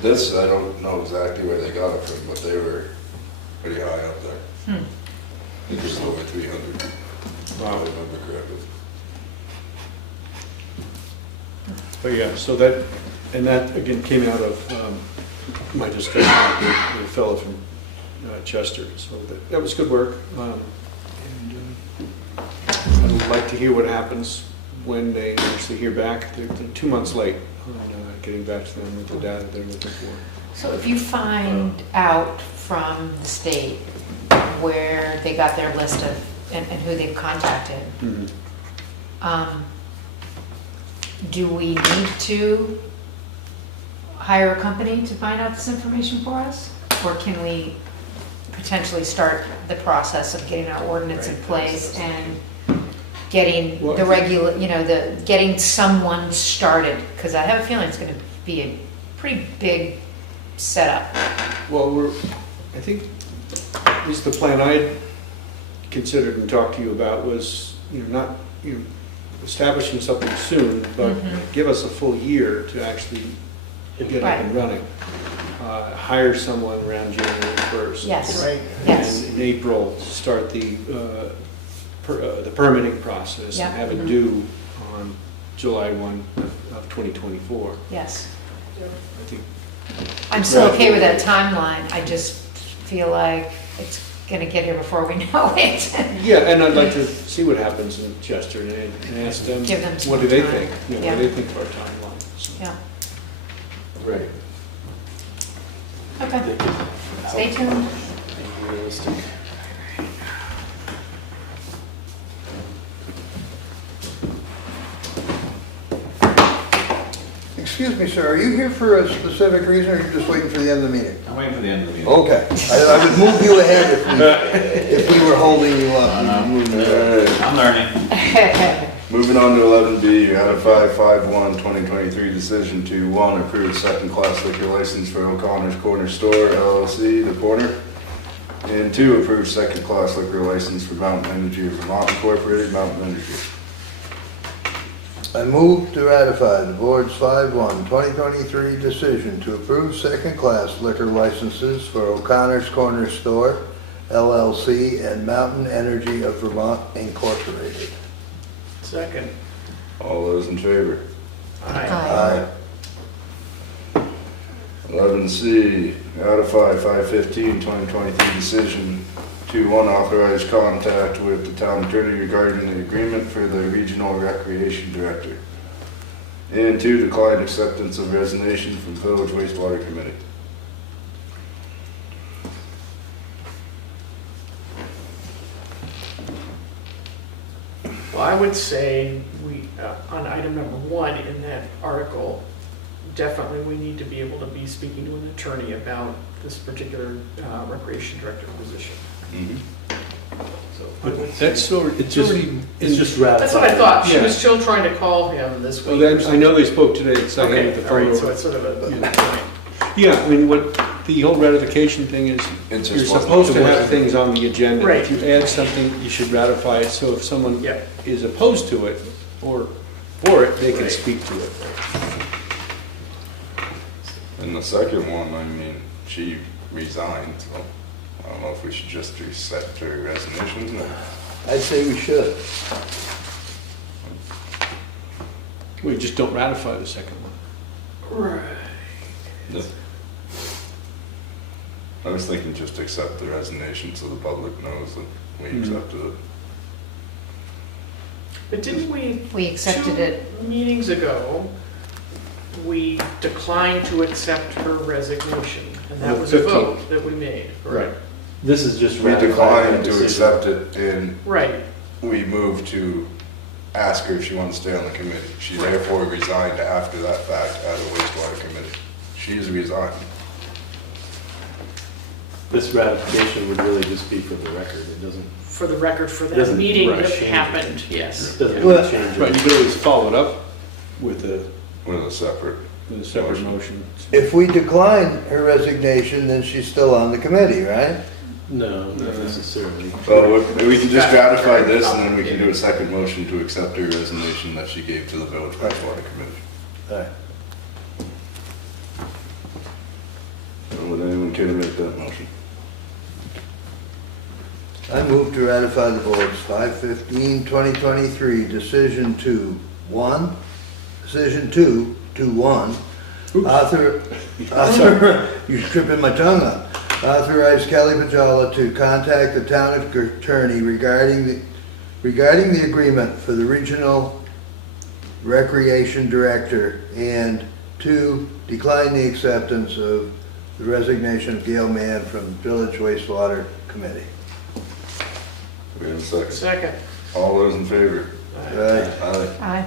This, I don't know exactly where they got it from, but they were pretty high up there. I think it was over 300, if I remember correctly. But yeah, so that again came out of my discussion with the fellow from Chester. So that was good work. And I'd like to hear what happens when they actually hear back. They're 2 months late on getting back to them with the data they're looking for. So if you find out from the state where they got their list of, and who they've contacted, do we need to hire a company to find out this information for us? Or can we potentially start the process of getting our ordinance in place and getting the regular, getting someone started? Because I have a feeling it's going to be a pretty big setup. Well, I think, at least the plan I considered and talked to you about was, not, establishing something soon, but give us a full year to actually get it up and running. Hire someone around January 1st. Yes. Right. Yes. And in April, start the permitting process Yeah. and have it due on July 1 of 2024. Yes. I think I'm still okay with that timeline. I just feel like it's gonna get here before we know it. Yeah, and I'd like to see what happens in Chester and ask them, Give them some what do they time. think? You know, Yeah. what do they think of our timeline? So- Yeah, Right. okay, They could stay help tuned. be realistic. Excuse me, sir, are you here for a specific reason, or are you just waiting for the end of the meeting? I'm waiting for the end of the meeting. Okay, I would move you ahead if we were holding you up. We would move you ahead. I'm learning. Moving on to 11B, ratify 5/1/2023 decision to, 1, approve second-class liquor license for O'Connor's Corner Store LLC, The Corner, and 2, approve second-class liquor license for Mountain Energy of Vermont Incorporated, Mountain Energy. I move to ratify the board's 5/1/2023 decision to approve second-class liquor licenses for O'Connor's Corner Store, LLC, and Mountain Energy of Vermont Incorporated. Second. All those in favor? Aye. Aye. 11C, ratify 5/15/2023 decision to, 1, authorize contact with the town attorney regarding the agreement for the regional recreation director, and 2, decline acceptance of resignation from village wastewater committee. Well, I would say we, on item number 1 in that article, definitely we need to be able to be speaking to an attorney about this particular recreation director position. So I would say- That's sort of, It's just, already. it's just ratified. That's what I thought. She Yeah. was still trying to call him this Well, week. or then, I something. know they spoke today, because I handed the Okay, all phone right, so over. it's sort of a, Yeah, I mean, what, the whole ratification thing is, It just you're wasn't supposed to on the have list. things on the agenda. Right. If you add something, you should ratify it, so if someone yeah. is opposed to it or for it, they can Right. speak to it. And the second one, I mean, she resigned, so I don't know if we should just accept her resignation. I'd say we should. We just don't ratify the second one. Right. I was thinking just accept the resignation so the public knows that we accepted it. But didn't we? We accepted it. 2 meetings ago, we declined to accept her resignation, and that On the was a 15th. vote that we made. Right. This is just We ratifying declined the to decision. accept it, and Right, we moved to ask her if she wanted to stay on the committee. She therefore resigned after that fact out of wastewater committee. She's resigned. This ratification would really just be for the record. It doesn't, for the record, for that Doesn't meeting rush that anything. happened, yes. doesn't Well, really change Right, you it. could always follow it up with a With a separate. separate motion. If we decline her resignation, then she's still on the committee, right? No, not necessarily. Well, we can just ratify this, and then we can do a second motion to accept her resignation that she gave to the village wastewater committee. All right. Would anyone care to make that motion? I move to ratify the board's 5/15/2023 decision to, 1, you're tripping my tongue up. Authorize Kelly Pajala to contact the town attorney regarding the agreement for the regional recreation director, and 2, decline the acceptance of the resignation of Gail Mann from Village Wastewater Committee. We have a second. Second. All those in favor? Right. Aye. Aye.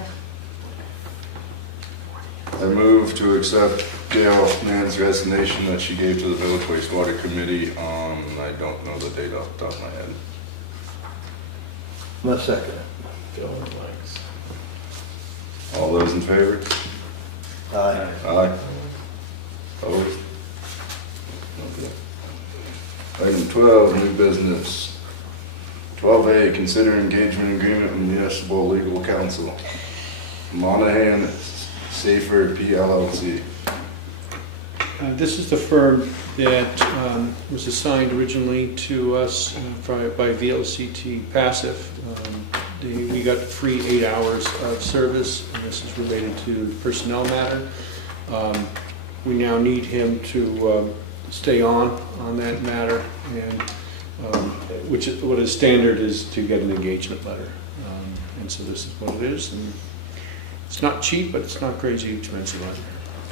I move to accept Gail Mann's resignation that she gave to the village wastewater committee on, I don't know the date off the top of my head. I'll second it. Fill in the blanks. All those in favor? Aye. Aye. Opposed? Okay. Item 12, new business. 12A, consider engagement agreement with municipal legal counsel. Monahan Safer PLLC. This is the firm that was assigned originally to us by VLCT Passive. We got free 8 hours of service, and this is related to personnel matter. We now need him to stay on that matter, and which what is standard is to get an engagement letter. And so this is what it is. And it's not cheap, but it's not crazy expensive either.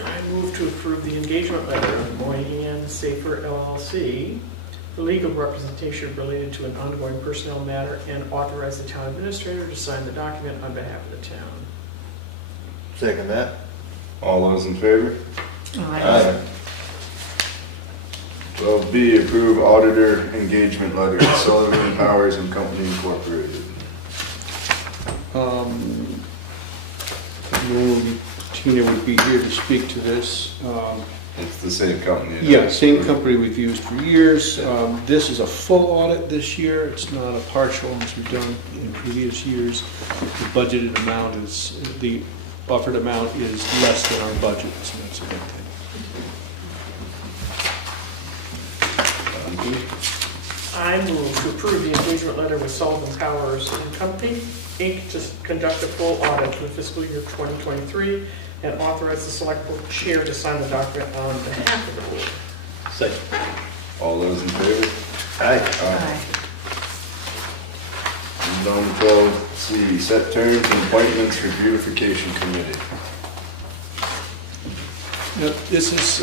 I move to approve the engagement letter of Moynihan Safer LLC for legal representation related to an ongoing personnel matter and authorize the town administrator to sign the document on behalf of the town. Second that. All those in favor? Aye. 12B, approve auditor engagement letter, Sullivan Powers and Company Incorporated. Tina would be here to speak to this. It's the same company. Yeah, same company we've used for years. This is a full audit this year. It's not a partial as we've done in previous years. The budgeted amount is, the offered amount is less than our budget, so that's a good thing. I move to approve the engagement letter with Sullivan Powers and Company, Inc. to conduct a full audit for the fiscal year 2023 and authorize the select board chair to sign the document on behalf of the board. Second. All those in favor? Aye. Number 12C, set terms and appointments for beautification committee. Now, this is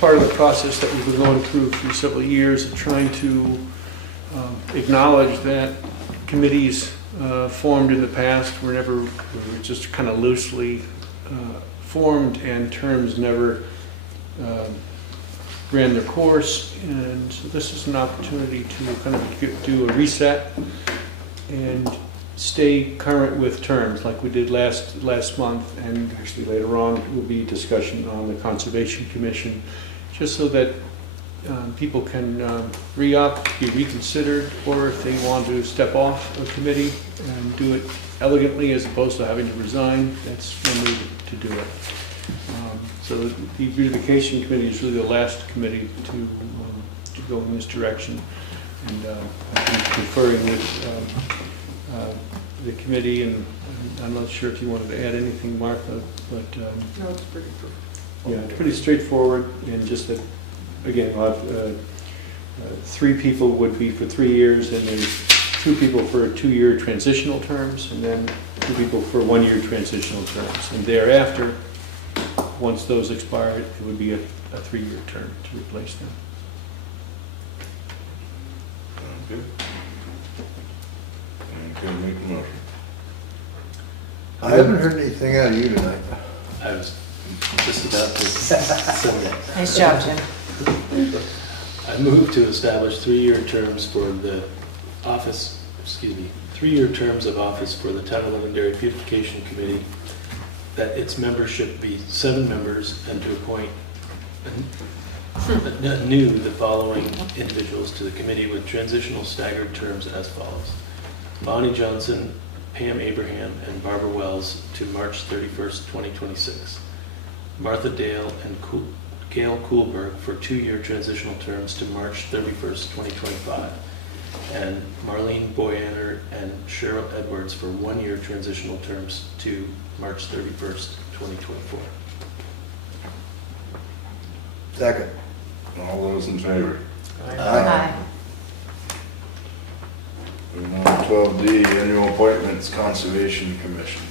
part of the process that we've been going through for several years, of trying to acknowledge that committees formed in the past were just kind of loosely formed, and terms never ran their course. And so this is an opportunity to kind of do a reset and stay current with terms like we did last month, and actually later on will be discussion on the Conservation Commission, just so that people can re-up, be reconsidered, or if they want to step off a committee and do it elegantly as opposed to having to resign, that's one way to do it. So the Beautification Committee is really the last committee to go in this direction, and I've been conferring with the committee, and I'm not sure if you wanted to add anything, Martha, but No, it's pretty yeah, it's pretty straightforward, and just that, again, we'll have 3 people would be for 3 years, and there's 2 people for 2-year transitional terms, and then 2 people for 1-year transitional terms. And thereafter, once those expire, it would be a 3-year term to replace them. Sounds good. And can make a motion. I haven't heard anything out of you tonight. I was just about to send that. Nice job, Jim. I move to establish 3-year terms for the office, 3-year terms of office for the Town of Londonderry Beautification Committee, that its membership be 7 members, and to appoint anew the following individuals to the committee with transitional staggered terms as follows. Bonnie Johnson, Pam Abraham, and Barbara Wells to March 31st, 2026. Martha Dale and Gail Kuhlberg for 2-year transitional terms to March 31st, 2025. And Marlene Boyaner and Cheryl Edwards for 1-year transitional terms to March 31st, 2024. Second. All those in favor? Aye. Moving on to 12D, annual appointments, Conservation Commission.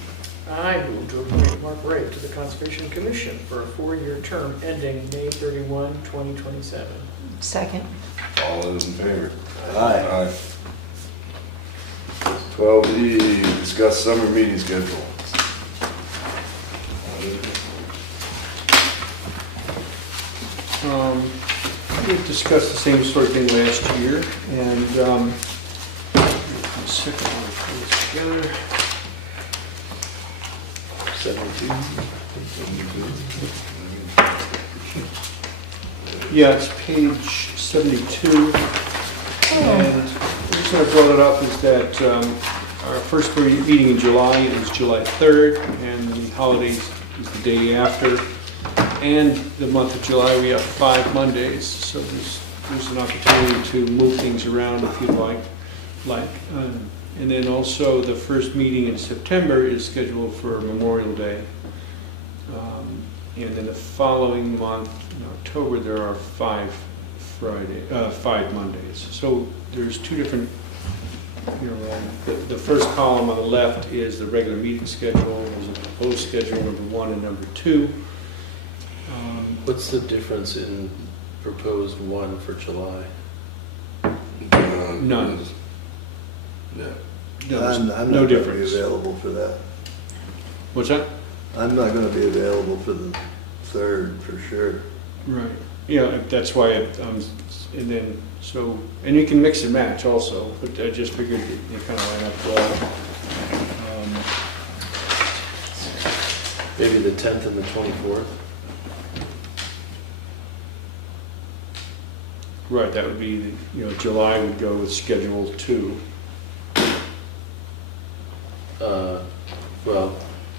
I move to appoint Mark Wright to the Conservation Commission for a 4-year term ending May 31, 2027. Second. All those in favor? Aye. 12E, discuss summer meeting schedule. We discussed the same sort of thing last year, and second one, put this together. 17. Yeah, it's page 72. And the reason I brought it up is that our first meeting in July is July 3rd, and the holidays is the day after. And the month of July, we have 5 Mondays, so there's an opportunity to move things around if you like. And then also the first meeting in September is scheduled for Memorial Day. And then the following month, in October, there are 5 Friday, 5 Mondays. So there's two different, the first column on the left is the regular meeting schedule, there's a proposed schedule, number 1 and number 2. What's the difference in proposed 1 for July? None. Yeah. I'm No not going to be difference. available for that. What's that? I'm not going to be available for the 3rd for sure. Right. Yeah, that's why, and then, so, and you can mix and match also, but I just figured you kind of line up well. Maybe the 10th and the 24th? Right, that would be, July would go with Schedule 2. Well,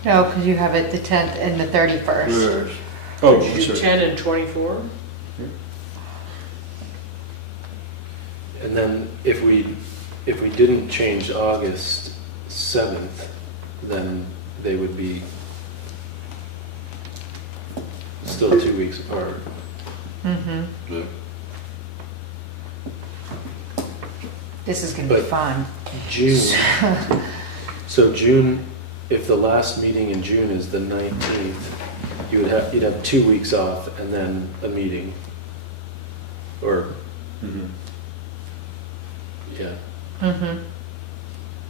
No, because you have it the 10th and the 31st. First. Oh, Would you do sorry. 10 and 24? and then if we didn't change August 7th, then they would be still 2 weeks apart. Mm-hmm. Yeah. This is going to be But- fun. June. So June, if the last meeting in June is the 19th, you'd have 2 weeks off and then a meeting. Or, yeah. Mm-hmm.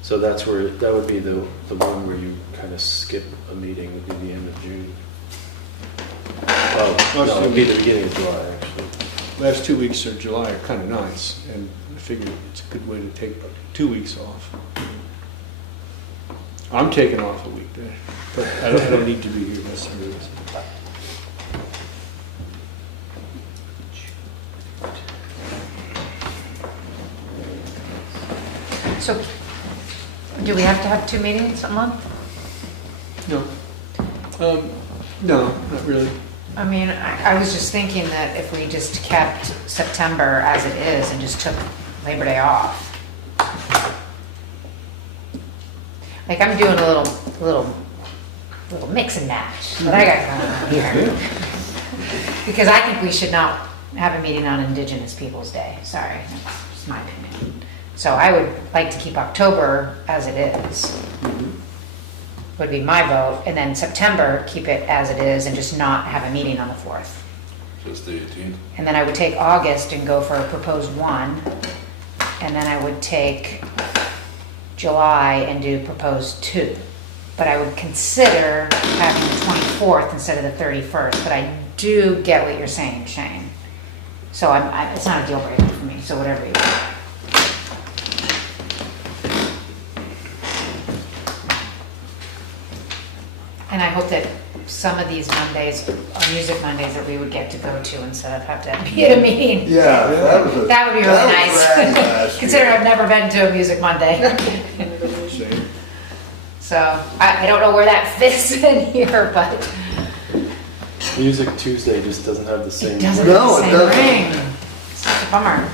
So that's where, that would be the one where you kind of skip a meeting, would be the end of June. Oh, no, it'd be the beginning of July, actually. Last 2 weeks of July are kind of nice, and I figured it's a good way to take 2 weeks off. I'm taking off a week there, but I don't need to be here necessarily. So, do we have to have 2 meetings a month? No. No, not really. I mean, I was just thinking that if we just kept September as it is and just took Labor Day off. Like, I'm doing a little mix and match that I got going on here. Because I think we should not have a meeting on Indigenous Peoples' Day. Sorry, that's just my opinion. So I would like to keep October as it is. Would be my vote. And then September, keep it as it is and just not have a meeting on the 4th. Just the 18th. And then I would take August and go for a proposed 1. And then I would take July and do proposed 2. But I would consider having the 24th instead of the 31st. But I do get what you're saying, Shane. So it's not a deal breaker for me, so whatever you want. And I hope that some of these Mondays are music Mondays that we would get to go to instead of have to be at a meeting. Yeah, that was That would be really nice. nice. Consider I've never been to a music Monday. Same. So I don't know where that fits in here, but Music Tuesday just doesn't have the same. it doesn't No, have it the doesn't. same ring. Such a bummer.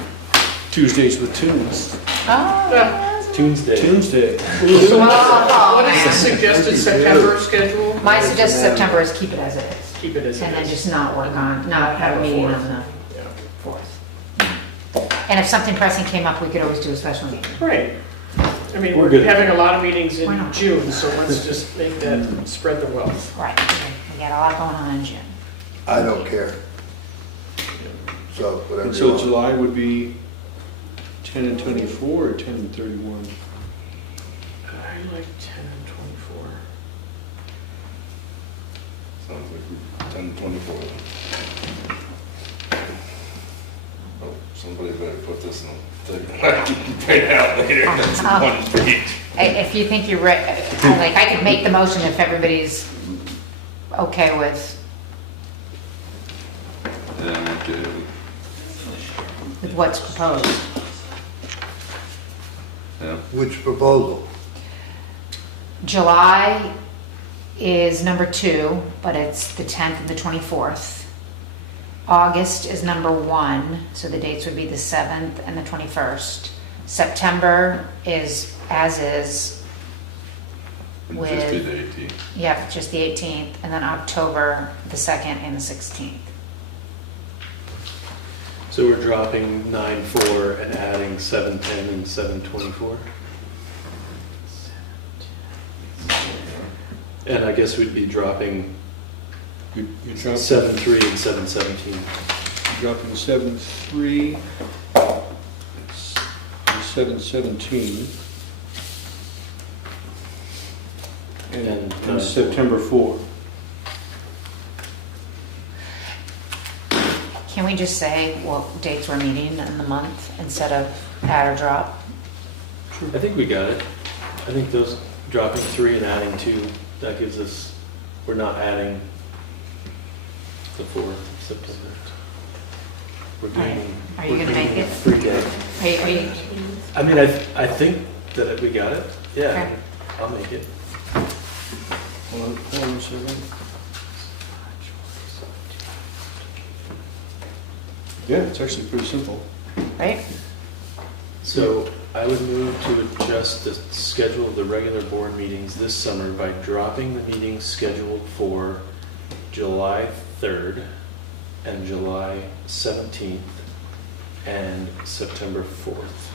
Tuesdays with tunes. Oh. Tuesday. Tuesday. What is the suggested September schedule? My suggested September is keep it as it is. Keep it as it And then is. just not have a meeting on the Yeah. 4th. And if something pressing came up, we could always do a special meeting. Right. I mean, We're we're good. having a lot of meetings Why in not? June, so let's just make that spread the wealth. Right. We got a lot going on in June. I don't care. So, whatever And you so want. July would be 10 and 24 or 10 and 31? I like 10 and 24. Sounds like 10/24. Oh, somebody better put this in. I can print it out later. That's one page. If you think you're right, like, I could make the motion if everybody's okay with what's proposed. Yeah. Which proposal? July is number 2, but it's the 10th and the 24th. August is number 1, so the dates would be the 7th and the 21st. September is as is. It'd With- just be the 18th. Yep, just the 18th, and then October, the 2nd and the 16th. So we're dropping 9.4 and adding 7.10 and 7.24? And I guess we'd be dropping You dropped 7.3 and 7.17. dropping 7.3, 7.17, and 9.4. September 4. Can we just say what dates we're meeting in the month instead of add or drop? I think we got it. I think those dropping 3 and adding 2, that gives us, we're not adding the 4th of September. We're gaining. Are you we're gonna make gaining it? a free day. Are you, I mean, I think that we got it. Yeah, Okay. I'll make it. Hold on a second. Yeah, it's actually pretty simple. right? So I would move to adjust the schedule of the regular board meetings this summer by dropping the meetings scheduled for July 3rd and July 17th and September 4th.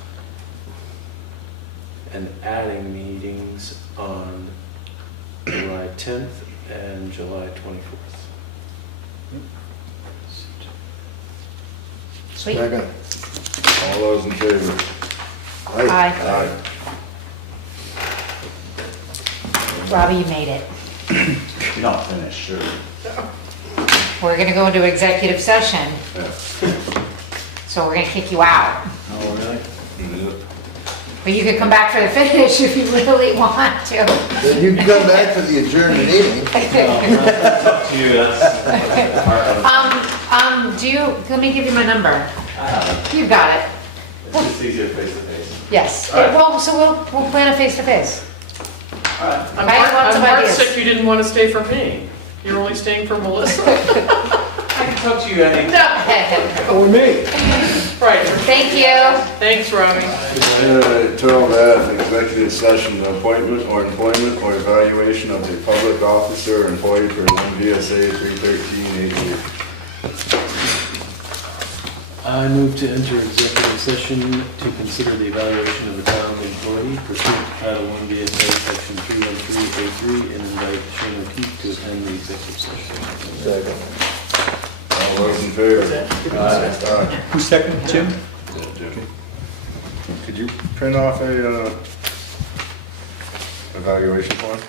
And adding meetings on July 10th and July 24th. Sweet. Second. All those in favor? Aye. Aye. Robbie, you made it. You're not finished, sure. We're gonna go into executive session, Yeah. so we're gonna kick you out. Oh, really? But you could come back for the finish if you really want to. Then you can come back for the adjourned meeting. Up to you, that's Do you, let me give you my number. You've got it. it's just easier face to face. Yes. All right. Well, so we'll plan a face-to-face. All right. I have lots I'm of hard ideas. sick you didn't want to stay for me. You're only staying for Melissa? I can talk to you any. Or me. Right. Thank you. Thanks, Robbie. 12F, executive session, the appointment or employment or evaluation of a public officer or employee for 1 VSA 313A2. I move to enter executive session to consider the evaluation of a town employee pursuant to Title I VSA Section 313A3 and invite Shane O'Keefe to attend the executive session. Second. All those in favor? Aye. Who's second, Jim? Yeah, Jim. Could you print off a evaluation form?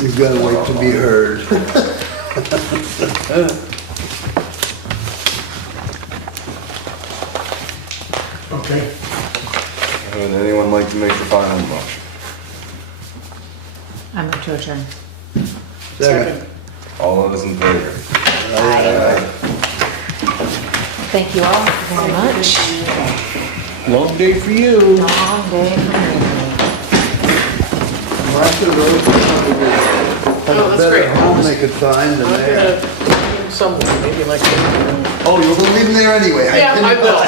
You've got to wait to be heard. Okay. Would anyone like to make the final motion? I'm going to adjourn. Second. All those in favor? Thank you all very much. Long day for you. Long day for me. Martha Rose have Oh, a that's better great. home they could find than I'm there. gonna, somewhere, maybe like. Oh, you'll leave them there anyway. Yeah, I will.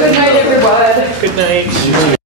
Good night, everyone. Good night.